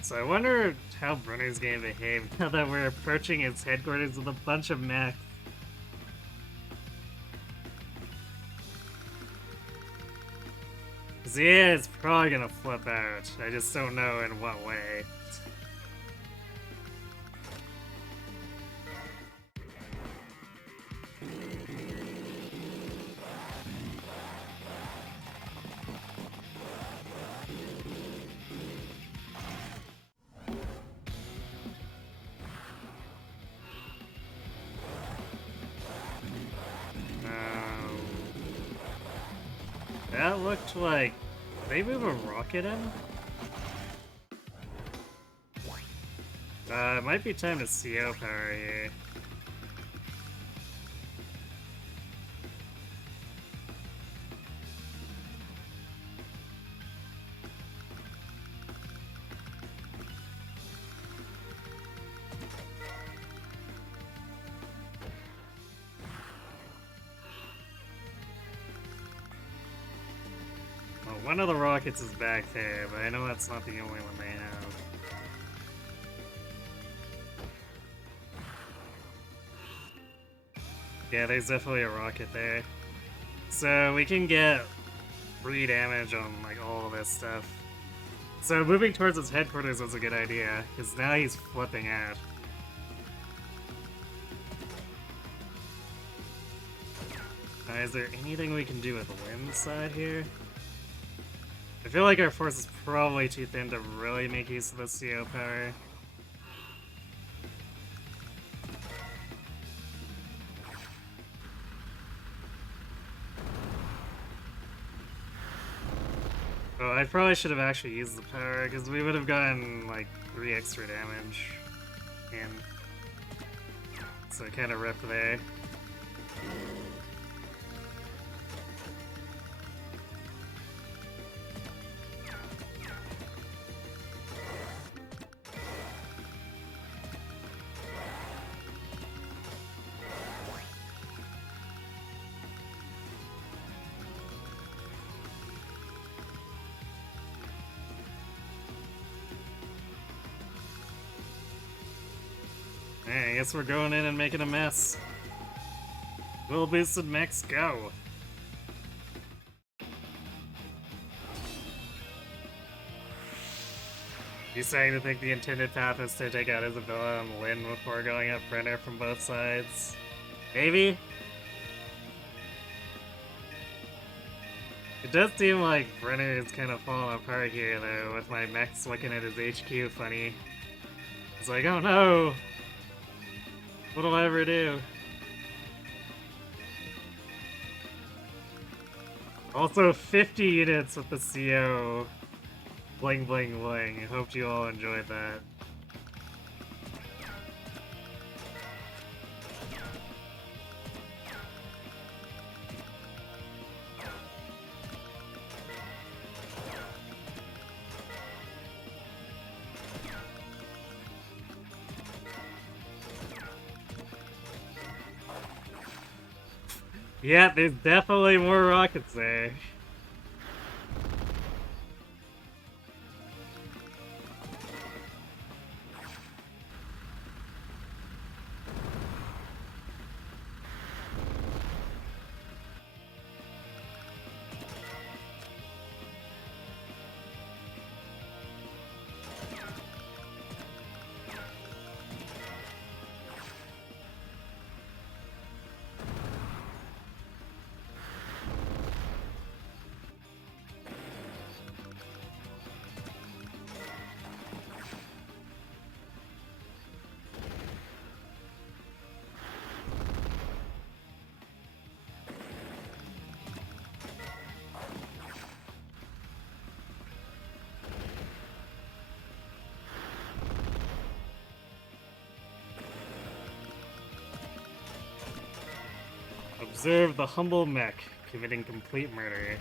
So I wonder how Brenner's gonna behave now that we're approaching its headquarters with a bunch of mechs. Cause yeah, it's probably gonna flip out. I just don't know in what way. That looked like... Did they move a rocket in? It might be time to CO power here. One of the rockets is back there, but I know that's not the only one they have. Yeah, there's definitely a rocket there. So we can get free damage on like all of this stuff. So moving towards its headquarters was a good idea, because now he's flipping out. Is there anything we can do with Lyn's side here? I feel like our force is probably too thin to really make use of the CO power. Oh, I probably should have actually used the power, because we would have gotten like 3 extra damage. And so kind of ripped there. Alright, I guess we're going in and making a mess. Will boosted mechs go. You starting to think the intended path is to take out Isabella and win before going up Brenner from both sides? Maybe? It does seem like Brenner is kind of falling apart here, though, with my mechs looking at his HQ funny. It's like, oh no! What'll I ever do? Also, 50 units with the CO. Bling bling bling. Hope you all enjoyed that. Yeah, there's definitely more rockets there. Observe the humble mech committing complete murder.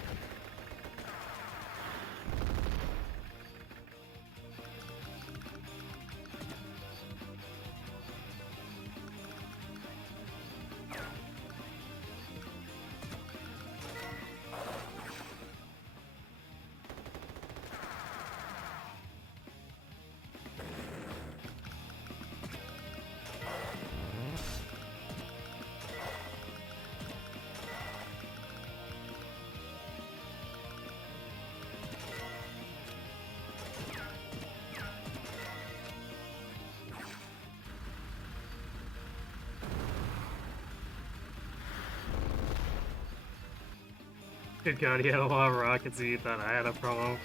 Good god, he had a lot of rockets and he thought I had a problem.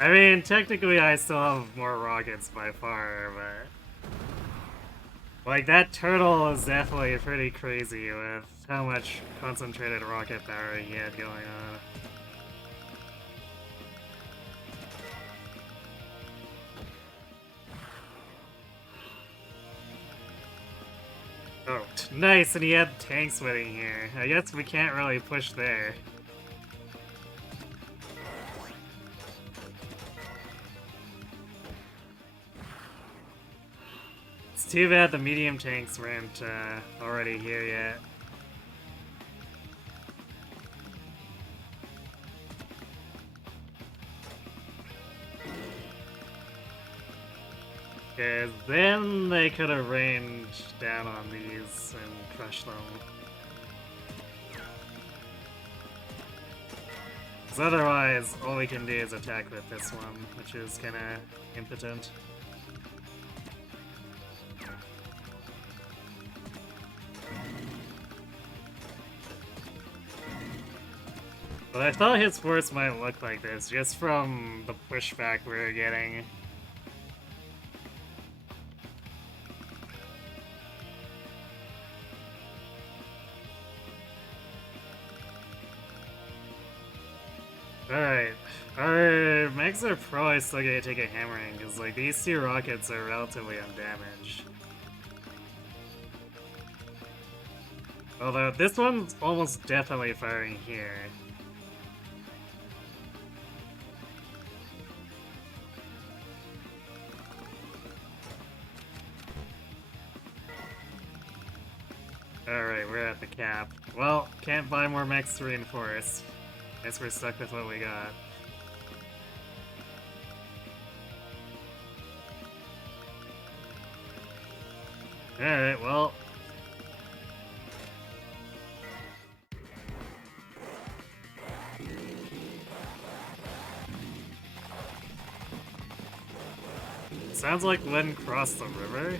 I mean, technically I still have more rockets by far, but... like, that turtle is definitely pretty crazy with how much concentrated rocket power he had going on. Oh, nice, and he had tanks waiting here. I guess we can't really push there. It's too bad the medium tanks weren't already here yet. Because then they could have rained down on these and crushed them. Because otherwise, all we can do is attack with this one, which is kinda impotent. But I thought his force might look like this, just from the pushback we were getting. Alright, our mechs are probably still gonna take a hammering, because like these two rockets are relatively undamaged. Although this one's almost definitely firing here. Alright, we're at the cap. Well, can't buy more mechs to reinforce. Guess we're stuck with what we got. Alright, well. Sounds like Lyn crossed the river.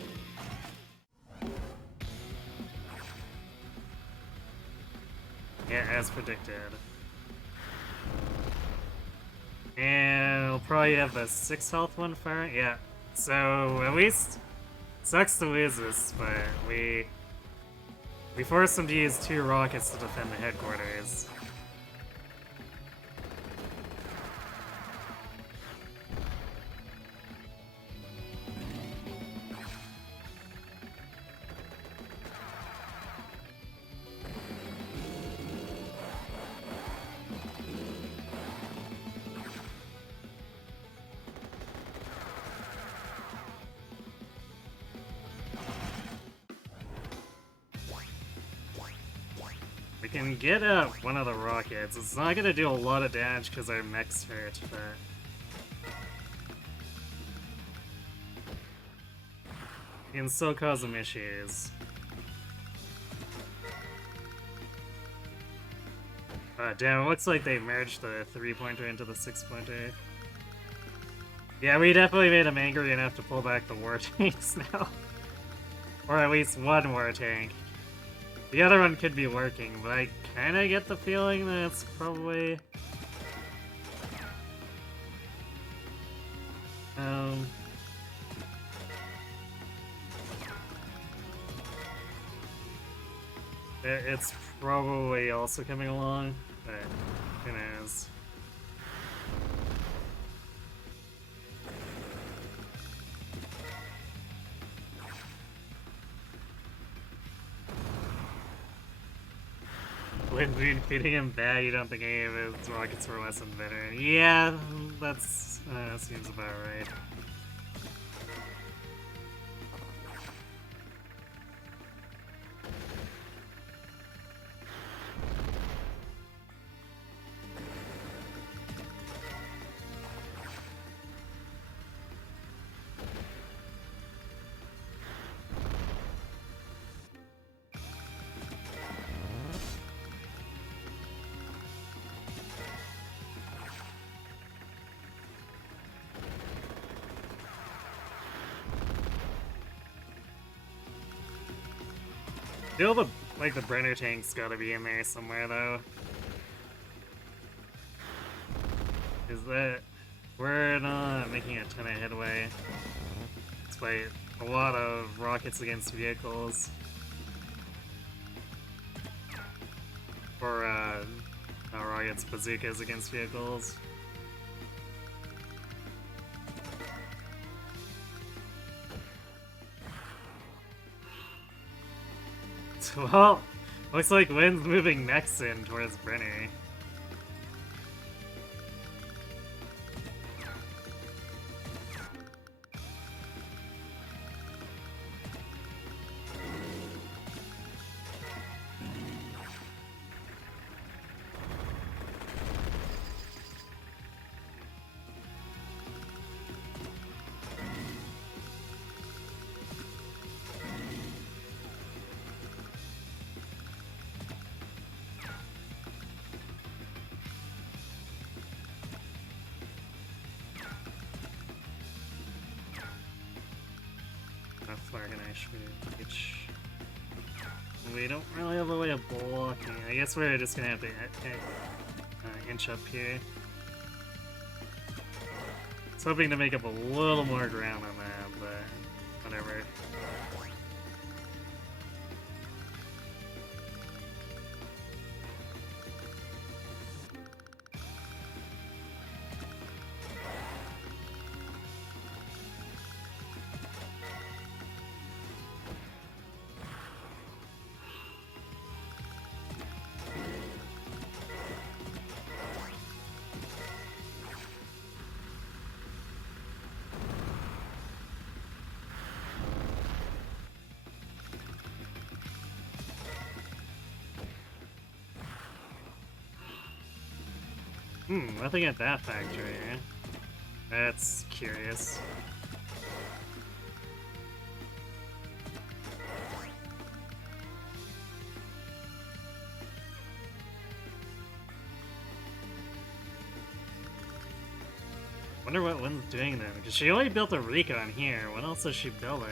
Yeah, as predicted. And we'll probably have the 6 health one firing. Yeah. So at least sucks to lose this, but we forced them to use 2 rockets to defend the headquarters. We can get up one of the rockets. It's not gonna do a lot of damage because our mech's hurt, but it can still cause them issues. Damn, it looks like they merged the 3-pointer into the 6-pointer. Yeah, we definitely made them angry enough to pull back the war tanks now. Or at least one war tank. The other one could be working, but I kinda get the feeling that it's probably... It's probably also coming along, but who knows. When feeding him bad, you don't think any of his rockets were less than better. Yeah, that's seems about right. Still, the Brenner tank's gotta be in there somewhere, though. Is that... We're not making a ton of headway. Despite a lot of rockets against vehicles. Or, not rockets, bazookas against vehicles. Well, looks like Lyn's moving next in towards Brenner. We don't really have a way of blocking. I guess we're just gonna have to inch up here. I was hoping to make up a little more ground on that, but whatever. Nothing at that factory. That's curious. Wonder what Lynn's doing then, because she only built a recon here. What else is she building?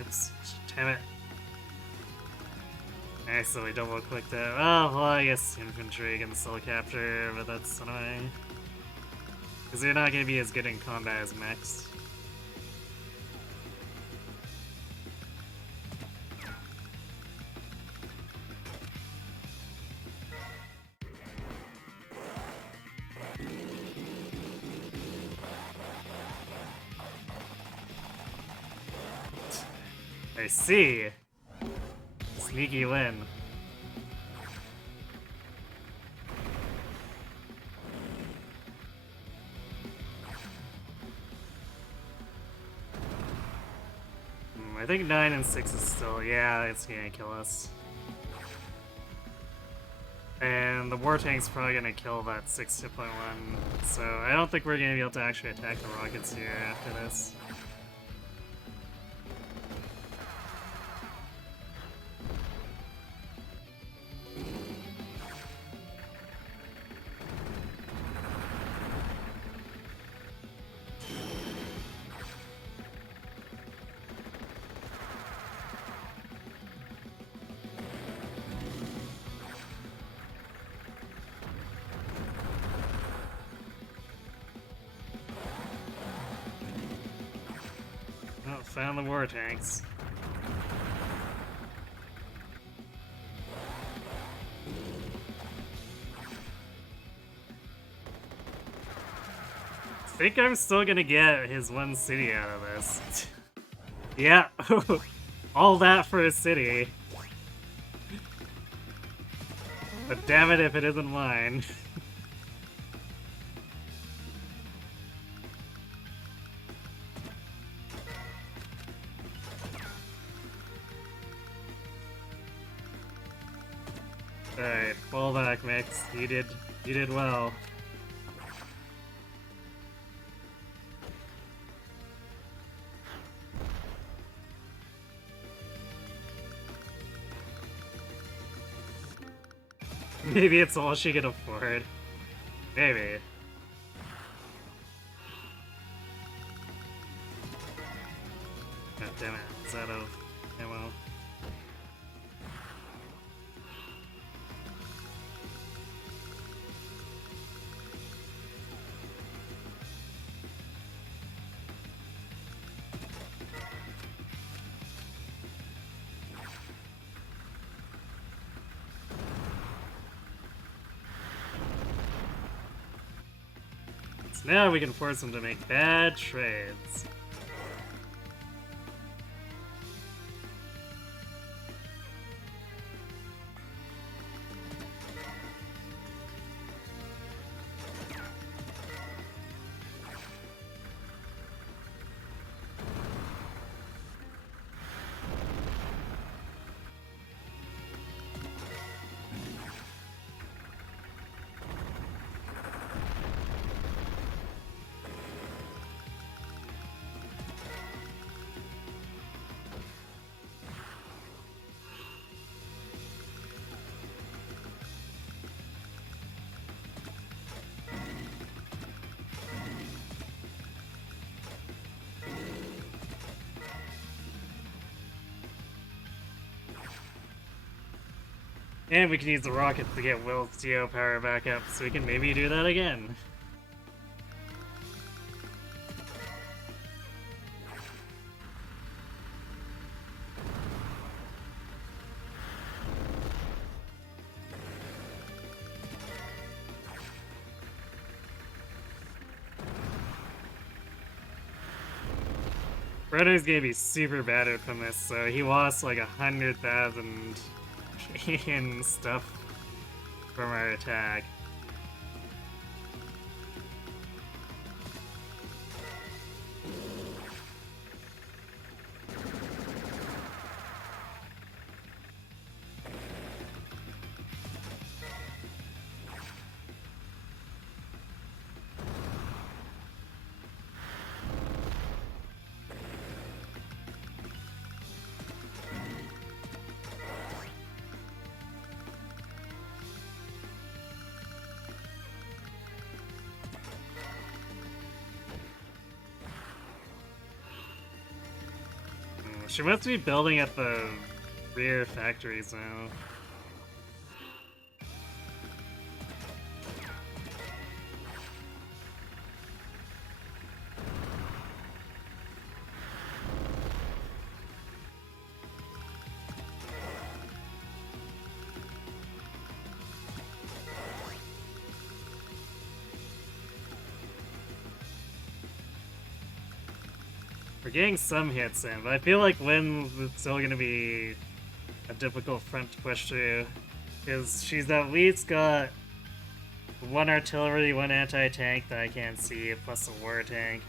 Oops, damn it. I accidentally double clicked it. Oh, well, I guess infantry can still capture, but that's annoying. Because they're not going to be as good in combat as mechs. I see. Sneaky Lyn. I think 9 and 6 is still, yeah, it's gonna kill us. And the war tank's probably gonna kill that 6 hit point one, so I don't think we're gonna be able to actually attack the rockets here after this. Oh, found the war tanks. I think I'm still gonna get his one city out of this. Yeah, all that for a city. But damn it if it isn't mine. Alright, fall back, Mix. You did well. Maybe it's all she can afford. Maybe. God damn it, it's out of ammo. So now we can force them to make bad trades. And we can use the rocket to get Will's CO power back up, so we can maybe do that again. Frodo's gonna be super battered from this, so he lost like 100,000 in stuff from our attack. She must be building at the rear factories now. We're getting some hits in, but I feel like Lynn is still gonna be a difficult front to push through. Because she's at least got one artillery, one anti-tank that I can't see, plus a war tank.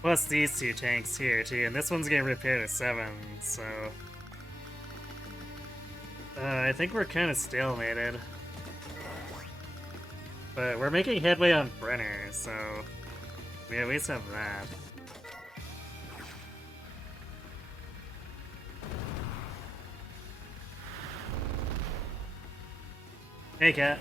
Plus these two tanks here too, and this one's getting repaired at 7, so... I think we're kind of stalemated. But we're making headway on Brenner, so... we at least have that. Hey, cat.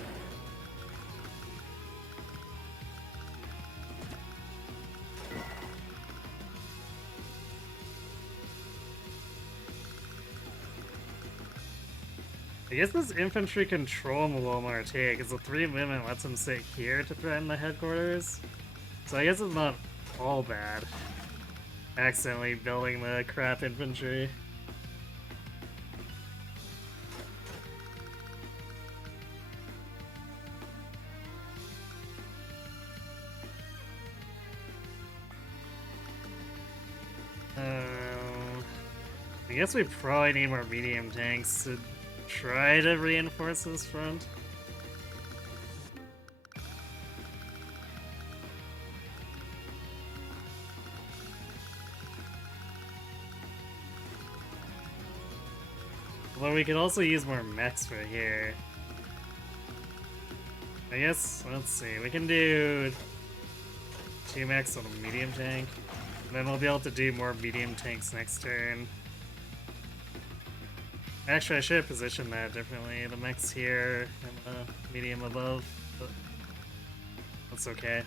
I guess this infantry control Malomar take is a 3 limit lets him sit here to threaten the headquarters. So I guess it's not all bad. Accidentally building the crap infantry. I guess we probably need more medium tanks to try to reinforce this front. Although we could also use more mechs for here. I guess, let's see, we can do 2 mechs on a medium tank. And then we'll be able to do more medium tanks next turn. Actually, I should have positioned that differently. The mechs here and the medium above, but that's okay.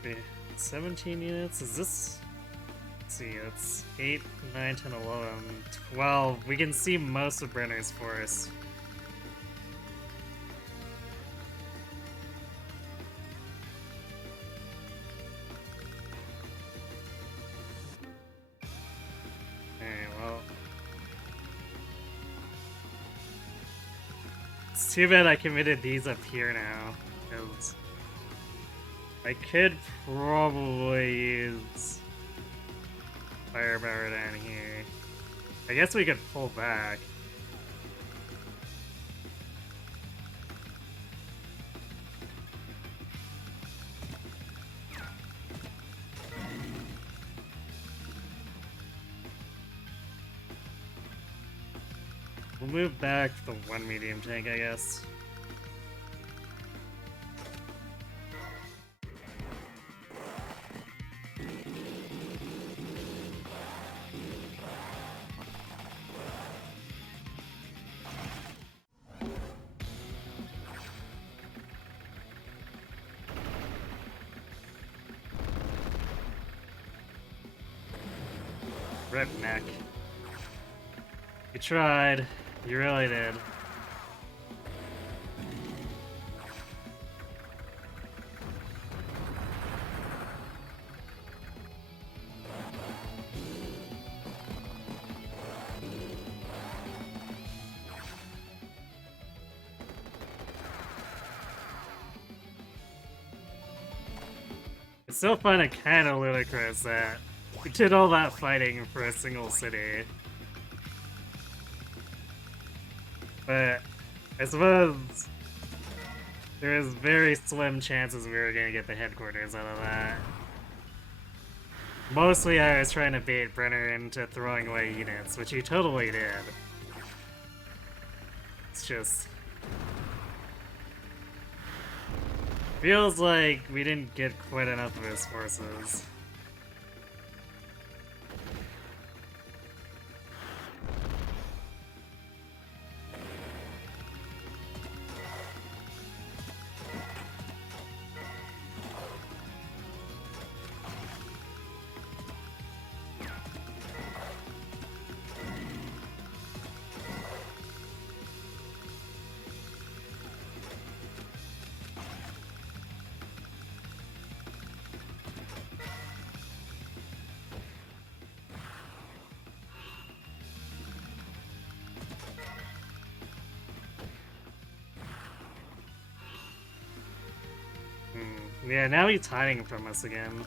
Okay, 17 units. Is this... let's see, it's 8, 9, 10, 11, 12. We can see most of Brenner's force. It's too bad I committed these up here now, because I could probably use firepower down here. I guess we could pull back. We'll move back the 1 medium tank, I guess. Redneck. You tried. You really did. I still find it kind of ludicrous that we did all that fighting for a single city. But I suppose there is very slim chances we were gonna get the headquarters out of that. Mostly I was trying to bait Brenner into throwing away units, which he totally did. It's just... feels like we didn't get quite enough of his forces. Yeah, now he's hiding from us again.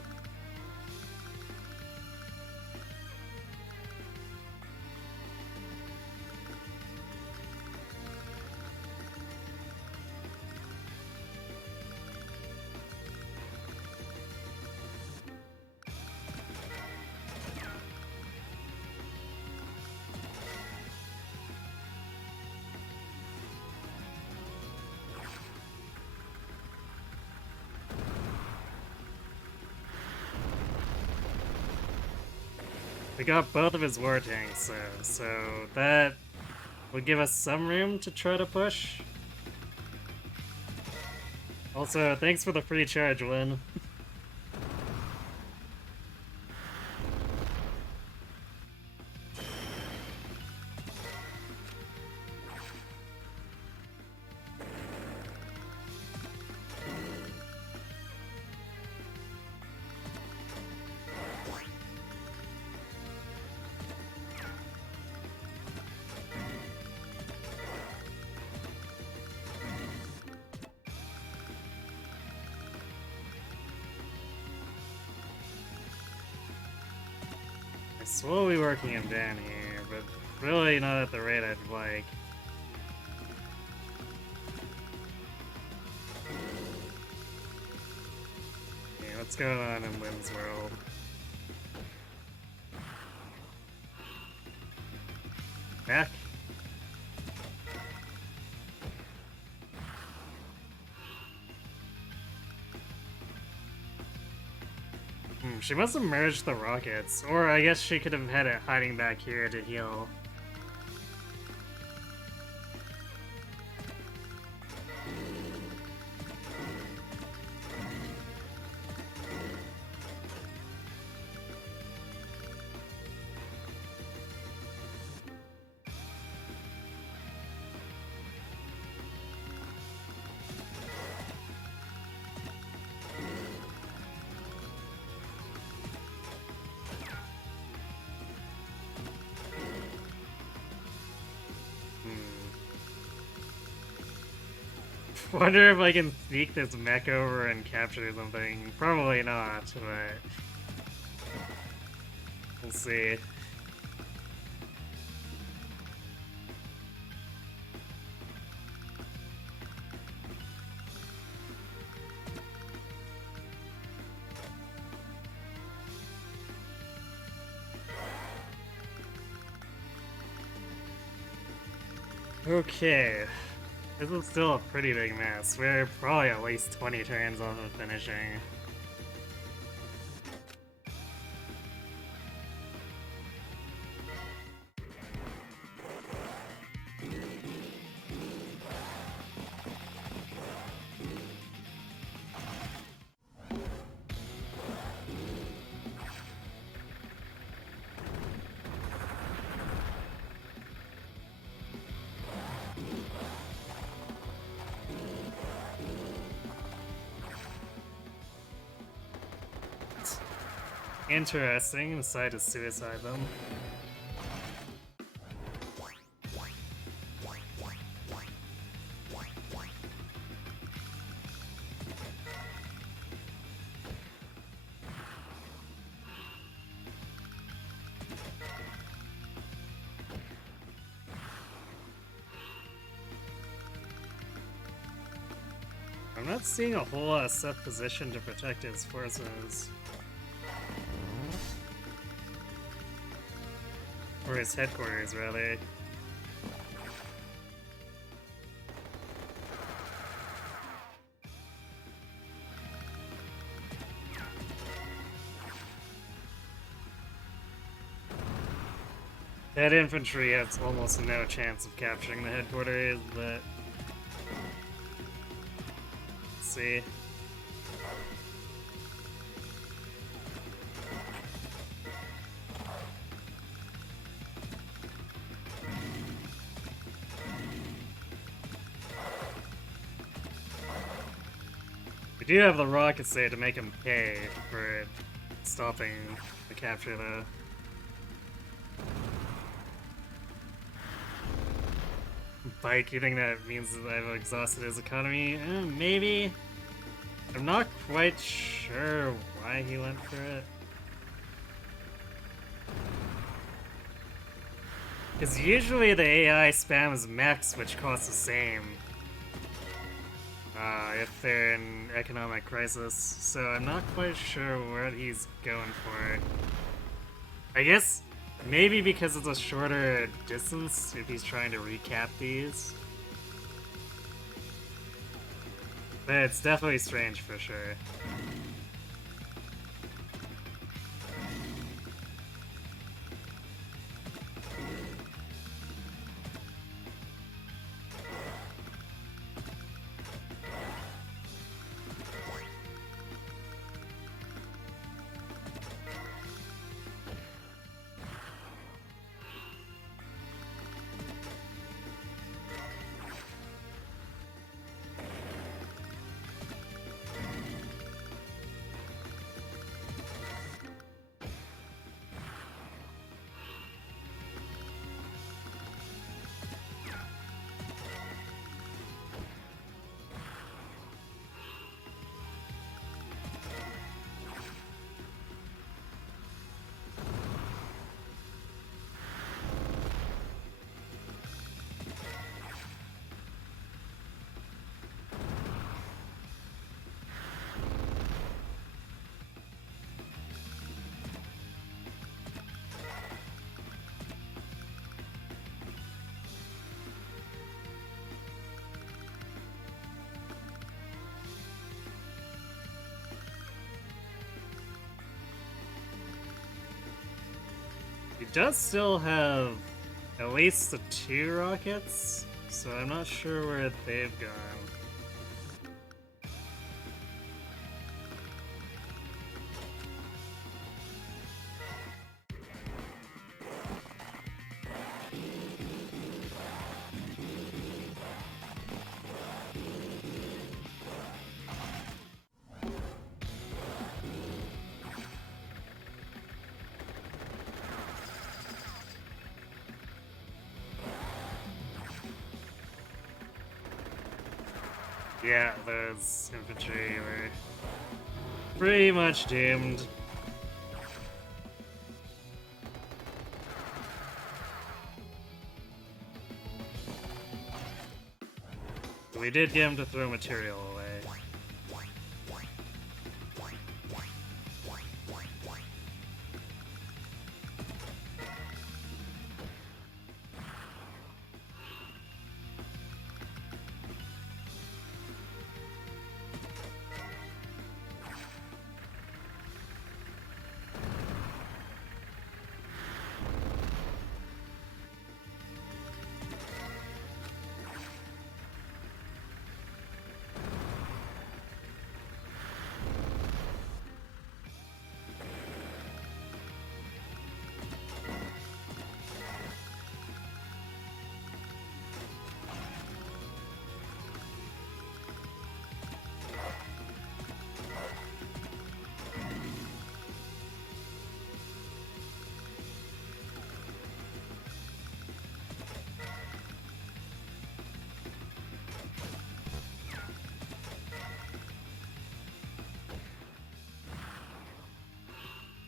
We got both of his war tanks, so that will give us some room to try to push. Also, thanks for the free charge, Win. Slowly working him down here, but really not at the rate I'd like. Okay, what's going on in Lynn's world? Back? She must have merged the rockets, or I guess she could have had it hiding back here to heal. Wonder if I can sneak this mech over and capture something. Probably not, but we'll see. Okay. This is still a pretty big mess. We're probably at least 20 turns off of finishing. Interesting, decide to suicide them. I'm not seeing a whole lot of set position to protect his forces. Or his headquarters, rather. That infantry has almost no chance of capturing the headquarters, but... let's see. We do have the rockets there to make him pay for stopping the capture, though. Bike, you think that means that I've exhausted his economy? Maybe. I'm not quite sure why he went for it. Because usually the AI spams mechs, which cost the same. If they're in economic crisis. So I'm not quite sure what he's going for. I guess maybe because it's a shorter distance, if he's trying to recap these. But it's definitely strange for sure. He does still have at least the 2 rockets, so I'm not sure where they've gone. Yeah, those infantry were pretty much doomed. We did get him to throw material away.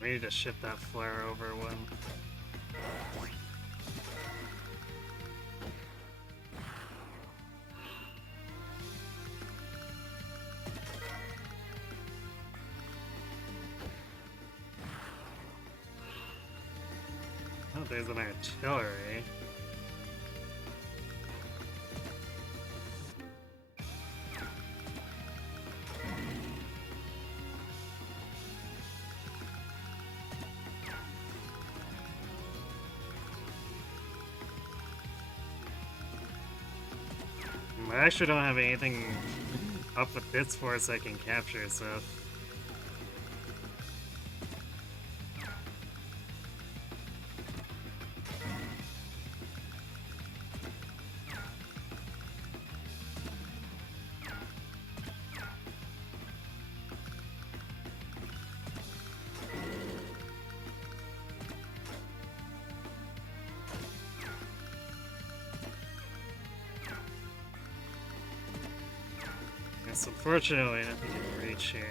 We need to ship that flare over one. Oh, there's an artillery. I actually don't have anything up with this force I can capture, so... So unfortunately, nothing can reach here.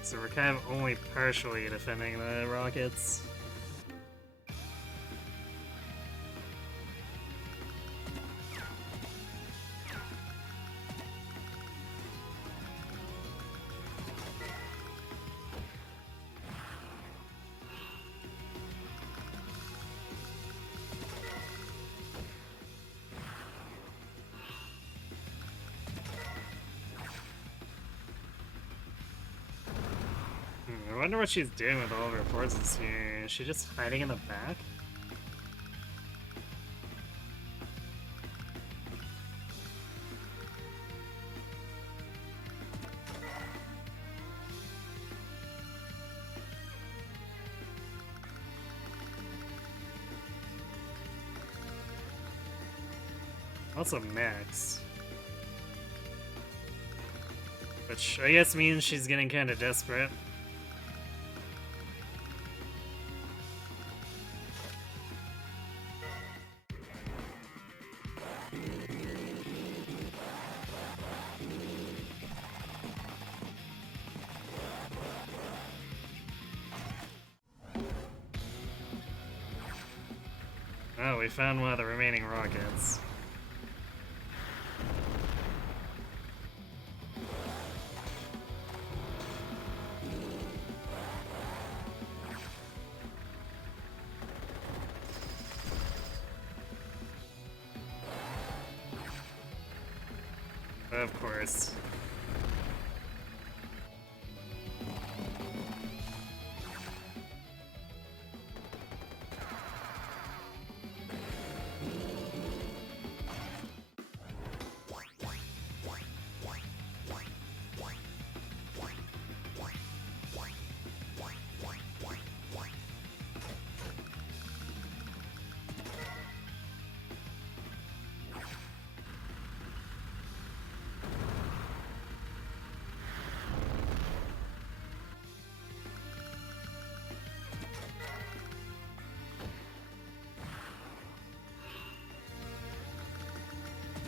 So we're kind of only partially defending the rockets. I wonder what she's doing with all of her forces here. Is she just hiding in the back? Also Max. Which I guess means she's getting kind of desperate. Oh, we found one of the remaining rockets. Of course.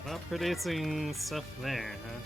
Not producing stuff there, huh?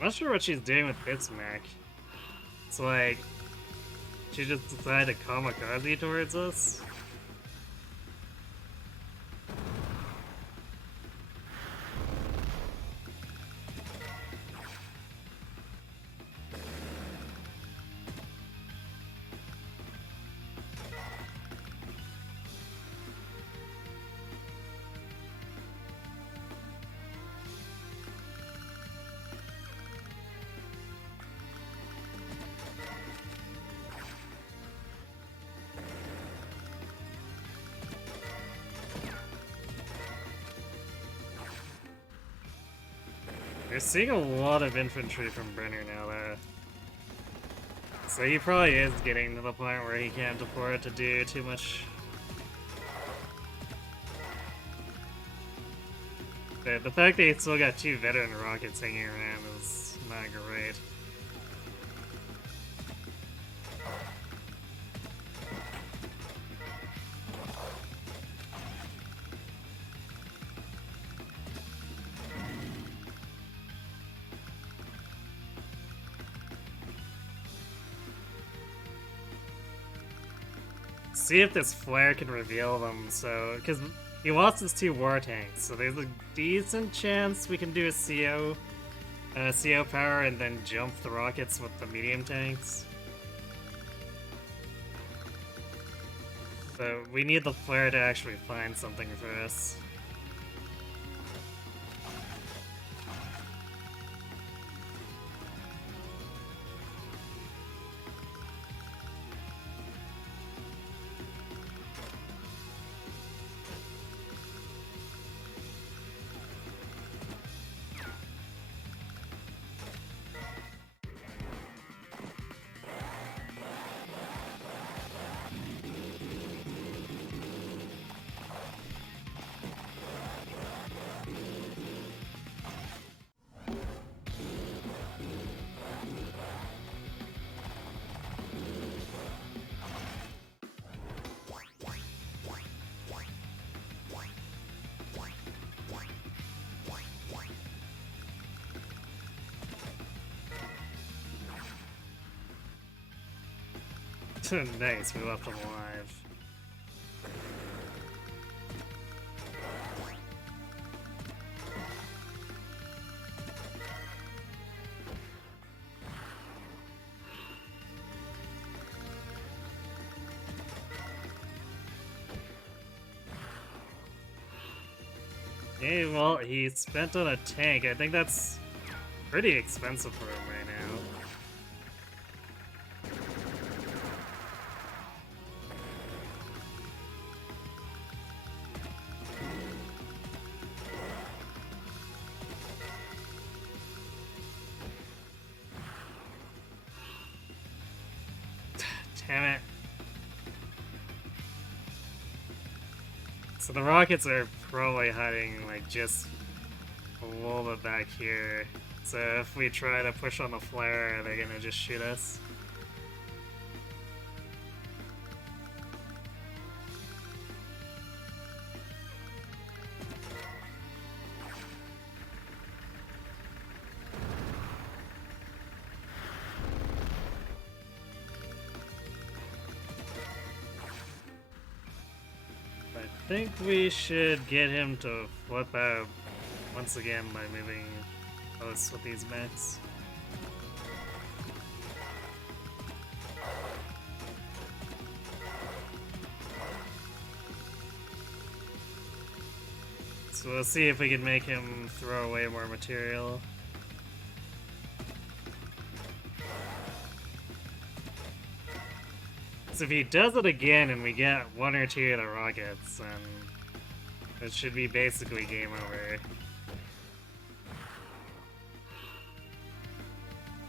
I'm not sure what she's doing with Bismack. It's like she just decided to kamikaze towards us. We're seeing a lot of infantry from Brenner now, though. So he probably is getting to the point where he can't afford to do too much. The fact that he's still got 2 veteran rockets hanging around is not great. see if this flare can reveal them. So, because he lost his 2 war tanks, so there's a decent chance we can do a CO power and then jump the rockets with the medium tanks. So we need the flare to actually find something for us. Nice, we left him alive. Okay, well, he spent on a tank. I think that's pretty expensive for him right now. Damn it. So the rockets are probably hiding, like, just a little bit back here. So if we try to push on the flare, they're gonna just shoot us. I think we should get him to flip out once again by moving close with these mechs. So we'll see if we can make him throw away more material. So if he does it again and we get 1 or 2 of the rockets, then it should be basically game over.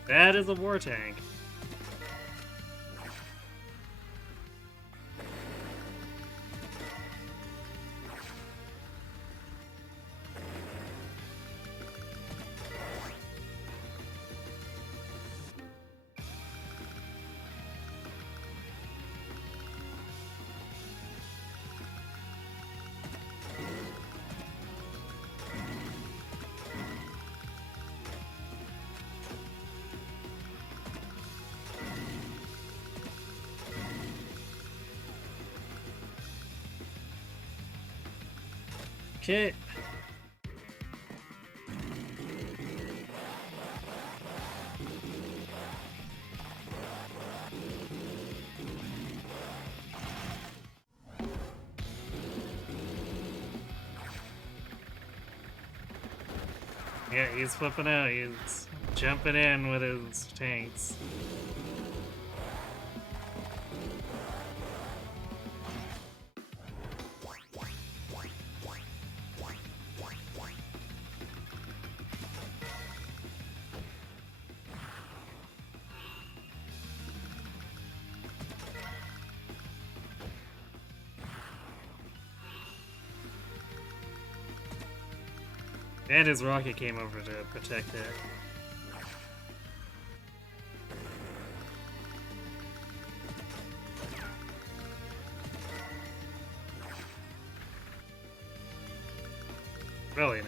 That is a war tank. Okay. Yeah, he's flipping out. He's jumping in with his tanks. And his rocket came over to protect it. Really now.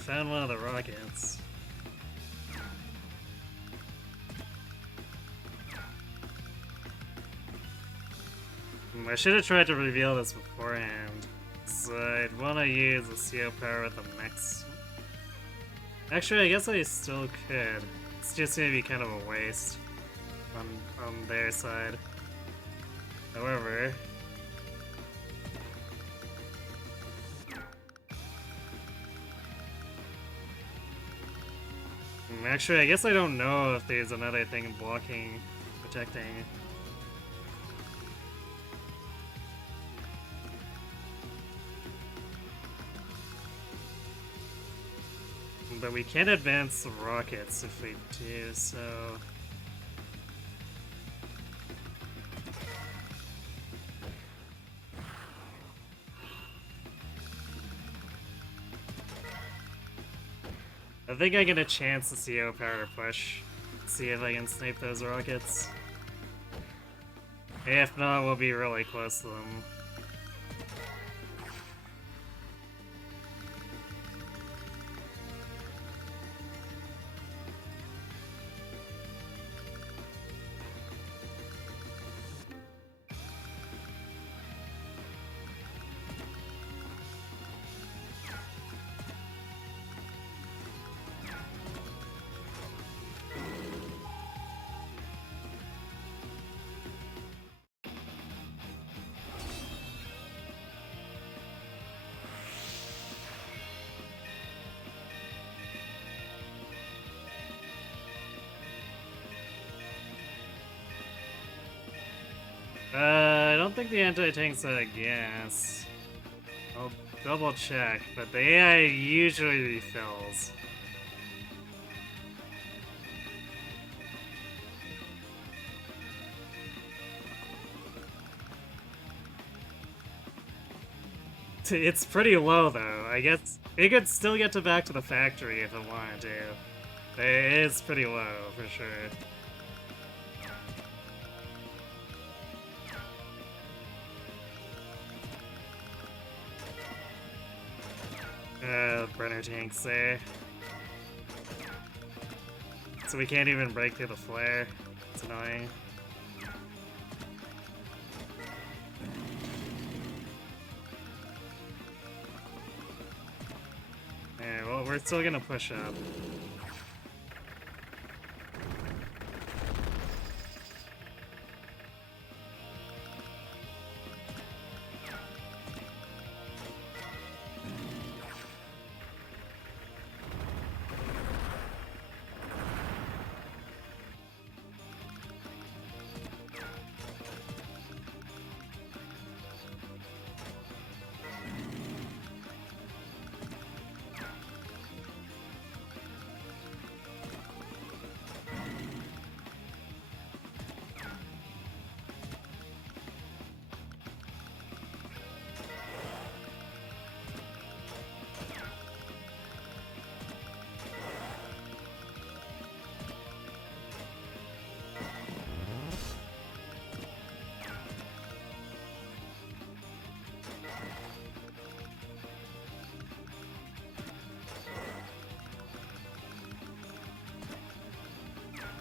found one of the rockets. I should have tried to reveal this beforehand. So I'd want to use the CO power with the mechs. Actually, I guess I still could. It's just gonna be kind of a waste on their side. However, actually, I guess I don't know if there's another thing blocking, protecting. But we can advance the rockets if we do, so... I think I get a chance to CO power push. See if I can snipe those rockets. If not, we'll be really close to them. I don't think the anti-tank's out of gas. I'll double check, but the AI usually refills. It's pretty low though. I guess it could still get back to the factory if it wanted to. It's pretty low for sure. Brenner tanks there. So we can't even break through the flare. It's annoying. Alright, well, we're still gonna push up.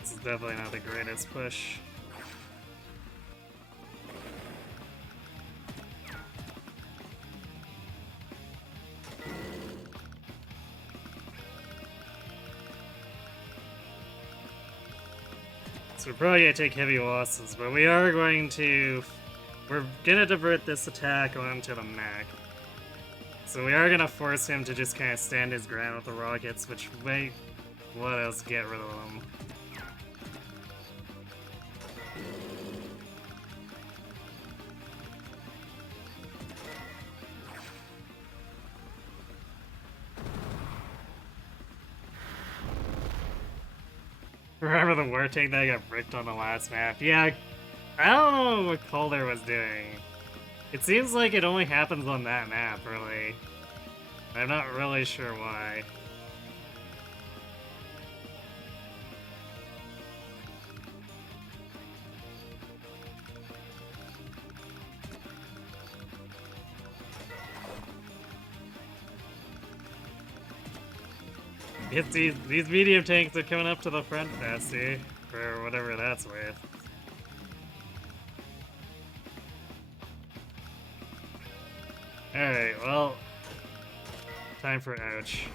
This is definitely not the greatest push. So we're probably gonna take heavy losses, but we are going to... We're gonna divert this attack onto the mech. So we are gonna force him to just kind of stand his ground with the rockets, which may let us get rid of them. Remember the war tank that got bricked on the last map? Yeah, I don't know what Calder was doing. It seems like it only happens on that map, really. I'm not really sure why. It's these medium tanks are coming up to the front faster, for whatever that's worth. Alright, well, time for ouch.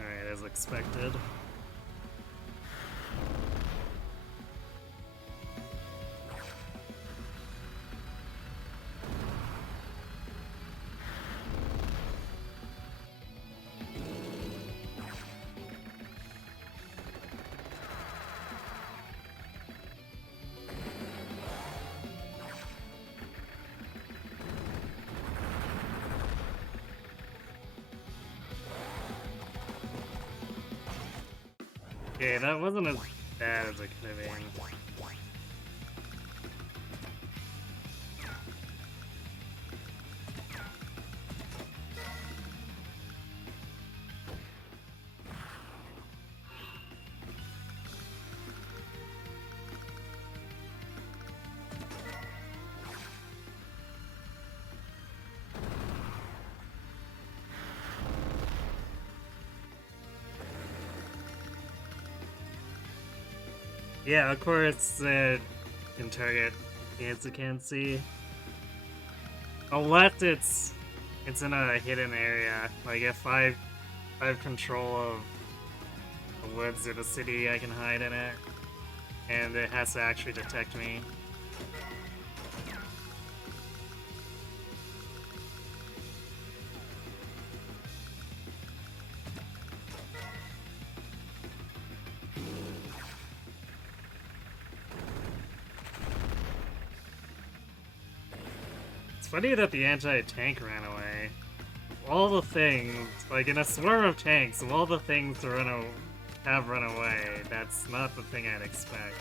Alright, as expected. Okay, that wasn't as bad as it could have been. Yeah, of course, can target units you can't see. Unless it's in a hidden area. Like if I have control of the woods or the city, I can hide in it. And it has to actually detect me. It's funny that the anti-tank ran away. All the things, like in a swarm of tanks, of all the things to have run away, that's not the thing I'd expect.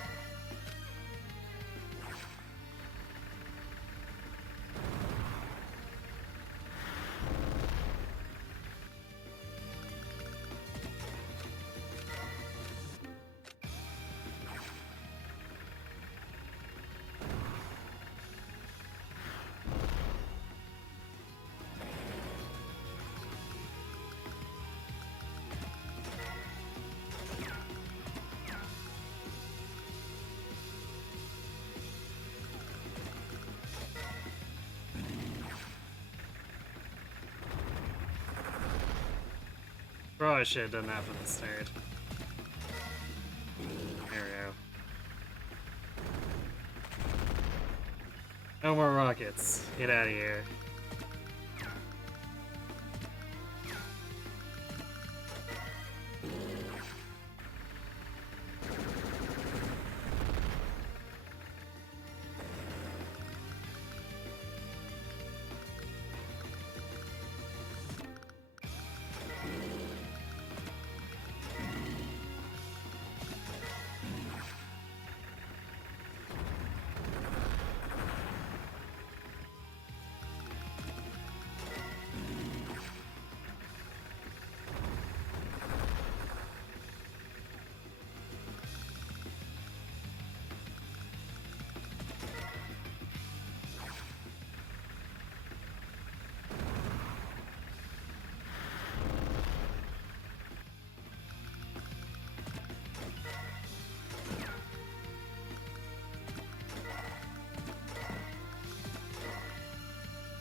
Probably should have done that from the start. There we go. No more rockets. Get out of here.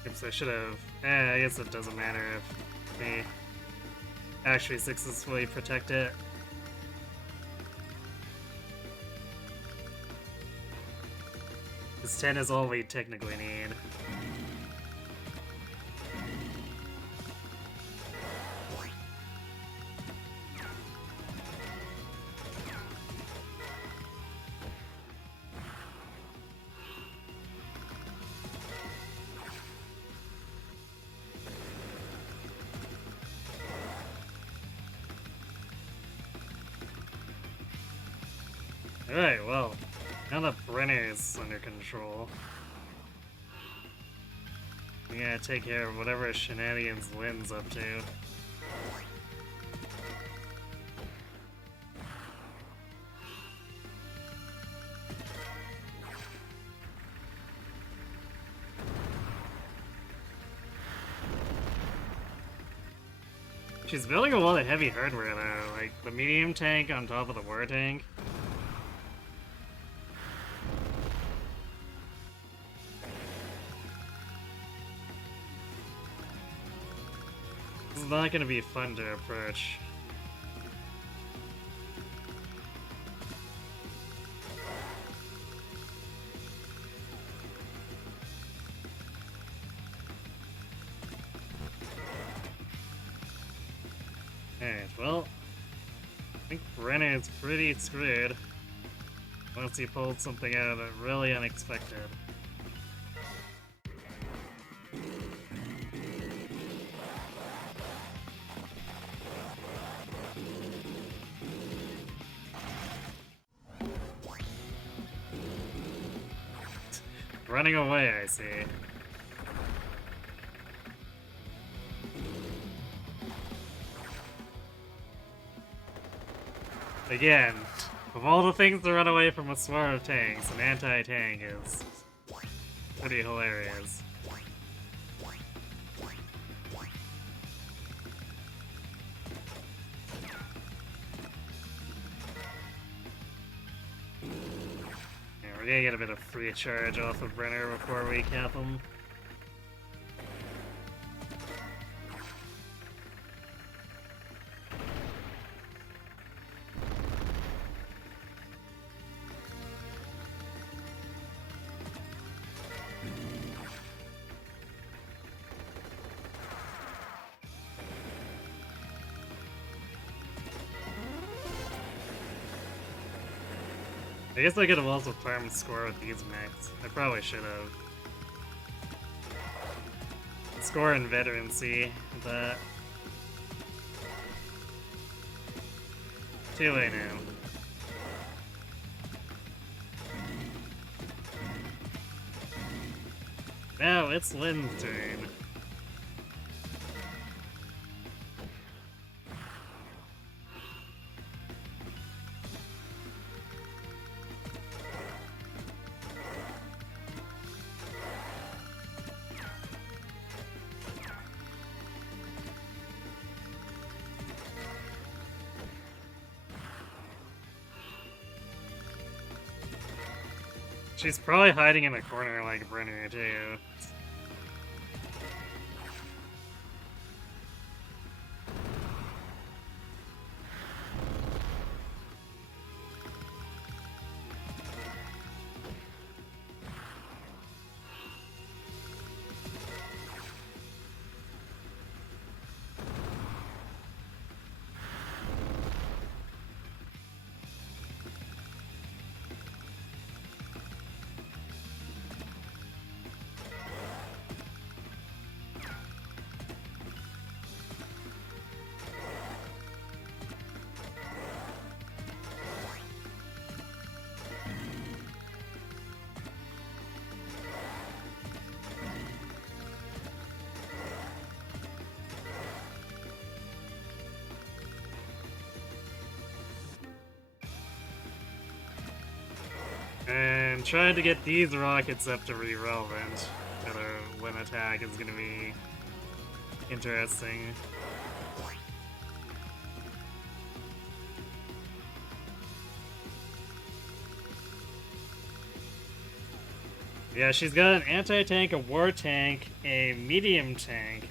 Oops, I should have. I guess it doesn't matter if they actually successfully protect it. Because 10 is all we technically need. Alright, well, now the Brenner is under control. You gotta take care of whatever shenanigans Lynn's up to. She's building a lot of heavy hardware though, like the medium tank on top of the war tank. This is not gonna be fun to approach. Alright, well, I think Brenner is pretty screwed once he pulled something out of it really unexpected. Running away, I see. Again, of all the things to run away from a swarm of tanks, an anti-tank is pretty hilarious. Yeah, we're gonna get a bit of free charge off of Brenner before we cap him. I guess I could have also farmed score with these mechs. I probably should have. Score and veterancy, but too late now. Now it's Lynn's turn. She's probably hiding in a corner like Brenner, too. And trying to get these rockets up to be relevant for the Lynn attack is gonna be interesting. Yeah, she's got an anti-tank, a war tank, a medium tank.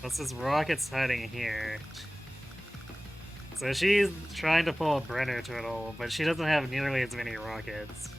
Plus this rocket's hiding here. So she's trying to pull a Brenner turtle, but she doesn't have nearly as many rockets.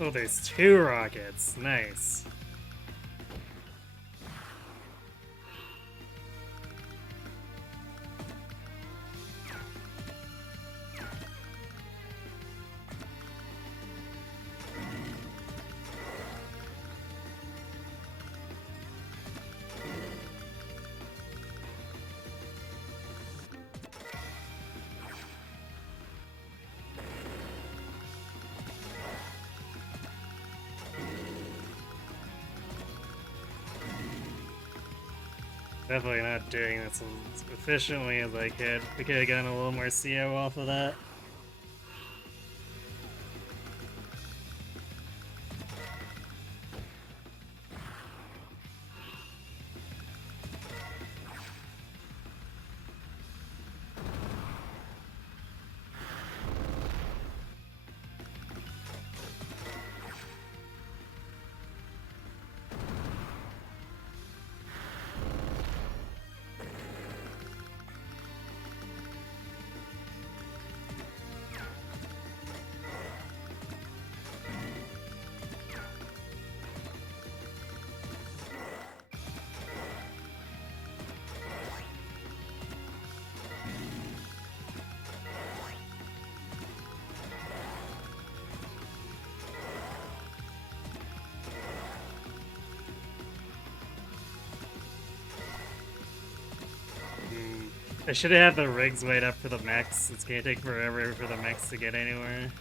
Oh, there's 2 rockets. Nice. Definitely not doing this as efficiently as I could. We could have gotten a little more CO off of that. I should have had the rigs wait up for the mechs. It's gonna take forever for the mechs to get anywhere.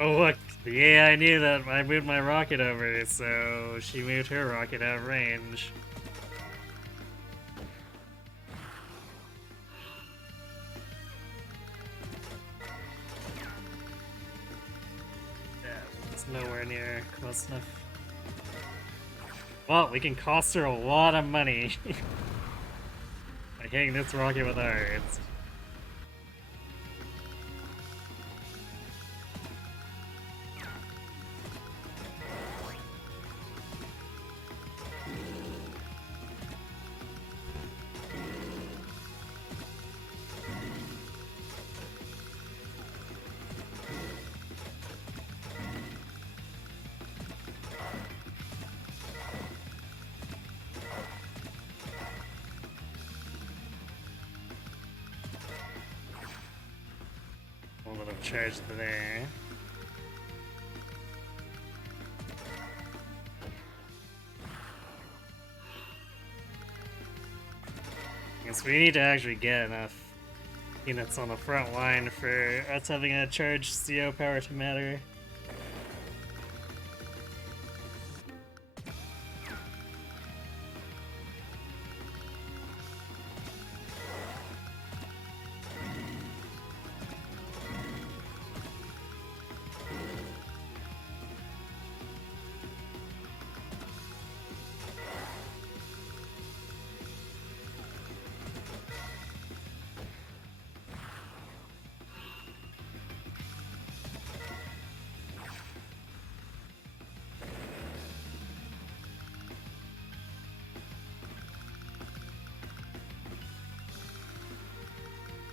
Oh look, the AI knew that I moved my rocket over, so she moved her rocket out of range. Yeah, it's nowhere near close enough. Well, we can cost her a lot of money by hitting this rocket with ours. A little charge there. Guess we need to actually get enough units on the front line for us having a charged CO power to matter.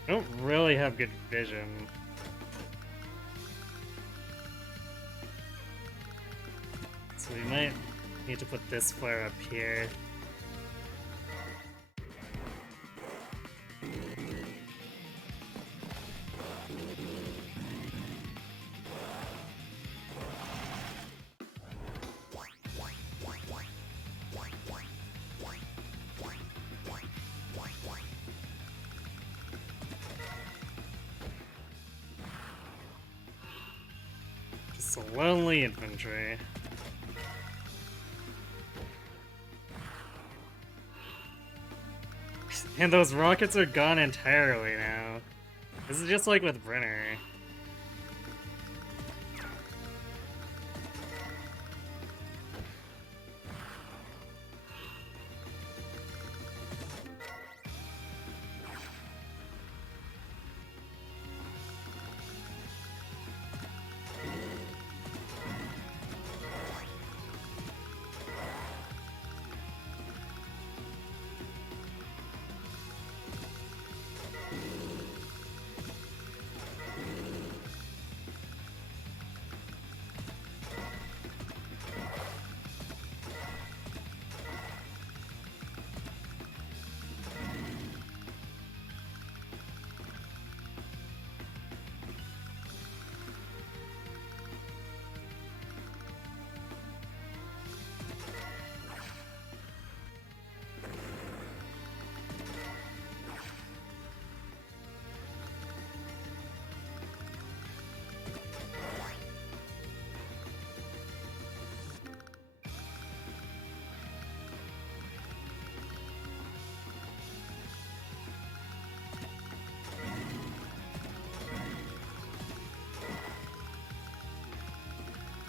I don't really have good vision. So we might need to put this flare up here. Just a lonely infantry. And those rockets are gone entirely now. This is just like with Brenner.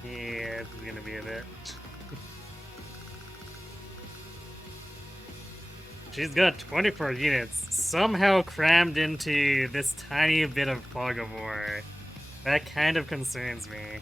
Yeah, it's gonna be a bit. She's got 24 units somehow crammed into this tiny bit of fog of war. That kind of concerns me.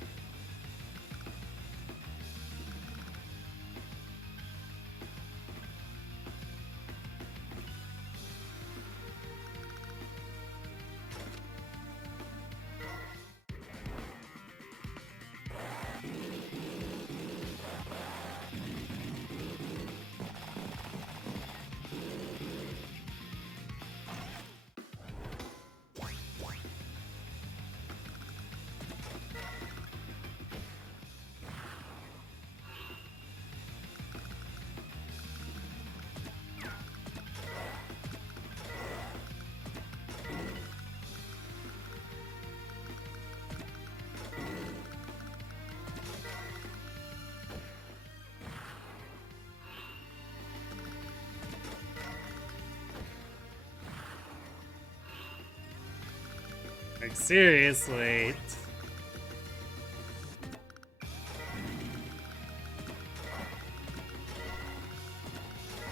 Like, seriously.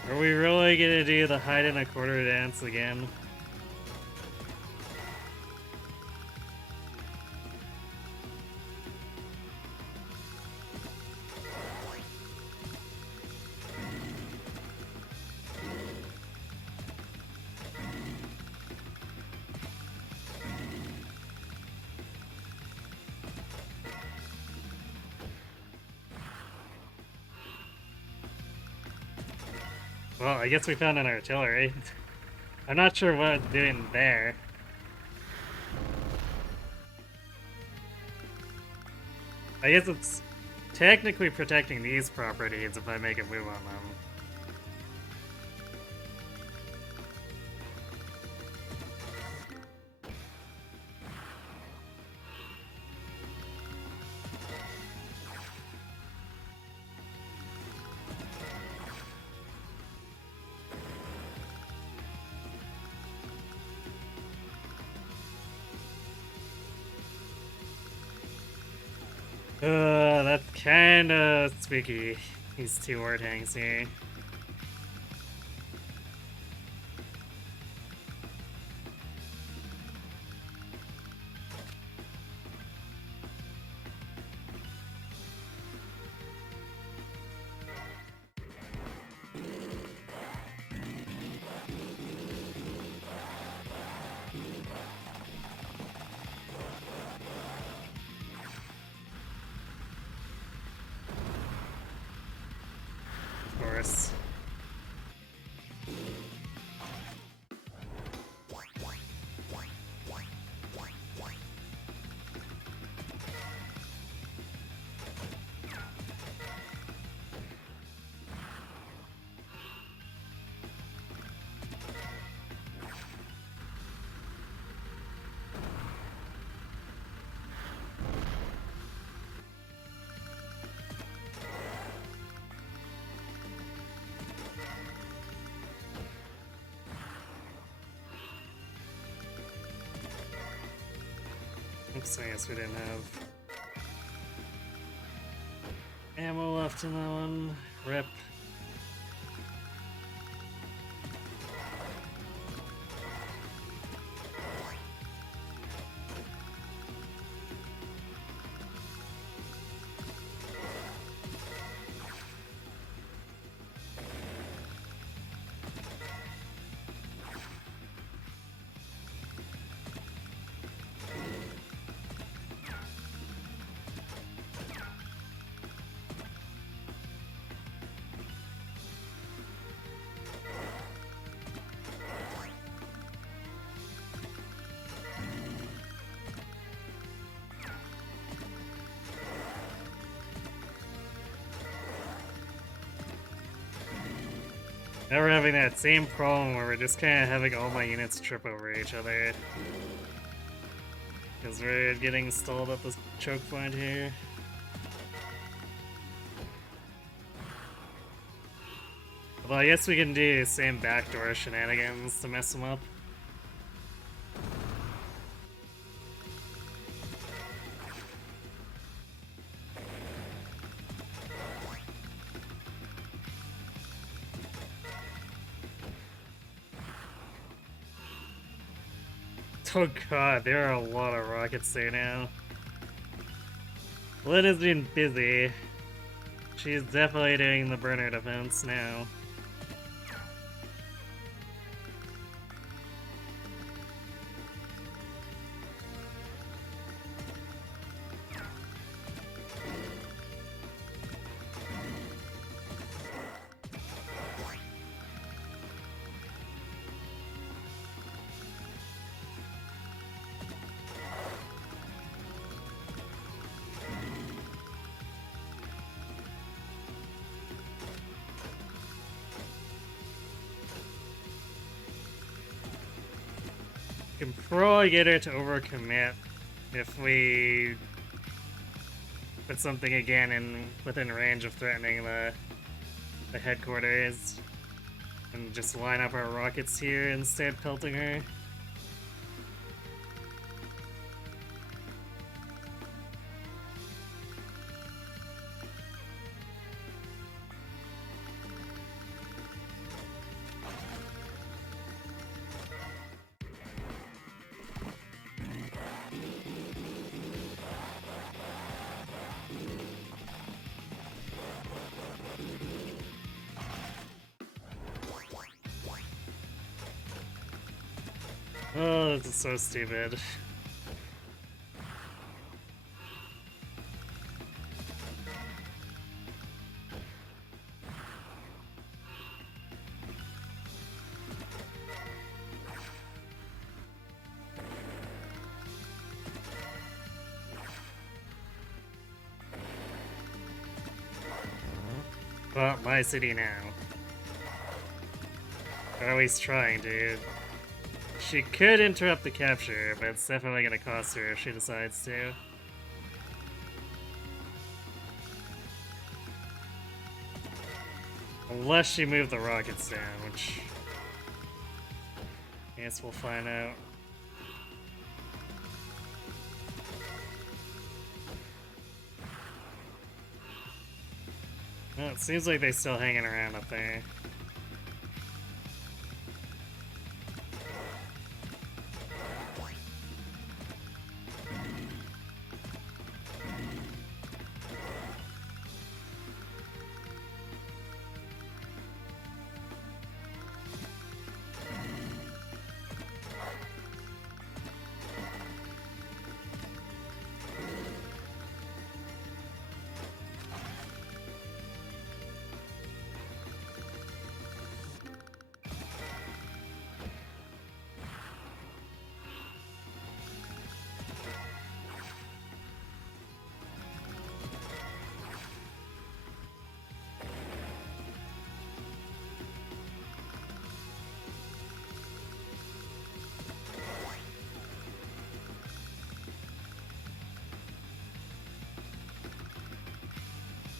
Are we really gonna do the hide in a quarter dance again? Well, I guess we found an artillery. I'm not sure what it's doing there. I guess it's technically protecting these properties if I make a move on them. That's kinda spooky. These two war tanks here. Of course. Oops, I guess we didn't have ammo left in that one. Rip. Now we're having that same problem where we're just kind of having all my units trip over each other. Because we're getting stalled at this choke point here. Well, I guess we can do the same backdoor shenanigans to mess them up. Oh god, there are a lot of rockets there now. Lynn has been busy. She's definitely doing the burner defense now. We can probably get her to overcommit if we put something again in within range of threatening the headquarters and just line up our rockets here instead pelting her. Oh, this is so stupid. Well, my city now. Or at least trying to. She could interrupt the capture, but it's definitely gonna cost her if she decides to. Unless she moved the rockets down, which I guess we'll find out. Well, it seems like they're still hanging around up there.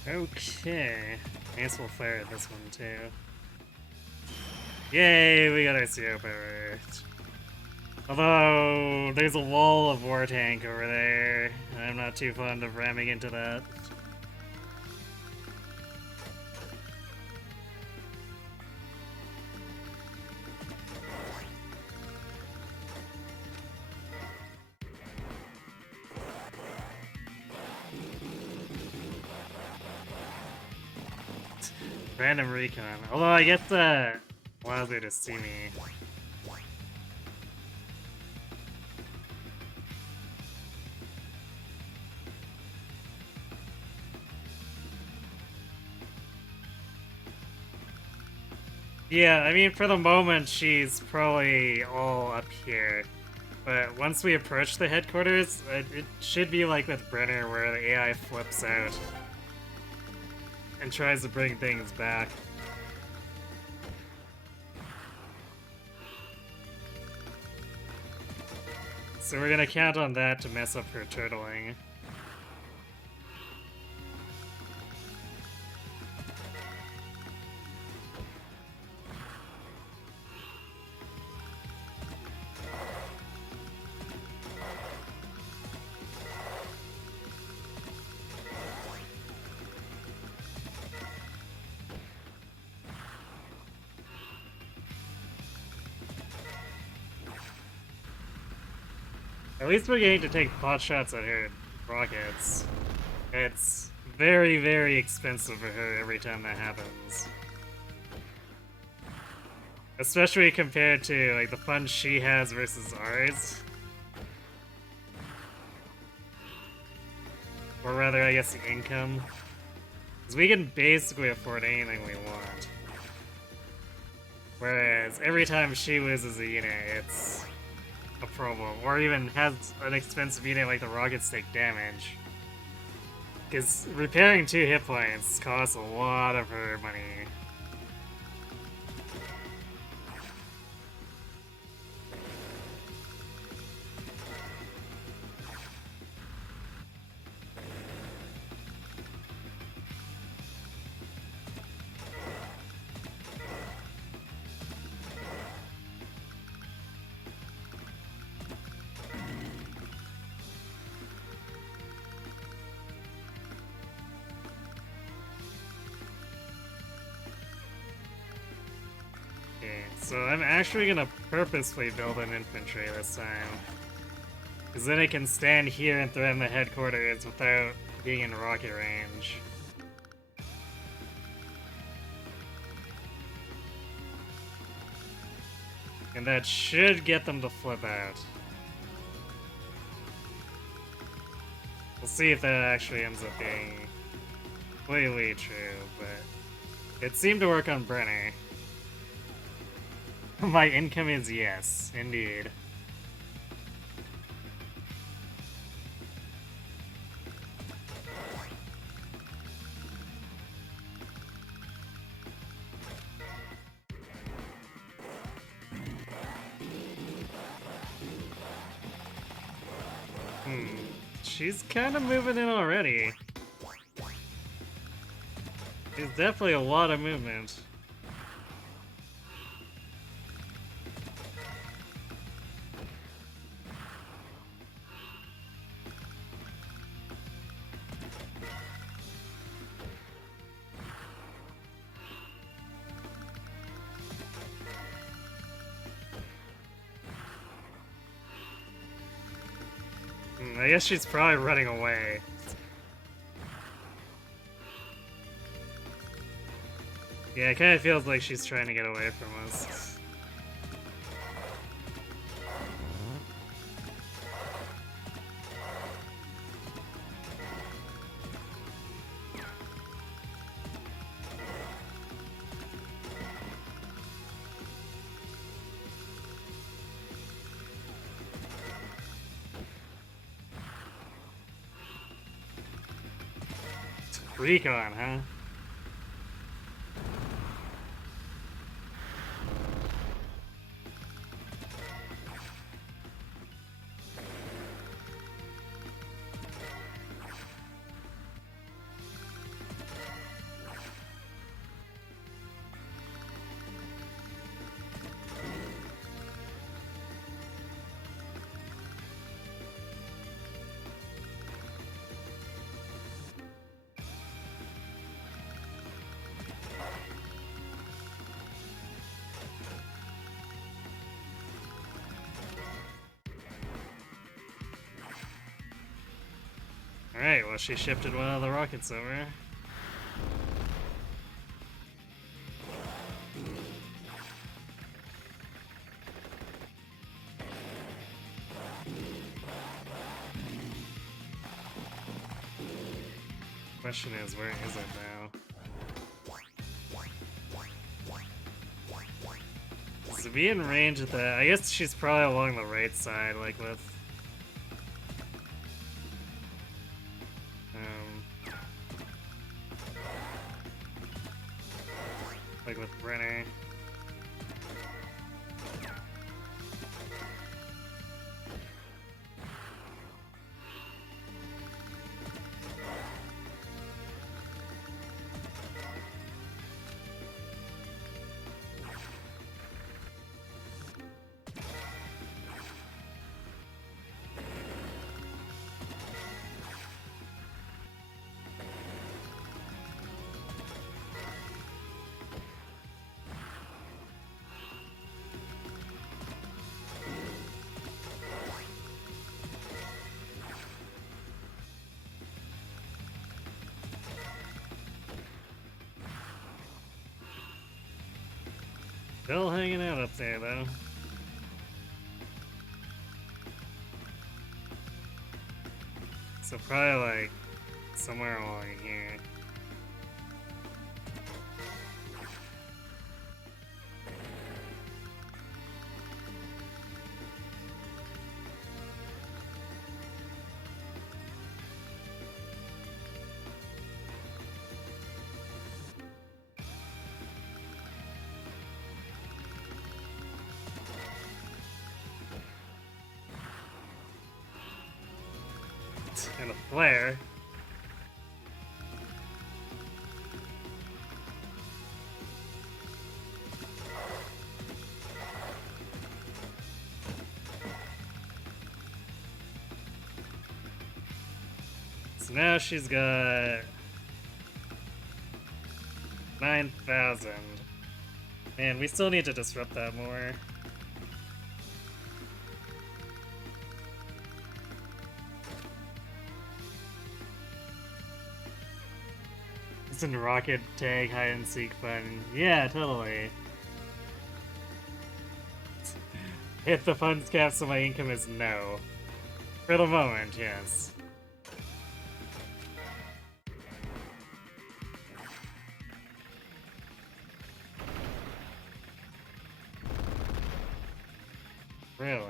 Okay, I guess we'll fire at this one too. Yay, we got our CO power. Although, there's a wall of war tank over there. I'm not too fond of ramming into that. Random recon. Although I get the allows her to see me. Yeah, I mean, for the moment, she's probably all up here. But once we approach the headquarters, it should be like with Brenner, where the AI flips out and tries to bring things back. So we're gonna count on that to mess up her turtling. At least we're getting to take pot shots at her rockets. It's very, very expensive for her every time that happens. Especially compared to like the fun she has versus ours. Or rather, I guess the income. Because we can basically afford anything we want. Whereas every time she loses a unit, it's a problem. Or even has an expensive unit like the rockets take damage. Because repairing 2 hit points costs a lot of her money. So I'm actually gonna purposefully build an infantry this time. Because then it can stand here and threaten the headquarters without being in rocket range. And that should get them to flip out. We'll see if that actually ends up being completely true, but it seemed to work on Brenner. My income is yes, indeed. She's kind of moving in already. There's definitely a lot of movement. I guess she's probably running away. Yeah, it kind of feels like she's trying to get away from us. Recon, huh? Alright, well she shifted one of the rockets over. Question is, where is it now? To be in range of that, I guess she's probably along the right side, like with... like with Brenner. Still hanging out up there, though. So probably, like, somewhere along here. And a flare. So now she's got 9,000. Man, we still need to disrupt that more. Instant rocket tag hide and seek fun. Yeah, totally. Hit the funds cap so my income is no. For the moment, yes. Really?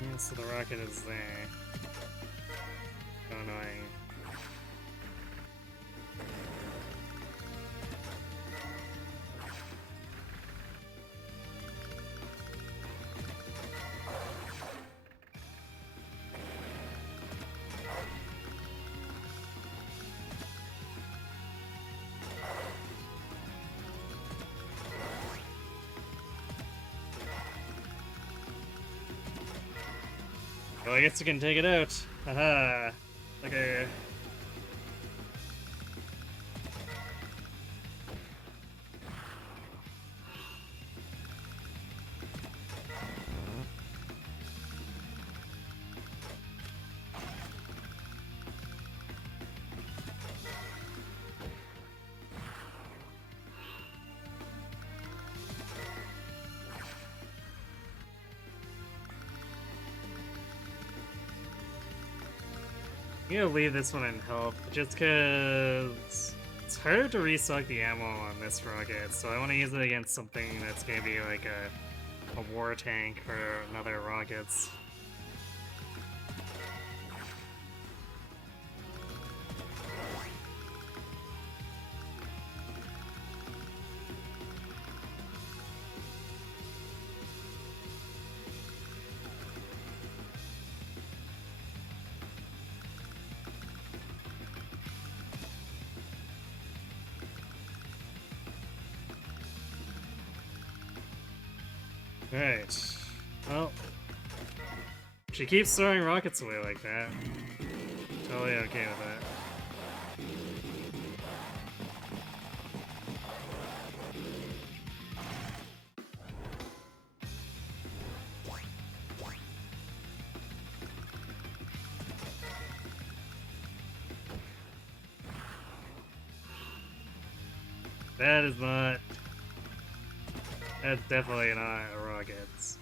Yeah, so the rocket is there. So annoying. Well, I guess you can take it out. Haha. Okay. I'm gonna leave this one in health, just cause it's harder to restock the ammo on this rocket, so I want to use it against something that's gonna be like a war tank or another rockets. Alright. Well, she keeps throwing rockets away like that. Totally okay with that. That is not... That's definitely not a rockets.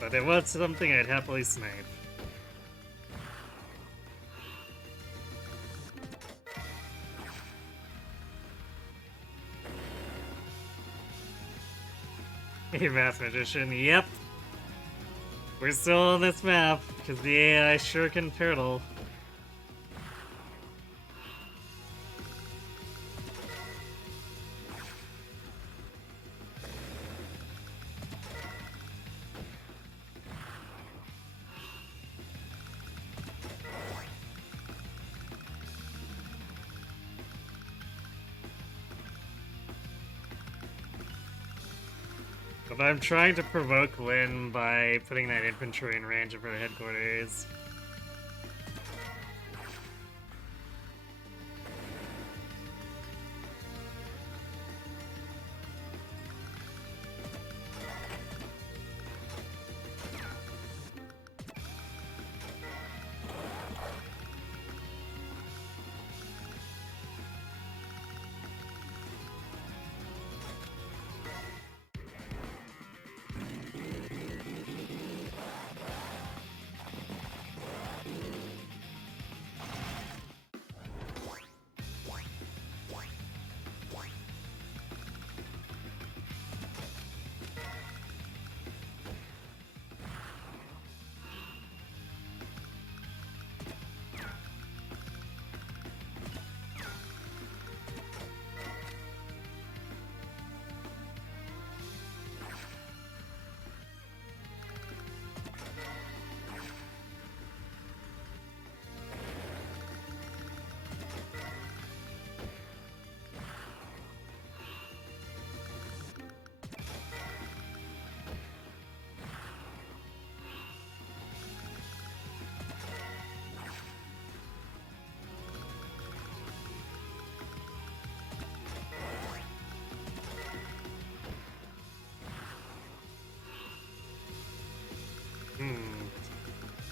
But it was something I'd happily snipe. Hey, Math Magician, yep! We're still on this map, because the AI sure can turtle. But I'm trying to provoke Lyn by putting that infantry in range of her headquarters.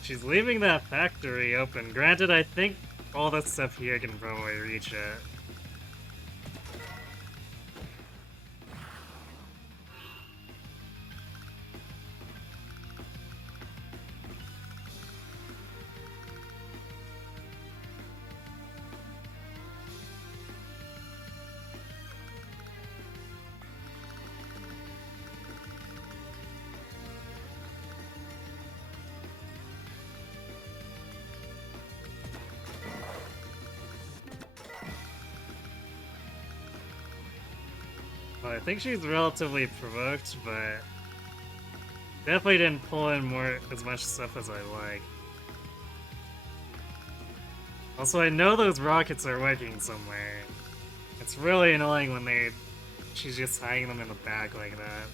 She's leaving that factory open. Granted, I think all this stuff here can probably reach it. Well, I think she's relatively provoked, but definitely didn't pull in as much stuff as I like. Also, I know those rockets are working somewhere. It's really annoying when she's just hiding them in the back like that.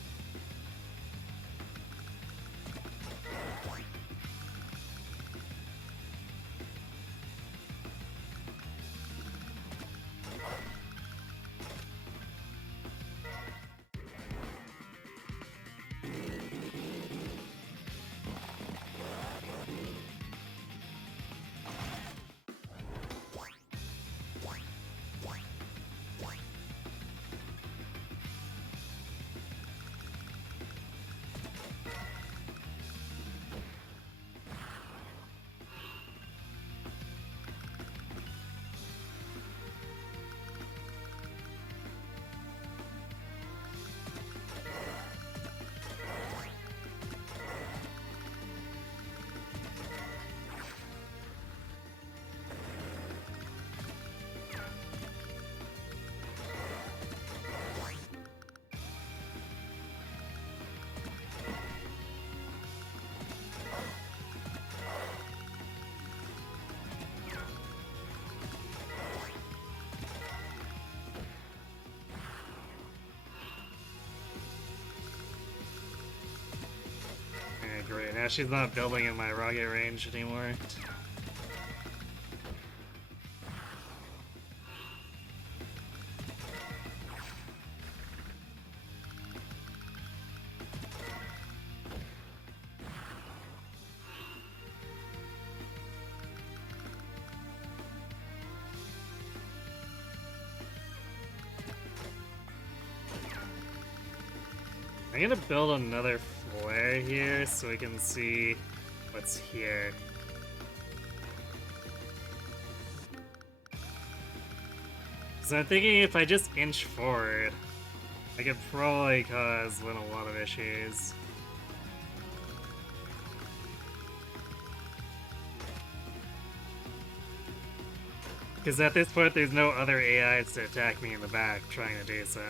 Great, now she's not building in my rocket range anymore. I'm gonna build another flare here so we can see what's here. So I'm thinking if I just inch forward, I could probably cause Lyn a lot of issues. Because at this point there's no other AIs to attack me in the back trying to do so.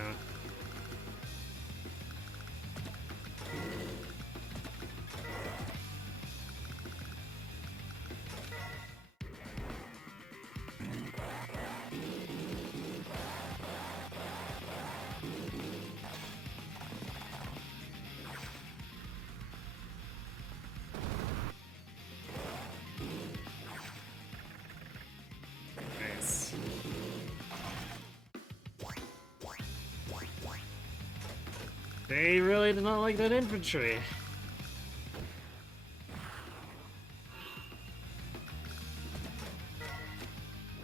They really did not like that infantry.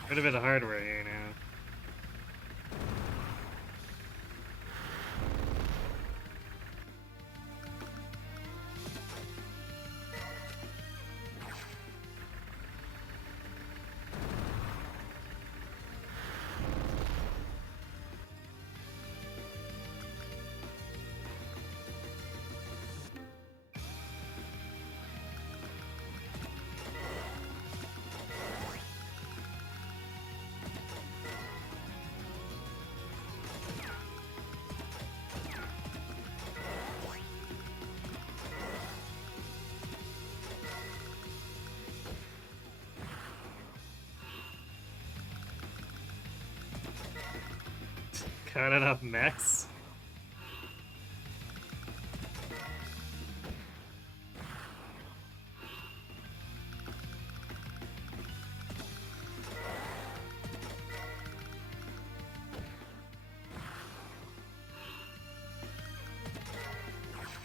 Quite a bit of hardware here now. Cut enough mechs?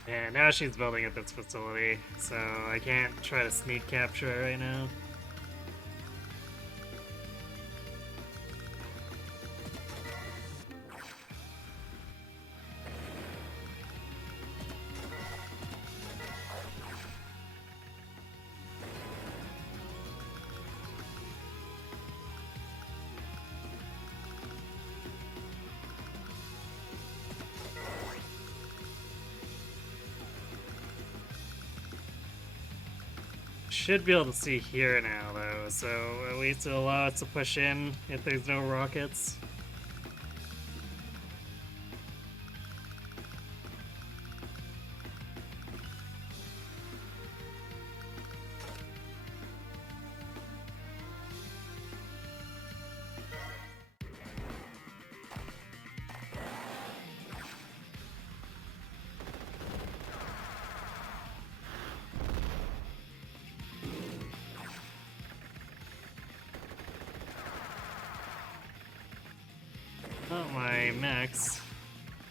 Yeah, now she's building at this facility, so I can't try to sneak capture it right now. Should be able to see here now, though, so at least it'll allow us to push in if there's no rockets. Oh, my mechs.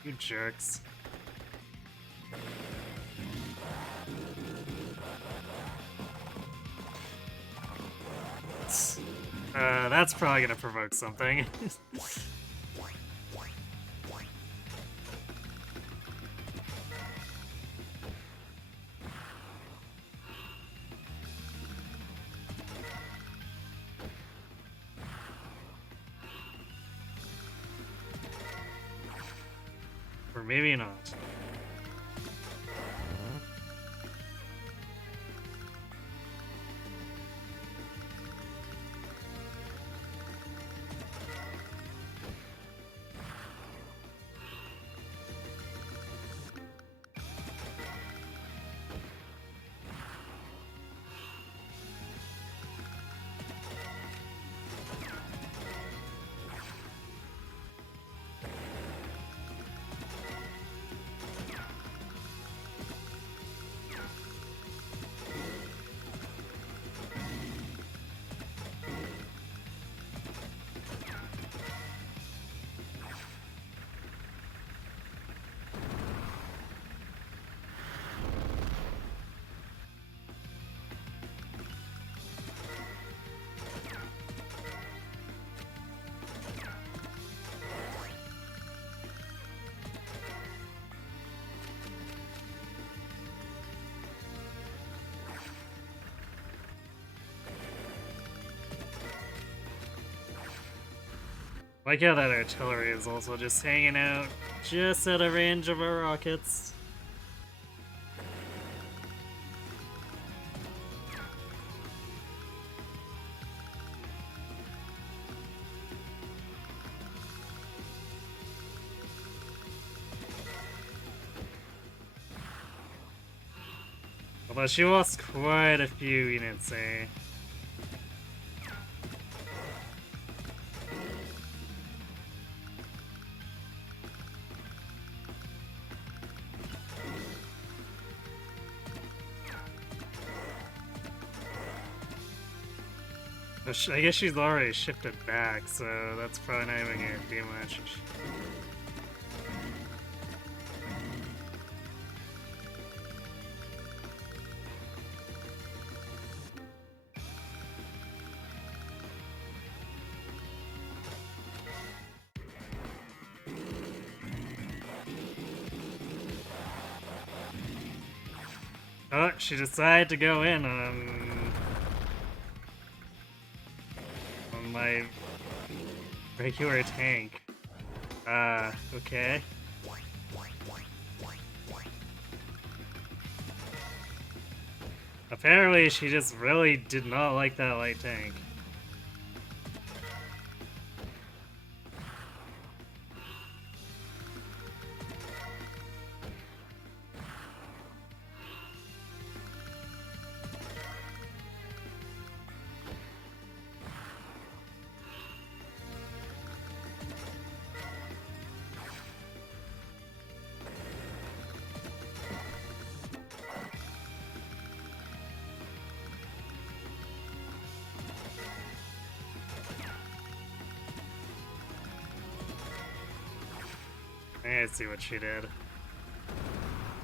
You jerks. That's probably gonna provoke something. Or maybe not. Like how that artillery is also just hanging out just out of range of our rockets. Although she lost quite a few units there. I guess she's already shifted back, so that's probably not even gonna do much. Oh, she decided to go in on my regular tank. Okay. Apparently she just really did not like that light tank. Let's see what she did.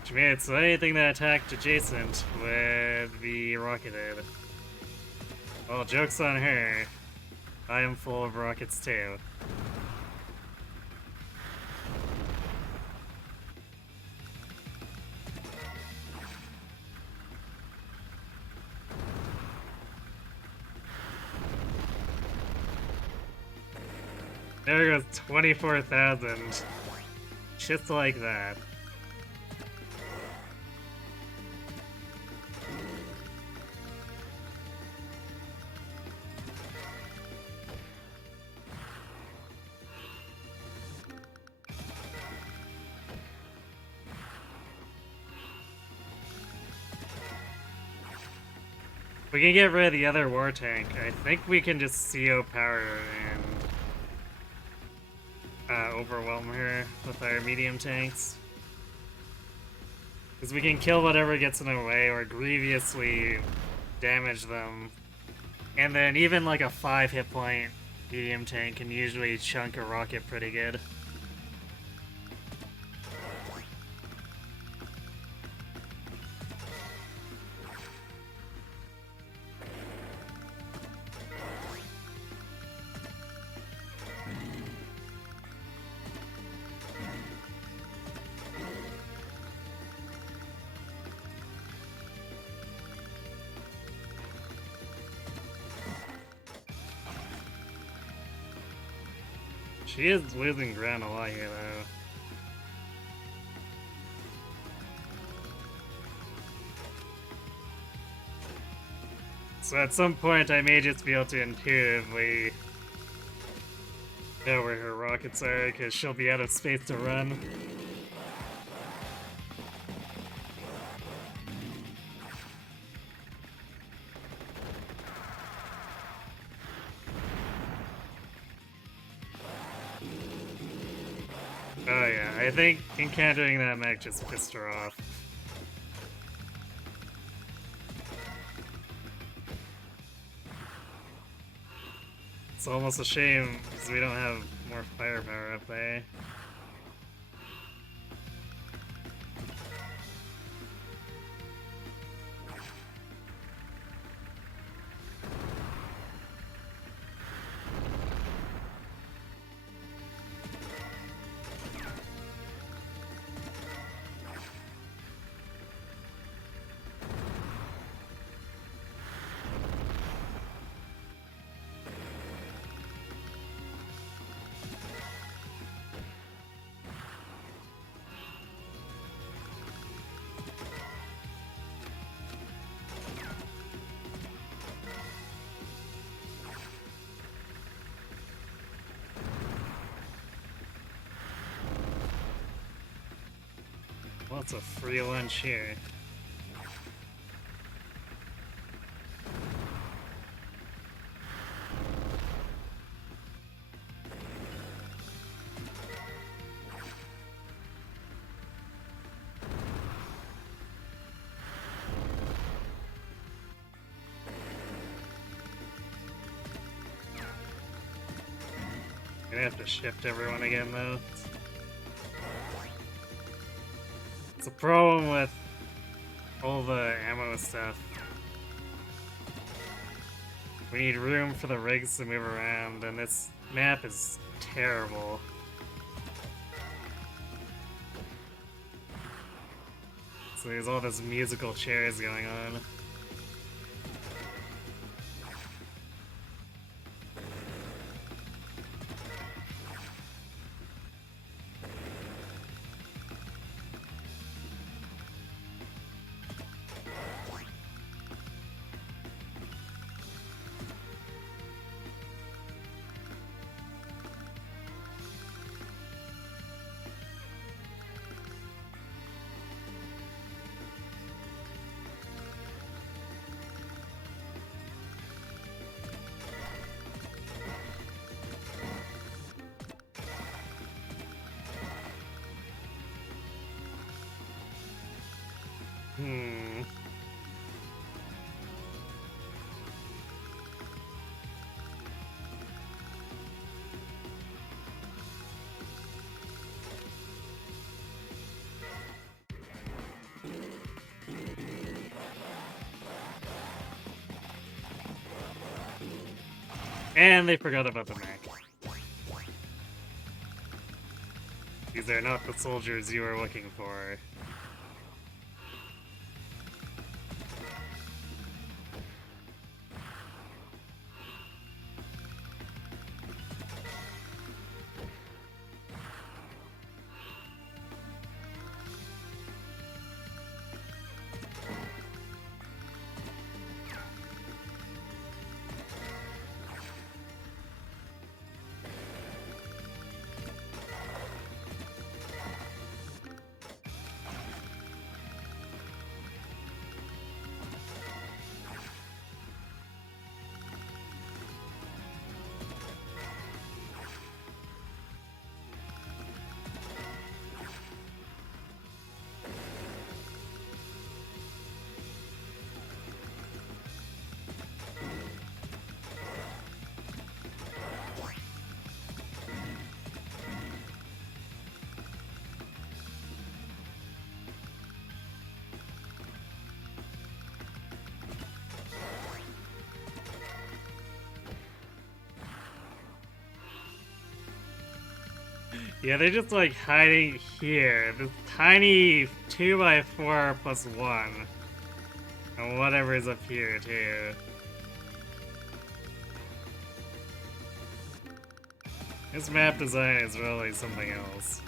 She made it so anything that attacked adjacent would be rocketed. Well, joke's on her. I am full of rockets too. There goes 24,000. Just like that. We can get rid of the other war tank. I think we can just CO power and overwhelm her with our medium tanks. Because we can kill whatever gets in our way or grievously damage them. And then even like a 5 hit point medium tank can usually chunk a rocket pretty good. She is losing ground a lot here, though. So at some point, I may just be able to intuitively know where her rockets are, because she'll be out of space to run. Oh yeah, I think encountering that mech just pissed her off. It's almost a shame because we don't have more firepower up there. Well, it's a free lunch here. Gonna have to shift everyone again, though. It's a problem with all the ammo stuff. We need room for the rigs to move around, and this map is terrible. So there's all this musical chairs going on. Hmm. And they forgot about the mech. These are not the soldiers you are looking for. Yeah, they're just like hiding here. This tiny 2x4 plus 1. And whatever's up here, too. This map design is really something else.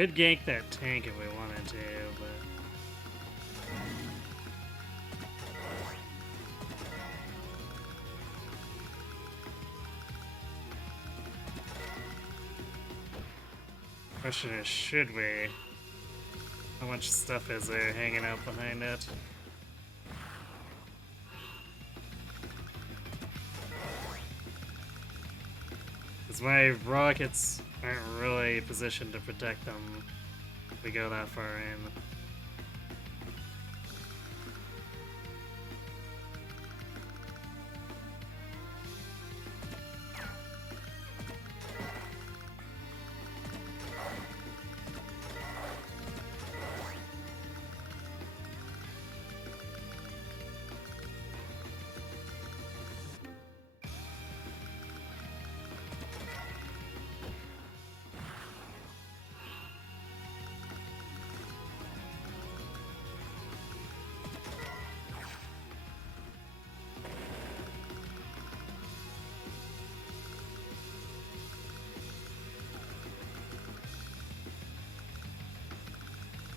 Could gank that tank if we wanted to, but... Question is, should we? How much stuff is there hanging out behind it? Because my rockets aren't really positioned to protect them if we go that far in.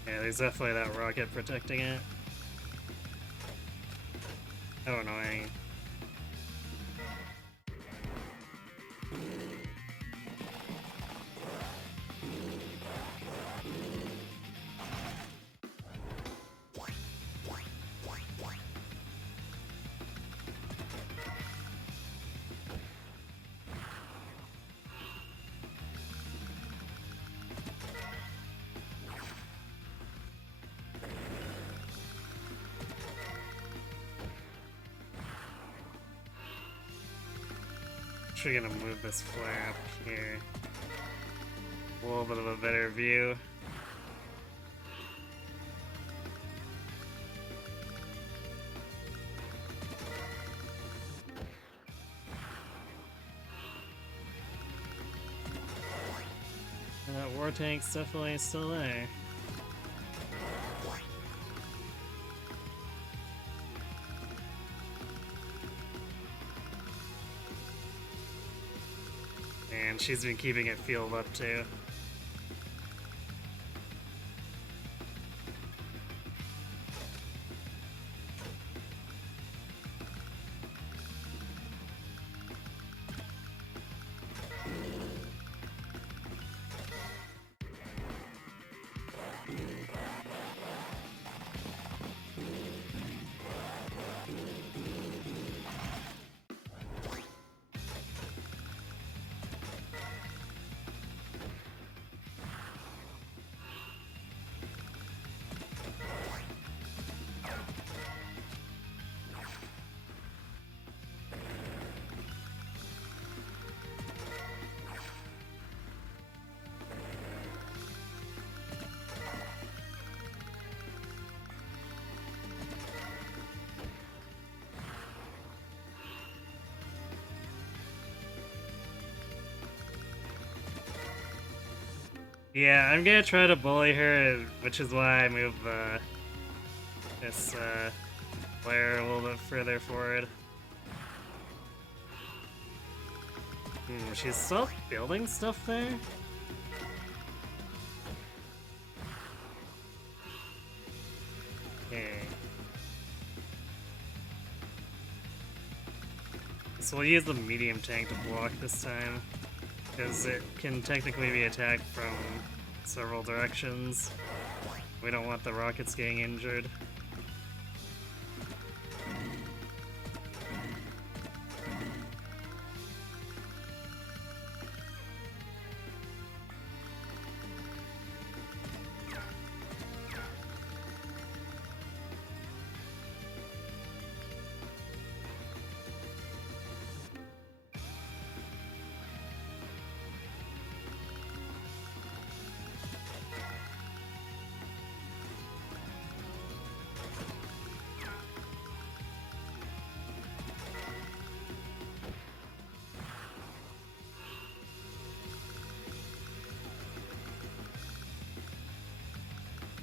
Yeah, there's definitely that rocket protecting it. How annoying. actually gonna move this flare up here. A little bit of a better view. And that war tank's definitely still there. And she's been keeping it fueled up too. Yeah, I'm gonna try to bully her, which is why I move this player a little bit further forward. She's still building stuff there? Okay. So we'll use the medium tank to block this time, because it can technically be attacked from several directions. We don't want the rockets getting injured.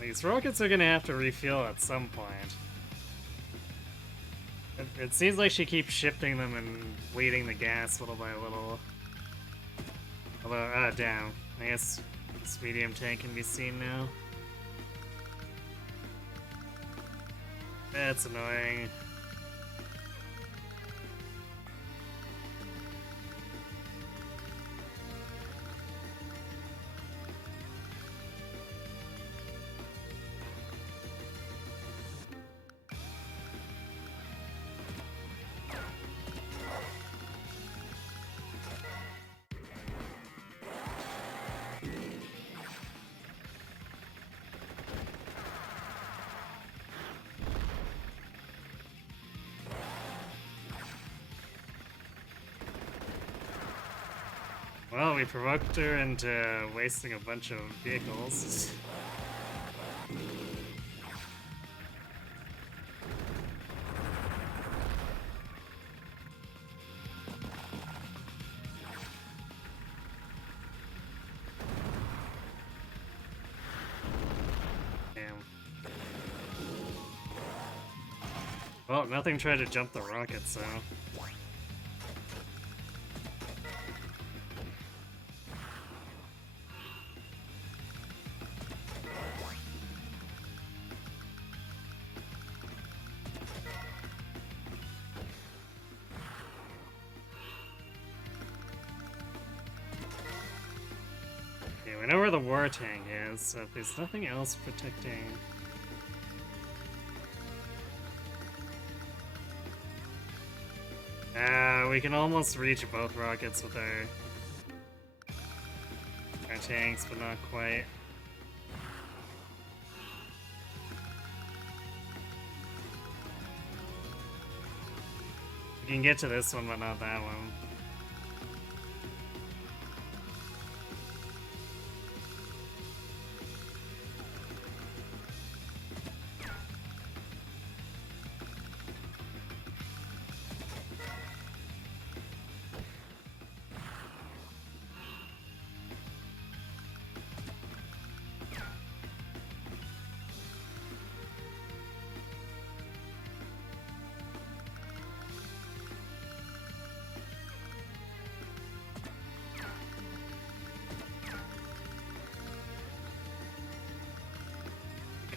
These rockets are gonna have to refuel at some point. It seems like she keeps shifting them and bleeding the gas little by little. Although, damn. I guess this medium tank can be seen now. That's annoying. Well, we provoked her into wasting a bunch of vehicles. Damn. Well, nothing tried to jump the rocket, so... We know where the war tank is, so if there's nothing else protecting... we can almost reach both rockets with our tanks, but not quite. We can get to this one, but not that one.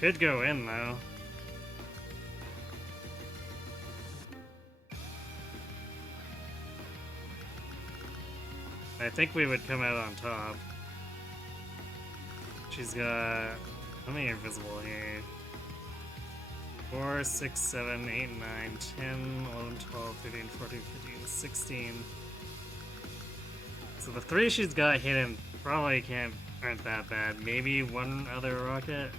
Could go in, though. I think we would come out on top. She's got... how many are visible here? 4, 6, 7, 8, 9, 10, 11, 12, 13, 14, 15, 16. So the 3 she's got hidden probably aren't that bad. Maybe one other rocket?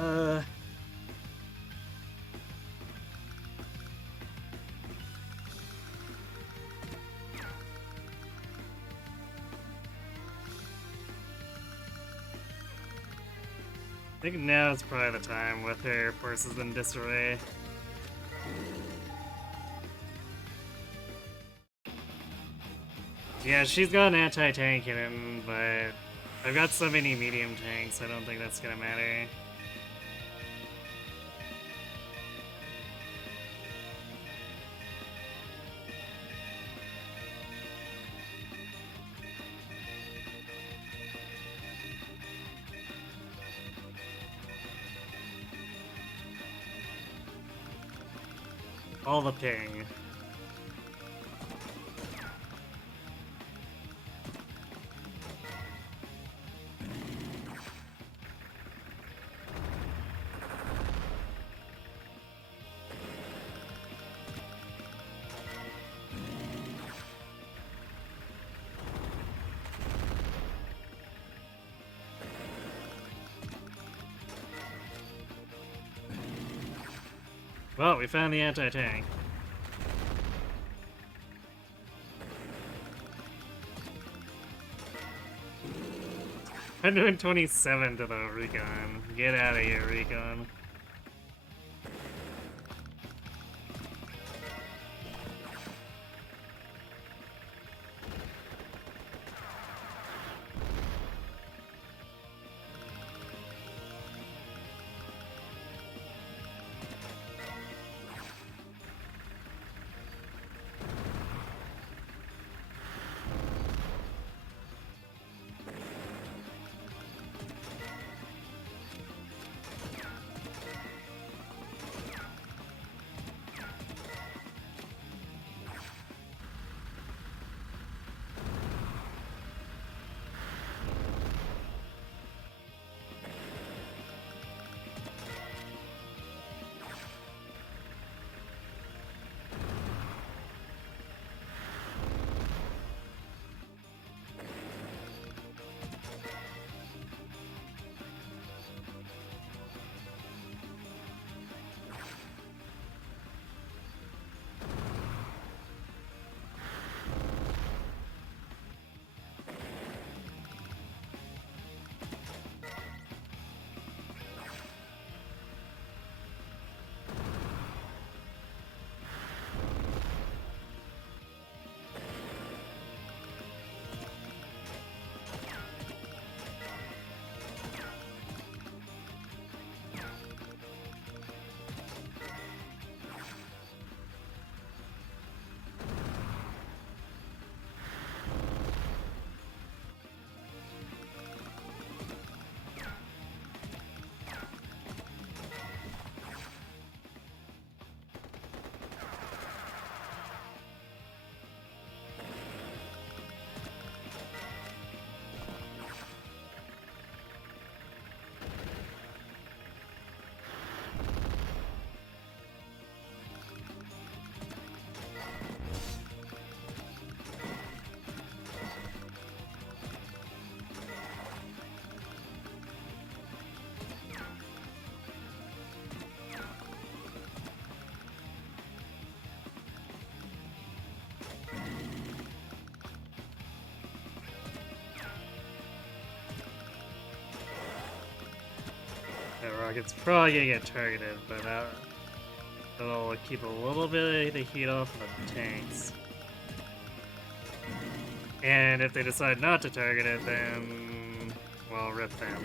I think now is probably the time with her forces in disarray. Yeah, she's got an anti-tank hidden, but I've got so many medium tanks, I don't think that's gonna matter. All the ping. Well, we found the anti-tank. $127 to the recon. Get out of here, recon. That rocket's probably gonna get targeted, but that'll keep a little bit of the heat off of the tanks. And if they decide not to target it, then, well, rip them.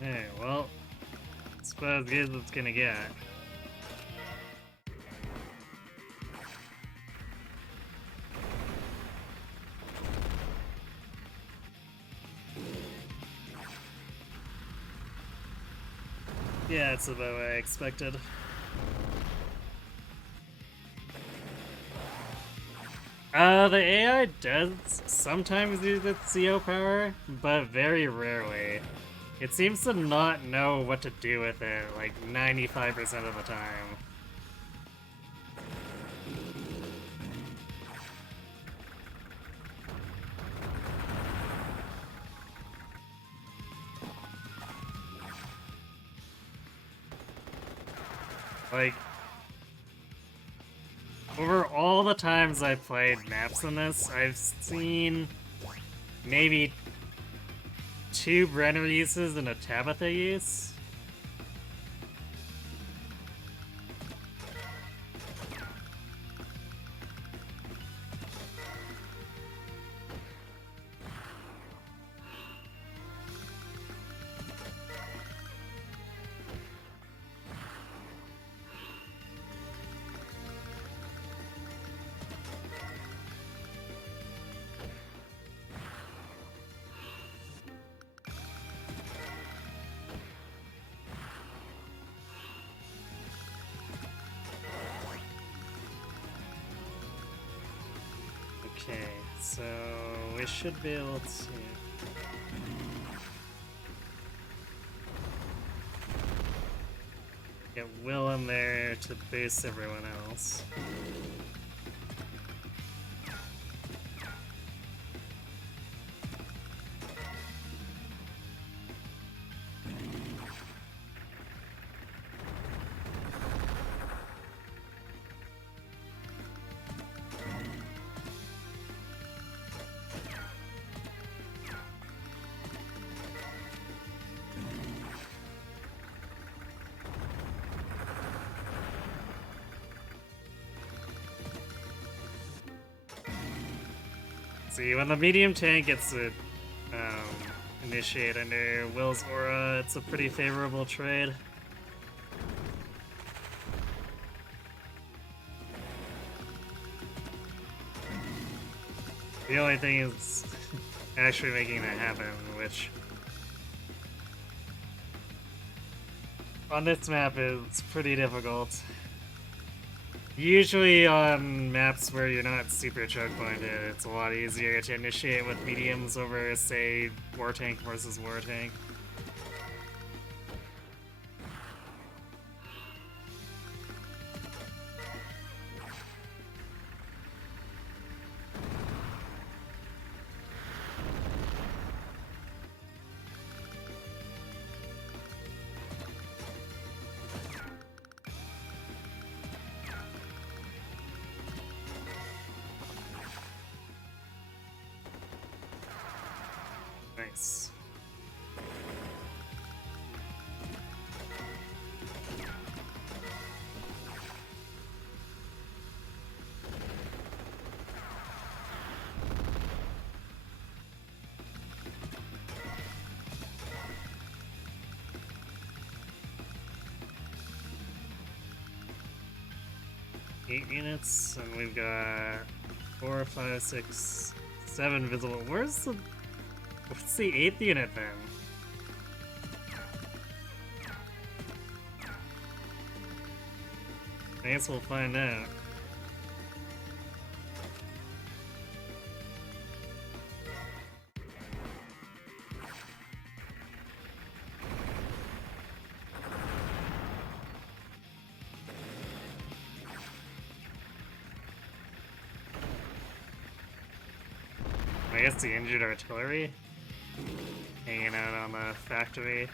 Hey, well, it's about as good as it's gonna get. Yeah, it's about what I expected. The AI does sometimes use its CO power, but very rarely. It seems to not know what to do with it, like 95% of the time. Like, over all the times I've played maps in this, I've seen maybe 2 Brenner uses and a Tabitha use. Okay, so we should be able to... get Will in there to boost everyone else. See, when the medium tank gets to initiate under Will's aura, it's a pretty favorable trade. The only thing is actually making that happen, which on this map is pretty difficult. Usually on maps where you're not super choke pointed, it's a lot easier to initiate with mediums over, say, War Tank versus War Tank. Nice. Eight units, and we've got 4, 5, 6, 7 visible. What's the 8th unit then? I guess we'll find out. I guess the injured artillery hanging out on the factory.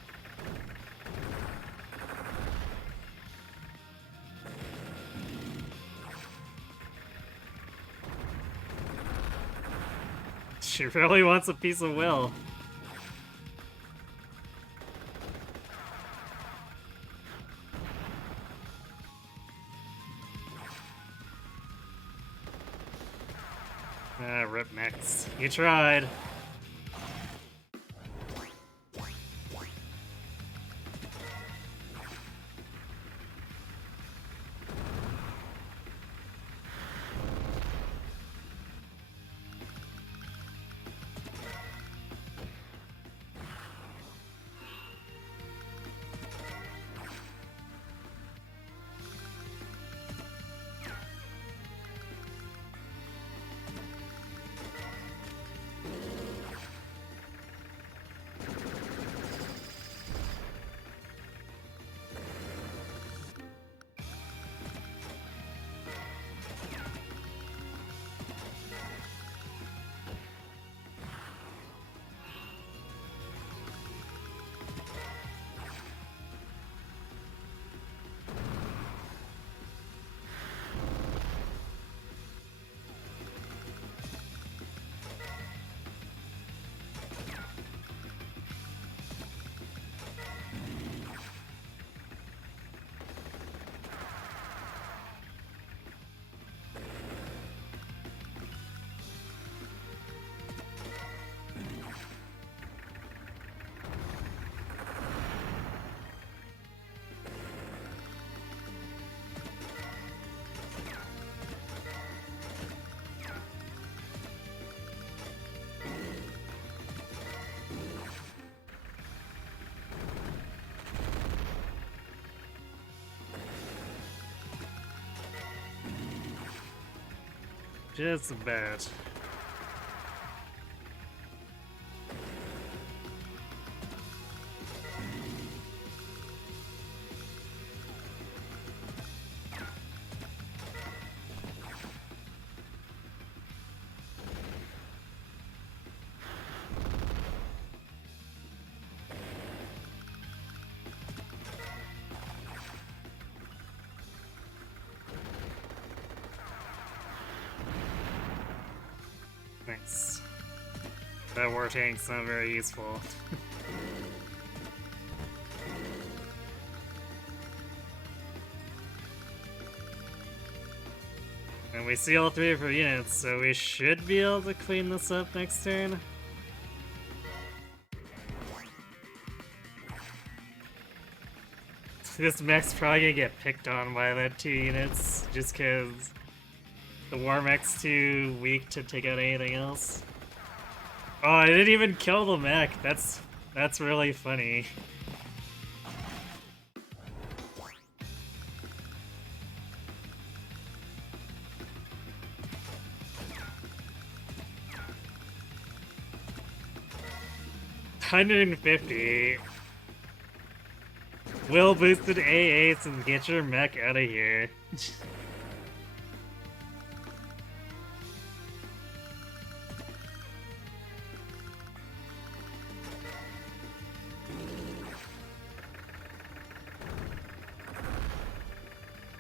She really wants a piece of Will. Rip next. You tried. Just about. Nice. That war tank's not very useful. And we see all three of her units, so we should be able to clean this up next turn. This mech's probably gonna get picked on by that 2 units, just cause the war mech's too weak to take out anything else. Oh, I didn't even kill the mech. That's really funny. $150. Will boosted AA and get your mech out of here.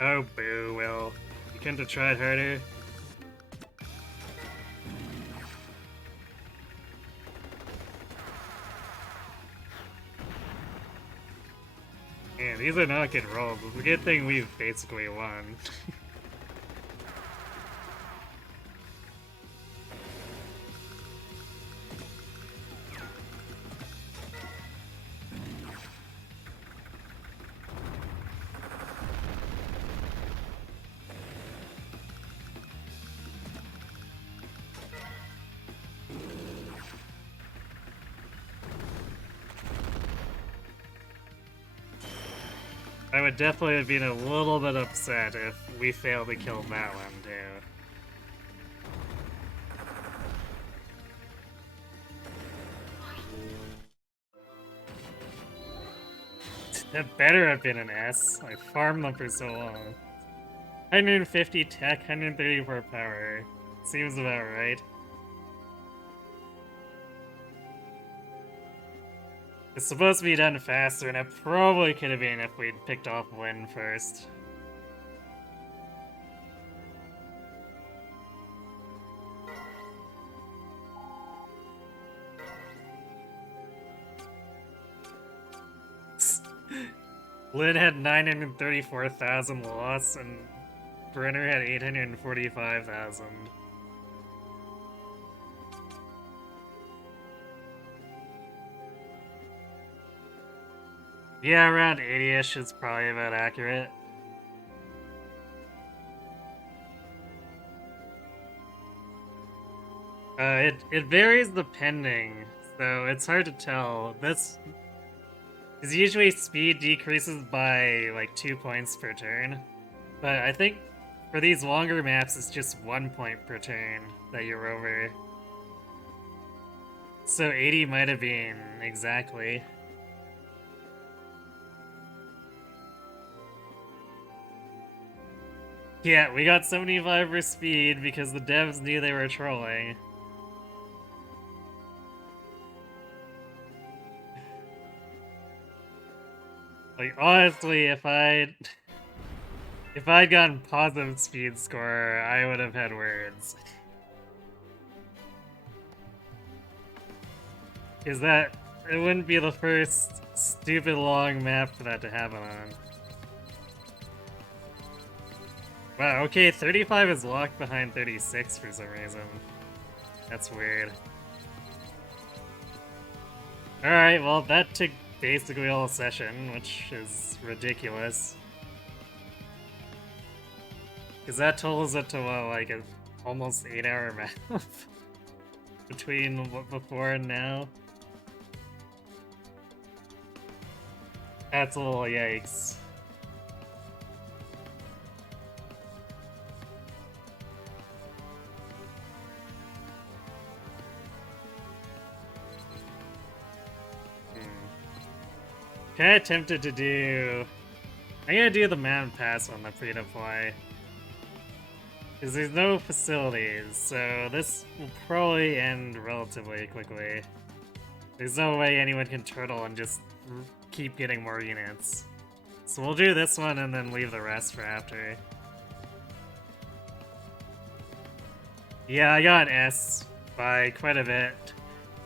Oh boo, Will. You couldn't have tried harder. Man, these are not good rolls. It's a good thing we've basically won. I would definitely have been a little bit upset if we failed to kill that one, too. That better have been an S. I farmed them for so long. 150 tech, 134 power. Seems about right. It's supposed to be done faster, and it probably could have been if we'd picked off Win first. Lynn had 934,000 loss, and Brenner had 845,000. Yeah, around 80-ish is probably about accurate. It varies depending, so it's hard to tell. This is usually speed decreases by like 2 points per turn, but I think for these longer maps it's just 1 point per turn that you're over. So 80 might have been exactly. Yeah, we got 75 for speed because the devs knew they were trolling. Like, honestly, if I'd gotten positive speed score, I would have had words. Is that it wouldn't be the first stupid long map for that to happen on. Wow, okay, 35 is locked behind 36 for some reason. That's weird. Alright, well, that took basically all session, which is ridiculous. Because that totals it to, what, like an almost 8-hour map? Between before and now? That's a little yikes. Kinda tempted to do... I'm gonna do the man pass on the free-to-play. Because there's no facilities, so this will probably end relatively quickly. There's no way anyone can turtle and just keep getting more units. So we'll do this one and then leave the rest for after. Yeah, I got S by quite a bit.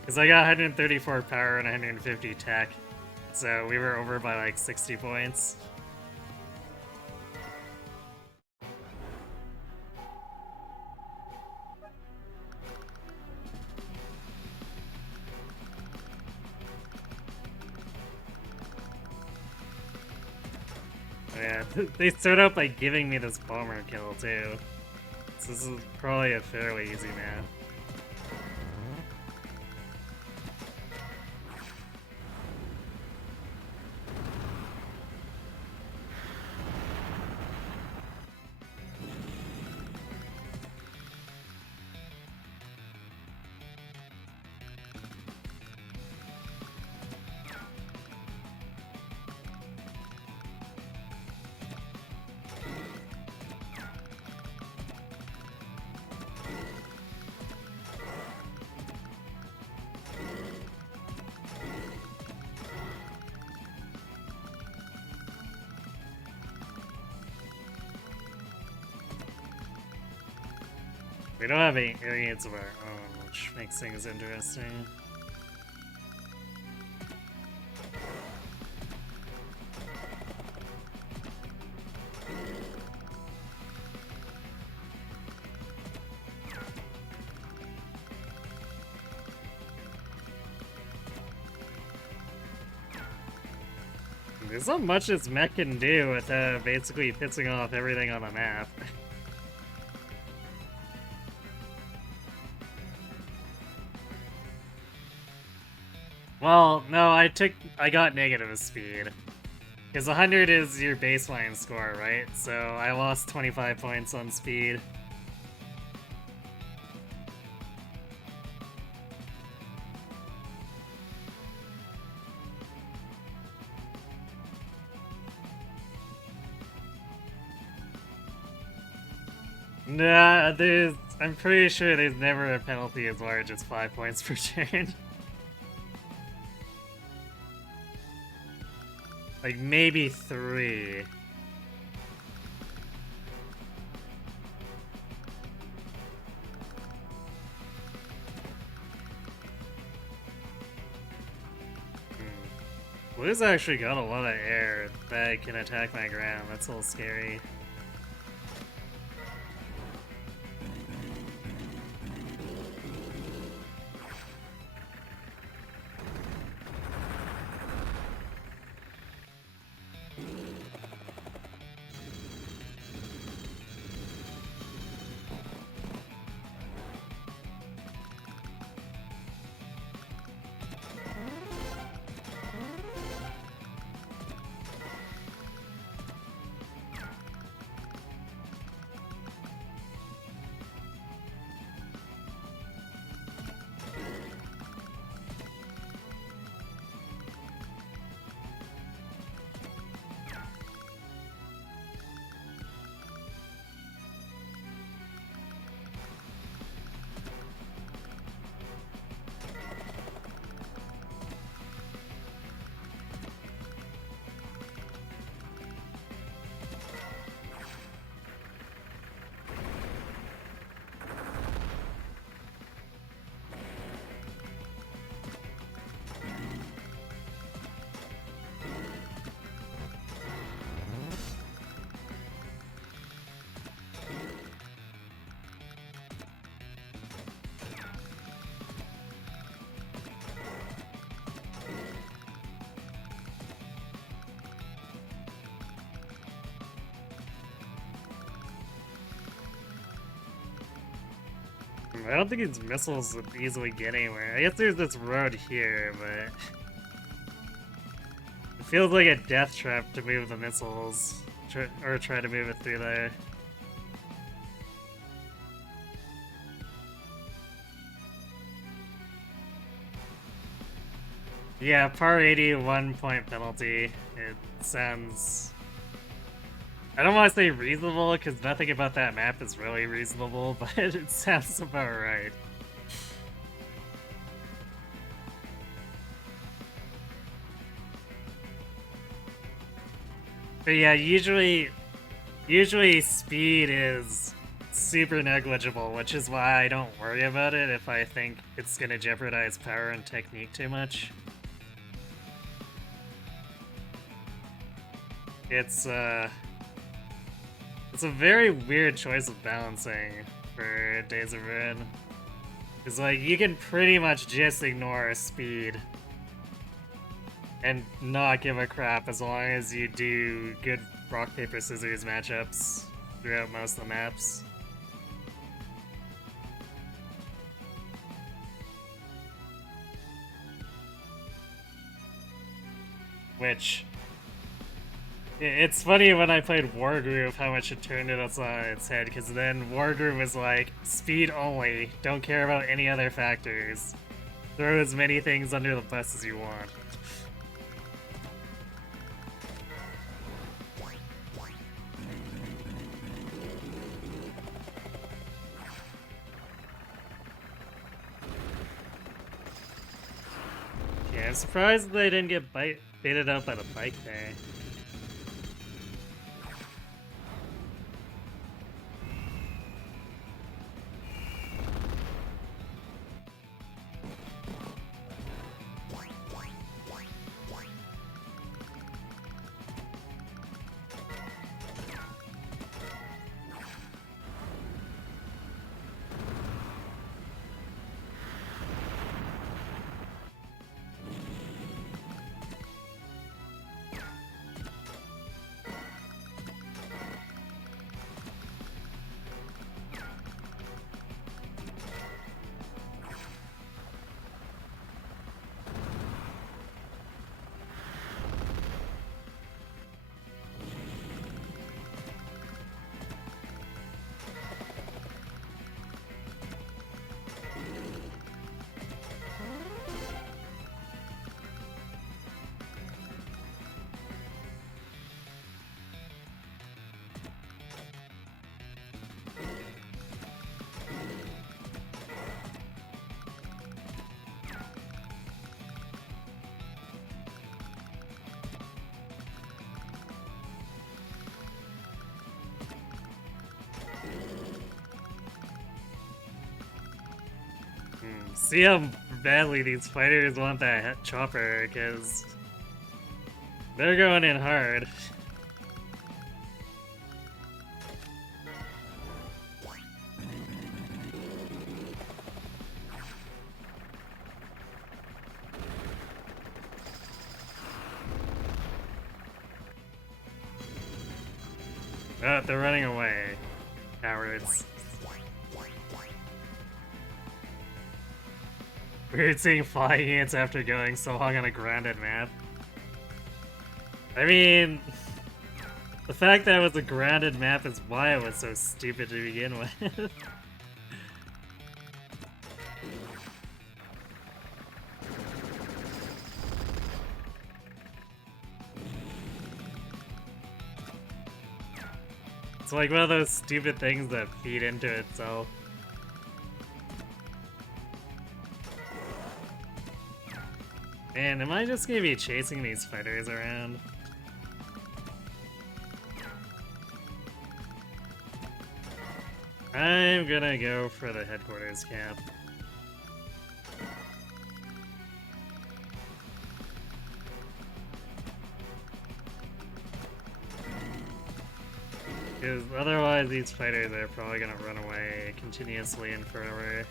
Because I got 134 power and 150 tech. So we were over by like 60 points. Yeah, they start out by giving me this bomber kill too. So this is probably a fairly easy map. We don't have any areas of our own, which makes things interesting. There's not much this mech can do with basically pissing off everything on the map. Well, no, I got negative speed. Because 100 is your baseline score, right? So I lost 25 points on speed. Nah, I'm pretty sure there's never a penalty as large as 5 points per turn. Like, maybe 3. Blue's actually got a lot of air that can attack my ground. That's a little scary. I don't think his missiles would easily get anywhere. I guess there's this road here, but... It feels like a death trap to move the missiles. Or try to move it through there. Yeah, par 80, 1 point penalty. It sounds... I don't want to say reasonable, because nothing about that map is really reasonable, but it sounds about right. But yeah, usually speed is super negligible, which is why I don't worry about it if I think it's gonna jeopardize power and technique too much. It's a very weird choice of balancing for Days of Ruin. It's like, you can pretty much just ignore speed and not give a crap as long as you do good rock, paper, scissors matchups throughout most of the maps. Which, it's funny when I played Wargroove how much it turned it on its head, because then Wargroove was like, speed only, don't care about any other factors. Throw as many things under the bus as you want. Yeah, I'm surprised they didn't get baited out by the bike there. See how badly these fighters want that chopper, because they're going in hard. Oh, they're running away. Cowards. Weird seeing flying ants after going so long on a grounded map. I mean, the fact that it was a grounded map is why it was so stupid to begin with. It's like one of those stupid things that feed into itself. Man, am I just gonna be chasing these fighters around? I'm gonna go for the headquarters camp. Because otherwise these fighters are probably gonna run away continuously and forever.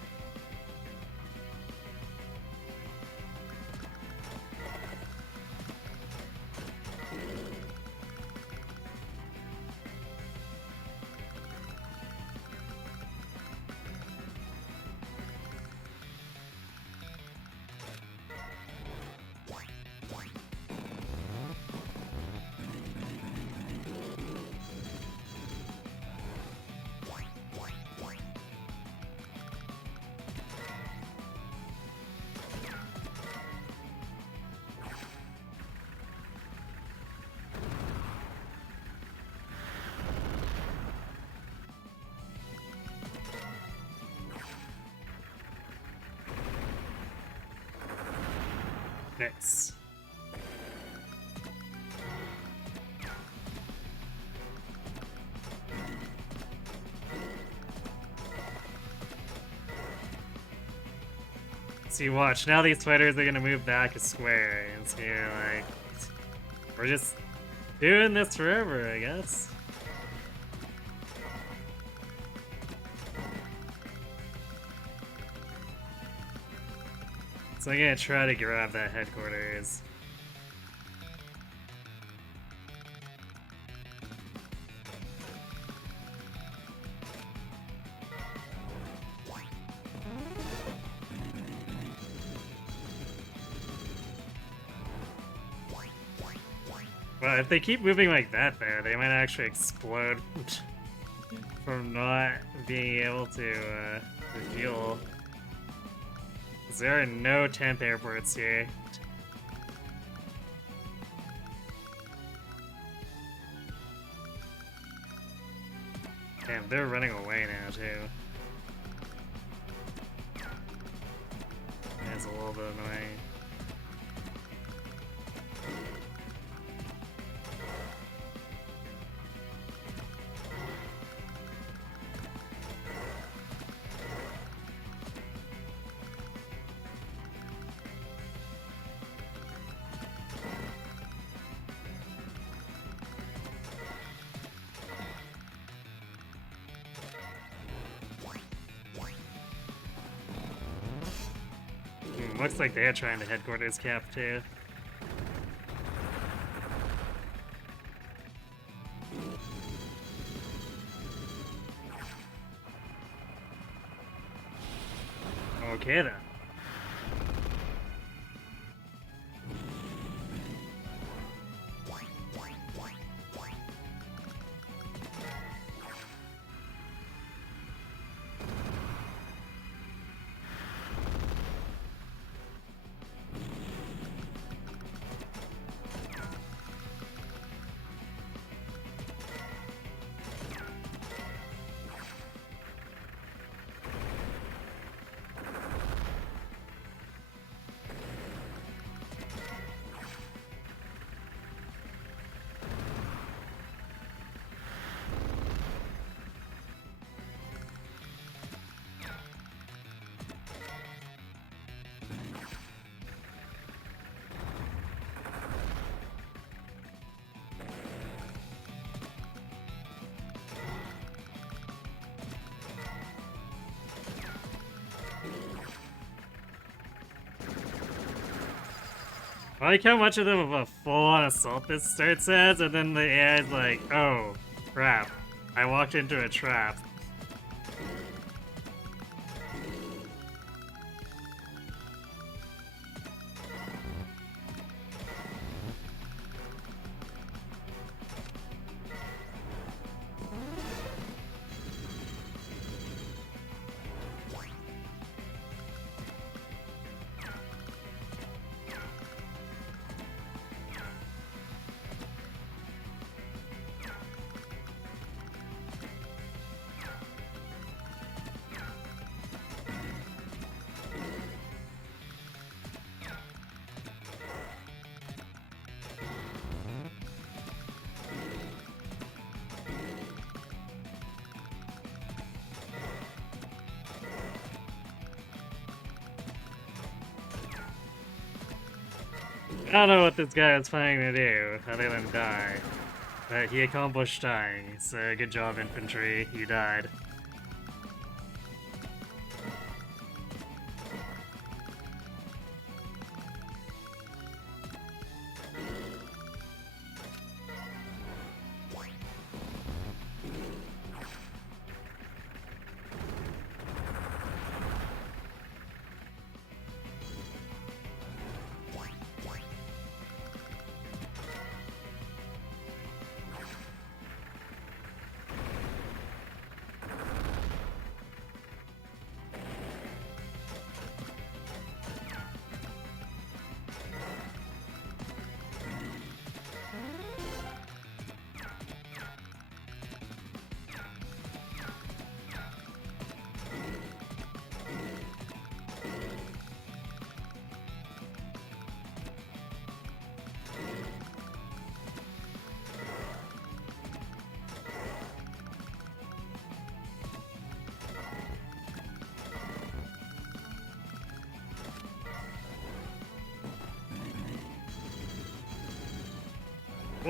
Nice. See, watch. Now these fighters are gonna move back a square, and so you're like, we're just doing this forever, I guess. So I'm gonna try to grab that headquarters. Well, if they keep moving like that, though, they might actually explode from not being able to fuel. 'Cause there are no temp airports here. Damn, they're running away now, too. That's a little bit annoying. Looks like they're trying to headquarters cap too. Okay then. I like how much of them of a full-on assault this starts as, and then the AI is like, oh, crap. I walked into a trap. I don't know what this guy was planning to do, other than die. But he accomplished dying, so good job, infantry. You died.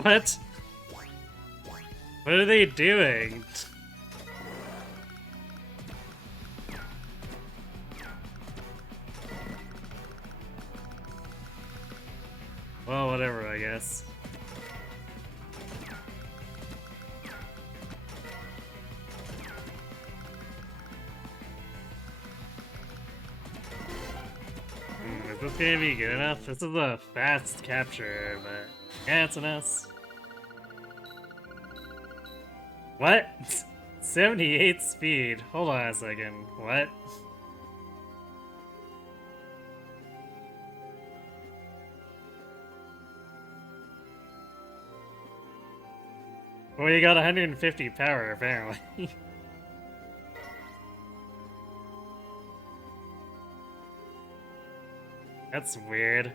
What? What are they doing? Well, whatever, I guess. Is this gonna be good enough? This is a fast capture, but yeah, it's an S. What? 78 speed. Hold on a second. What? Well, you got 150 power, apparently. That's weird.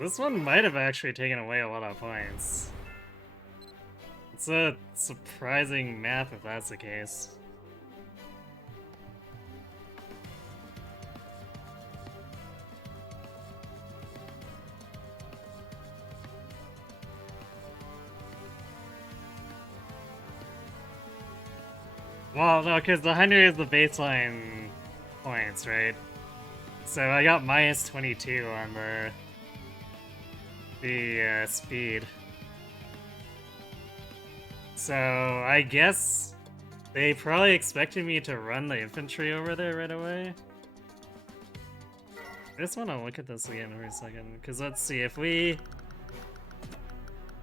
This one might have actually taken away a lot of points. It's a surprising map if that's the case. Well, no, because the 100 is the baseline points, right? So I got minus 22 on the speed. So I guess they probably expected me to run the infantry over there right away. I just want to look at this again for a second, because let's see, if we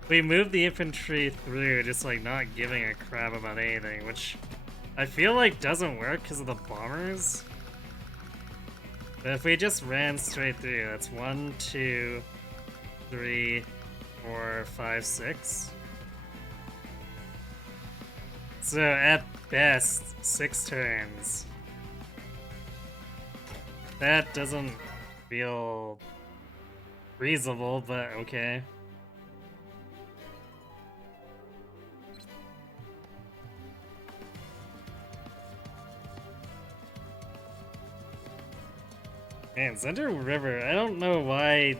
move the infantry through, just like not giving a crap about anything, which I feel like doesn't work because of the bombers. But if we just ran straight through, that's 1, 2, 3, 4, 5, 6. So at best, 6 turns. That doesn't feel reasonable, but okay. Man, Center River, I don't know why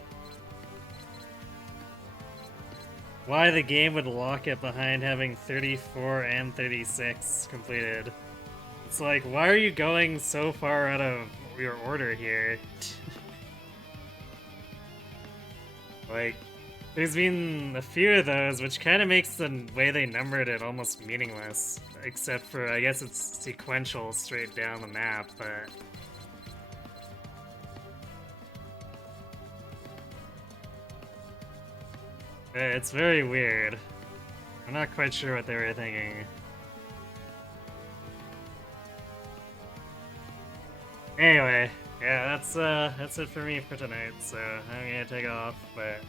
the game would lock it behind having 34 and 36 completed. It's like, why are you going so far out of your order here? Like, there's been a few of those, which kind of makes the way they numbered it almost meaningless. Except for, I guess it's sequential straight down the map, but... It's very weird. I'm not quite sure what they were thinking. Anyway, yeah, that's it for me for tonight, so I'm gonna take off, but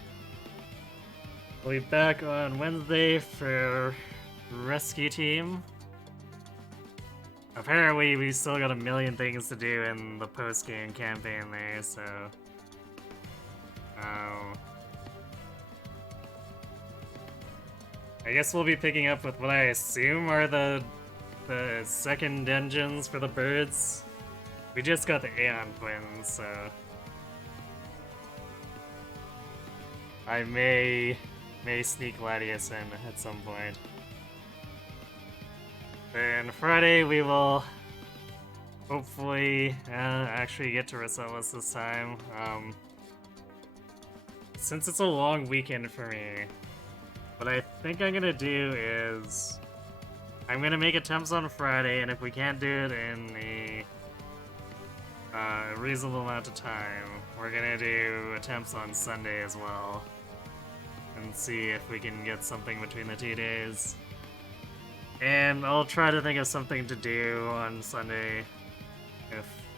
we'll be back on Wednesday for Rescue Team. Apparently, we've still got a million things to do in the post-game campaign there, so... I guess we'll be picking up with what I assume are the second engines for the birds. We just got the Aeon twins, so... I may sneak Gladius in at some point. Then Friday we will hopefully actually get to Rosellas this time. Since it's a long weekend for me, what I think I'm gonna do is I'm gonna make attempts on Friday, and if we can't do it in a reasonable amount of time, we're gonna do attempts on Sunday as well, and see if we can get something between the 2 days. And I'll try to think of something to do on Sunday.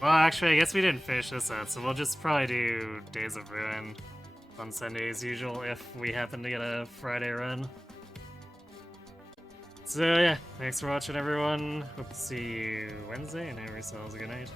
Well, actually, I guess we didn't finish this out, so we'll just probably do Days of Ruin on Sunday as usual if we happen to get a Friday run. So yeah, thanks for watching everyone. Hope to see you Wednesday, and have yourselves a good night.